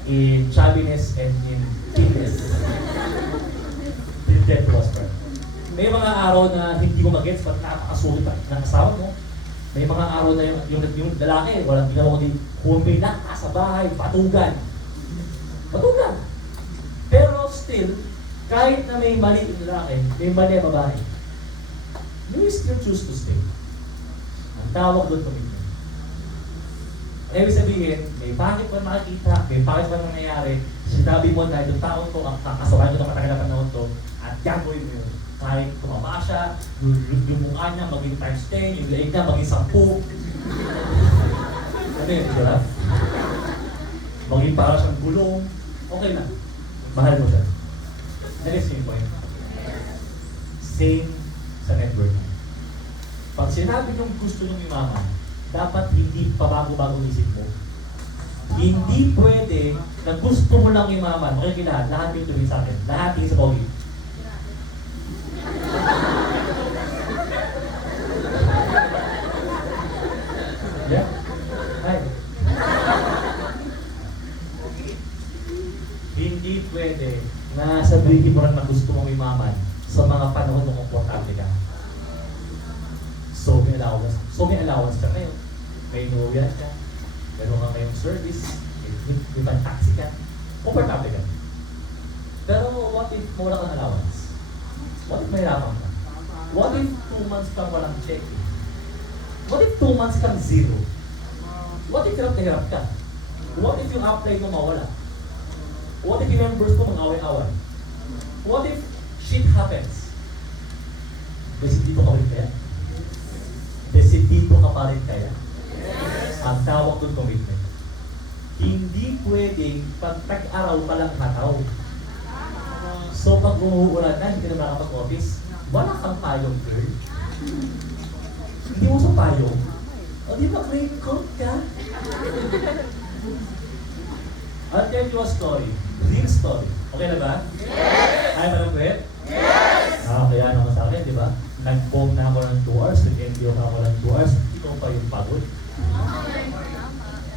in chubbiness and in thinness. Till death do us part. May mga araw na hindi mo mag-gets, ba't nakakasulit ng asawa mo? May mga araw na yung lalaki, walang ginawa ko din, humpay na, sa bahay, patugan. Patugan! Pero still, kahit na may mali yung lalaki, may mali ang babae, you still choose to stay. Ang tawag doon commitment. Ibig sabihin, may pangit pa makikita, may pangit pa nangyayari, sinabi mo dahil yung taon to, ang kakasawahan ko ng matagal na panahon to, at gagawin mo yun. Kahit tumaba siya, yung mukha niya maging times 10, yung leeg niya maging 10. Ano yun, di ba? Maging para siyang gulong, okay na. Mahal mo siya. That is yung point. Same sa network. Pag sinabi niyong gusto niyong imaman, dapat hindi pabago-bago isip mo. Hindi pwede na gusto mo lang imaman. Okay, lahat yung tuloy sa akin. Lahat yung sa pogi. Yeah? Hi. Hindi pwede na sabihin mo lang na gusto mong imaman sa mga panahon na komportable ka. So may allowance ka ngayon. May inuwihan ka. Meron ka ngayong service. May taxi ka. Comfortable ka. Pero what if wala kang allowance? What if mahirapan ka? What if 2 months kang walang check? What if 2 months kang zero? What if hirap na hirap ka? What if yung apply mo mawala? What if yung members mo mag-away-away? What if shit happens? Desidido ka rin kaya? Desidido ka pa rin kaya? Ang tawag doon commitment. Hindi pwedeng pag tag-araw pa lang hataw. So pag umuulan na, hindi ka na makapag-office, wala kang payong, girl. Hindi mo sa payong. O di ba raincoat ka? I'll tell you a story. Real story. Okay na ba? Yes! Ayaw ba ng kwet? Yes! Kaya naman sa akin, di ba? Nag-bomb na ako ng 2 hours, nag-NBO na ako ng 2 hours, ikaw pa yung pagod.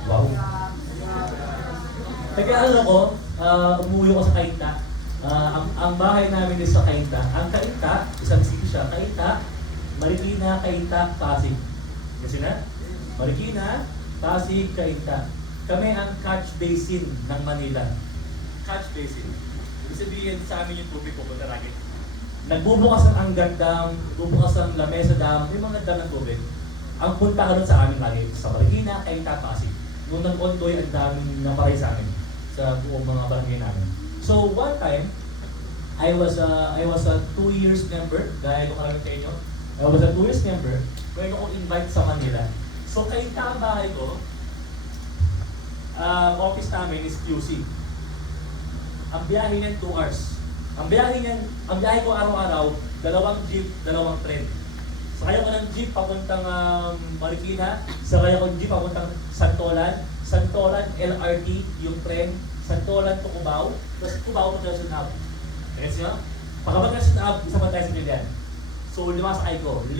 Wow. Kaya ano ko, umuwi ko sa Kainta. Ang bahay namin is sa Kainta. Ang Kainta, isang city siya. Kainta, Marikina, Kainta, Pasig. Kasi na? Marikina, Pasig, Kainta. Kami ang catch basin ng Manila. Catch basin. Ibig sabihin sa amin yung tubig pupunta lagi. Nagbubukas ang Angat Dam, bubukas ang Lamesa Dam, may mga dam ng tubig. Ang punta ka doon sa amin lagi, sa Marikina, Kainta, Pasig. Nung nag-ontoy, ang daming naparay sa amin sa buong mga barangay namin. So one time, I was a 2 years member, dahil ko kami sa inyo. I was a 2 years member, meron akong invite sa Manila. So Kainta ang bahay ko, office namin is QC. Ang biyahe niyan 2 hours. Ang biyahe ko araw-araw, 2 jeep, 2 tren. Sakay ko ng jeep papuntang Marikina, sakay ko ng jeep papuntang Santolan, LRT, yung tren, Santolan to Cubao, tapos Cubao to Quezon Hub. Gets nyo? Pagkabat Quezon Hub, isa pa tayo sa Pilihan. So 5 sakay ko, 5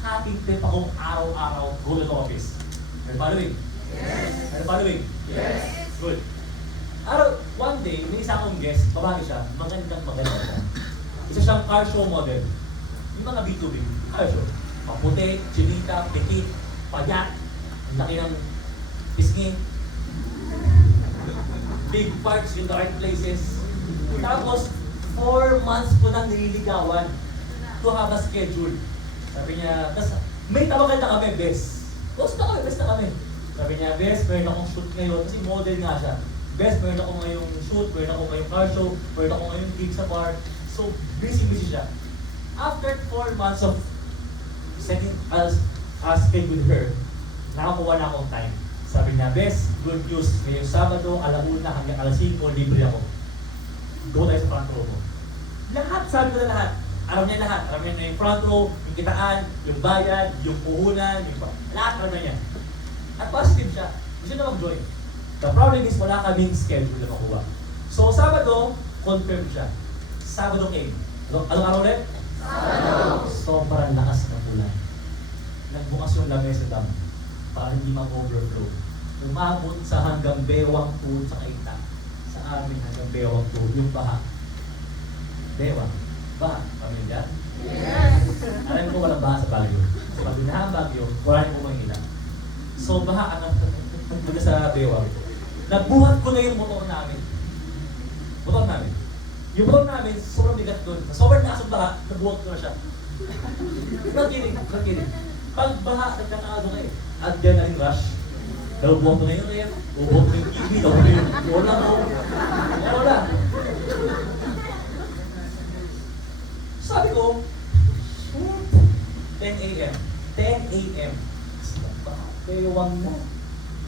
hating trip akong araw-araw go to the office. Are you following? Yes. Are you following? Yes. Good. One day, may isa akong guest, babae siya, maganda siya. Isa siyang car show model. Yung mga B2B, car show. Maputi, chinita, petit, payat, ang laki ng pisngi. Big parts, yung the right places. Tapos, 4 months ko nang nililigawan to have a schedule. Sabi niya, may tawagan na kami, best. Best na kami. Sabi niya, best, meron akong shoot ngayon, kasi model nga siya. Best, meron ako ngayong shoot, meron ako ngayong car show, meron ako ngayong gig sa bar. So, busy siya. After 4 months of setting asking with her, nakakuha na akong time. Sabi niya, best, good news. Ngayong Sabado, 1:00 hanggang 5:00, libre ako. Go tayo sa front row mo. Lahat, sabi ko na lahat. Alam niya lahat. Alam niya na yung front row, yung kitaan, yung bayad, yung puhunan, lahat alam niya. At positive siya. Gusto na mag-join. The problem is, wala kaming schedule na makuha. So, Sabado, confirm siya. Sabado came. Anong araw ulit? Sabado. Sobrang lakas ng ulan. Nagbukas yung Lamesa Dam para hindi mag-overflow. Umabot sa hanggang Bewang Pool sa Kainta. Sa amin hanggang Bewang Pool, yung baha. Bewang. Baha. Pamilya? Yes! Alam ko walang baha sa Baguio. Sa pag binaha ang Baguio, wala rin pumahila. So baha ang nagpunta sa Bewang. Nagbuhat ko na yung motor namin. Yung motor namin, sobrang bigat doon. Sobrang lakas ng baha, nabuhat ko na siya. Not kidding. Pag baha, nagkakaado ka eh. Adrenaline rush. Nabuhat ko na yung ref, bubuhat ko yung TV, nabuhat ko yung bola ko. Wala. Sabi ko, 10 a.m. Bewang na.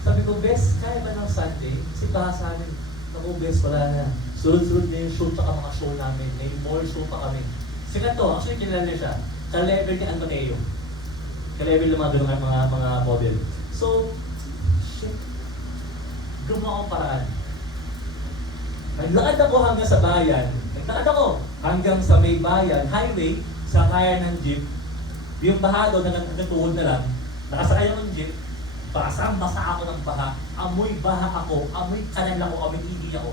Sabi ko, best, kaya ba ng Sunday? Kasi baka sa amin, ako best, wala na. Sunod-sunod na yung show tsaka mga show namin. May more show pa kami. Sikat to, actually kinala siya. Ka-level ni Antonio. Ka-level ng mga model. So, shit. Gumawa akong paraan. Naglakad ako hanggang sa bayan. Naglakad ako hanggang sa may bayan, highway, sa kaya ng jeep. Yung baha doon na nagtuhod na lang. Nakasakay ako ng jeep. Basang-basa ako ng baha. Amoy baha ako. Amoy kanal ako. Amoy hindi ako.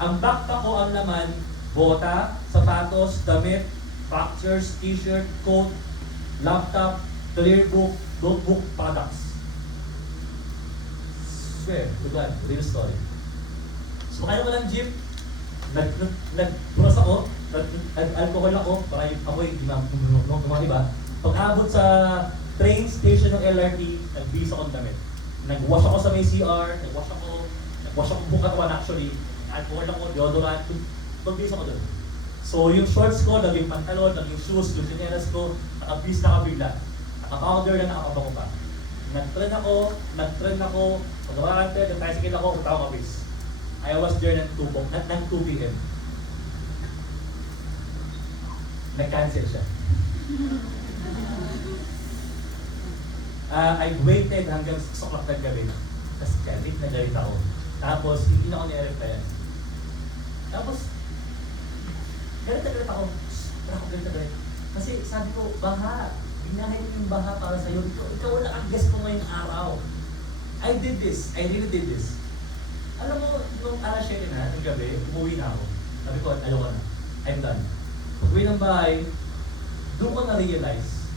Ang backpack ko ang laman, bota, sapatos, damit, boxers, t-shirt, coat, laptop, clear book, notebook, products. Swear to God, real story. So kaya ko ng jeep, nagpunas ako, nag-alcohol ako, para ako'y iba. Pag-abot sa train station ng LRT, nag-bis akong damit. Nag-wash ako sa may CR, nag-wash ako buong katawan actually, alcohol ako, deodorant, pag-bis ako doon. So yung shorts ko, naging pantalon, naging shoes, yung sinelas ko, nakabis na kabigla. Naka-powder na nakapabango pa. Nag-trend ako, pag-awarante, nag-tricycle ako, punta ako kabis. I was there ng 2 p.m. Nag-cancel siya. I waited hanggang 6 o'clock ng gabi. Tapos galit na galit ako. Tapos hindi na ako ni-replyan. Tapos galit na galit ako. Galit na galit. Kasi sabi ko, baha. Binahin mo yung baha para sa'yo. Ikaw wala kang guest ko ngayong araw. I did this. I really did this. Alam mo, nung alas 7 na, ng gabi, umuwi na ako. Sabi ko, ayoko na. I'm done. Pag-uwi ng bahay, doon ko na-realize,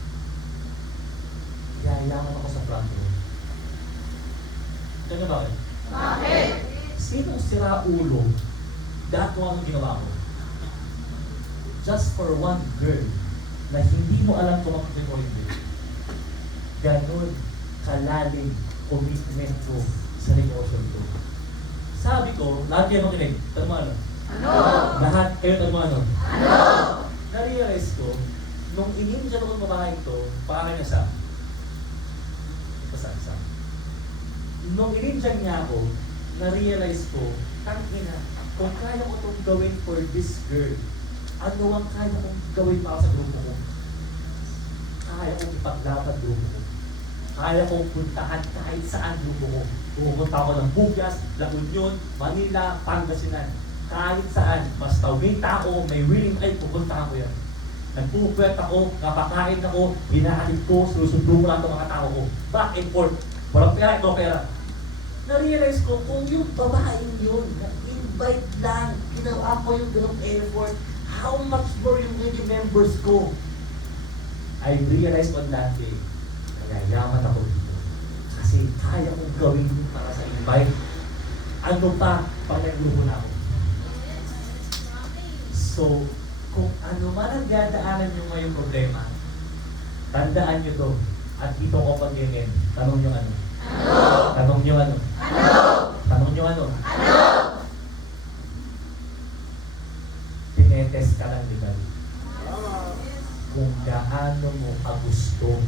yayaman ako sa front row. Ito na bakit? Bakit? Sinong sira ulo, dahil kung anong ginawa ko? Just for one girl, na hindi mo alam kung makakita mo hindi. Ganon kalalim commitment ko sa negosyo ko. Sabi ko, lahat kayo makinig, tanong mo ano? Ano? Lahat kayo tanong mo ano? Ano? Na-realize ko, nung ininja ko ng babae ito, paano niya sa? Ipasa. Nung ininja niya ako, na-realize ko, tangina, kung kaya ko itong gawin for this girl, ano ang kaya kong gawin para sa grupo ko? Kaya kong ipaglaban grupo ko. Kaya kong puntahan kahit saan grupo ko. Pumunta ako ng Bugas, La Union, Manila, Pangasinan. Kahit saan, basta may tao, may willing ay pupunta ako yan. Nagpupwet ako, napakain ako, hinahatid ko, sinusundo ko lang ang mga tao ko. Back and forth. Walang pera, ito pera. Na-realize ko, kung yung babaeng yun, na-invite lang, ginawa ko yung ganong effort, how much more yung naging members ko? I realized on that day, yayaman ako dito. Kasi kaya kong gawin yun para sa invite. Ano pa, pag nagluho na ako. So, kung ano man ang dadaanan nyo ngayong problema, tandaan nyo to. At dito ko pag-ganyan, tanong nyo ano? Ano? Tanong nyo ano? Ano? Tanong nyo ano? Ano? Tinetest ka lang, di ba? Kung gaano mo kagusto.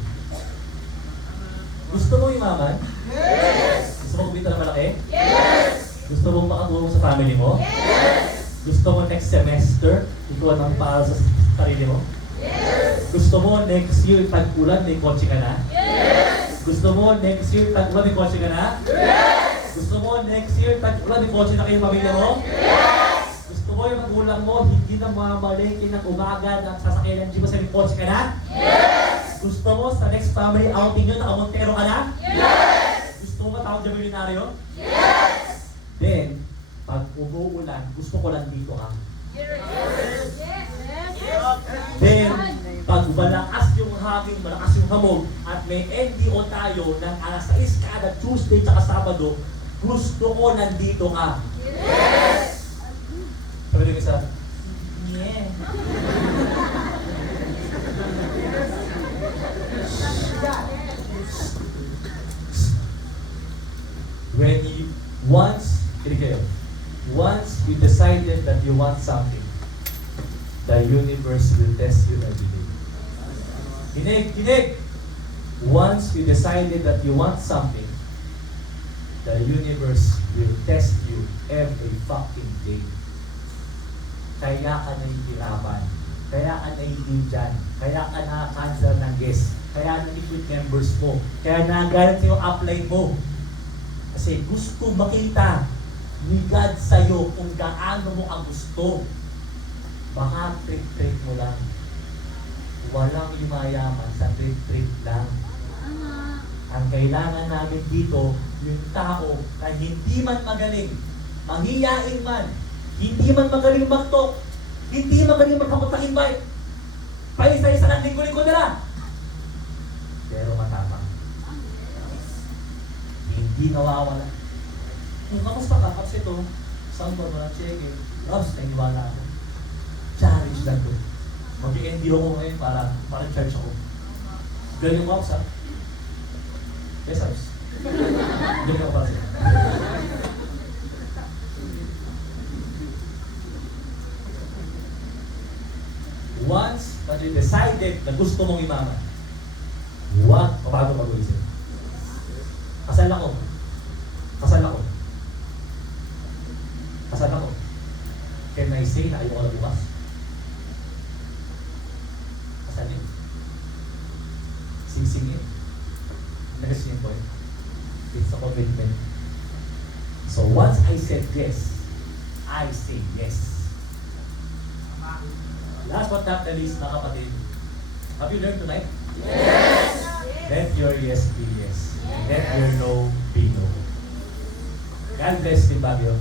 Gusto mo yumaman? Yes! Gusto mo kumita na malaki? Yes! Gusto mo makatulong sa family mo? Yes! Gusto mo next semester, ikaw ang para sa sarili mo? Yes! Gusto mo next year tag-ulan, may kotse ka na? Yes! Gusto mo next year tag-ulan, may kotse ka na? Yes! Gusto mo next year tag-ulan, may kotse na kayo pamilya mo? Yes! Gusto mo yung magulang mo, hindi na mamalengke ng umaga na sasakyan ng jeep sa may kotse ka na? Yes! Gusto mo sa next family outing nyo, nakamontero ka na? Yes! Gusto mo matawag dyan milyonaryo? Yes! Then, pag umuulan, gusto ko lang dito ka. Yes! Then, pag malakas yung hangin, malakas yung hamog, at may NDO tayo ng alas 6 kada Tuesday tsaka Sabado, gusto ko nandito ka. Yes! Sabi nyo isa, yeah. When you, once you decided that you want something, the universe will test you every day. Kinig! Once you decided that you want something, the universe will test you every fucking day. Kaya ka nahihirapan, kaya ka nahihidyan, kaya ka na-cancel ng guest, kaya na-quit members mo, kaya nagalit yung upline mo. Kasi gusto makita ni God sa'yo kung gaano mo ang gusto. Baka trip-trip mo lang. Walang yumayaman sa trip-trip lang. Ang kailangan namin dito, yung tao na hindi man magaling, mahiyain man, hindi man magaling mag-talk, hindi magaling magkamot ng invite, paisa-isa ng linggo-linggo nila. Hindi nawawala. Kung kamusta ka, kaps ito, saan ba walang check-in? Raps, naniniwala ako. Challenge lang to. Mag-i-NDO ko ngayon para charge ako. Galing yung kaps ha? Yes, kaps. Joke ako para sa'yo. Once that you decided na gusto mong imaman, huwag pabago mag-isip. Kasal ako. Kasal ako. Kasal ako. Can I say na ayaw ko na bukas? Kasal yun. Sing-singin. Next yung point. It's a commitment. So once I said yes, I say yes. Last but not the least, mga kapatid, have you learned tonight? Yes! Let your yes be yes. Let your no be no. God bless Team Baguio.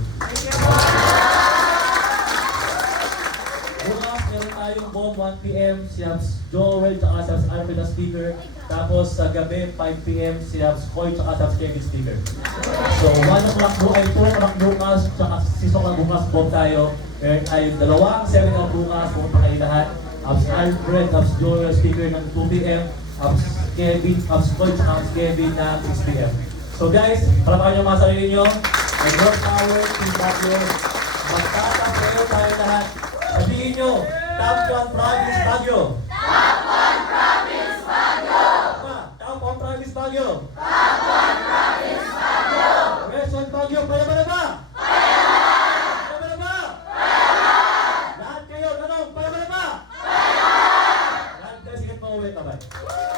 Bukas, meron tayong bomb 1 p.m. Si Abs Joel, tsaka si Abs Alfred na speaker. Tapos sa gabi, 5 p.m. si Abs Koy, tsaka si Abs Kevin speaker. So 1 o'clock ay 2 o'clock bukas, tsaka 6 o'clock bukas bomb tayo. Meron tayong dalawang 7 o'clock bukas, pumunta kayo lahat. Abs Alfred, Abs Joel, speaker ng 2 p.m. Abs Kevin, Abs Koy, tsaka Abs Kevin na 6 p.m. So guys, palapakan niyo mga sarili niyo. And more power, Team Baguio. Magtatapayo tayo lahat. Sabihin niyo, Top 1 Province Baguio. Top 1 Province Baguio! Top 1 Province Baguio. Top 1 Province Baguio! Quezon Baguio, payaman na ba? Payaman! Payaman na ba? Payaman! Lahat kayo, tanong, payaman na ba? Payaman! God bless you, get pa uwi. Bye-bye.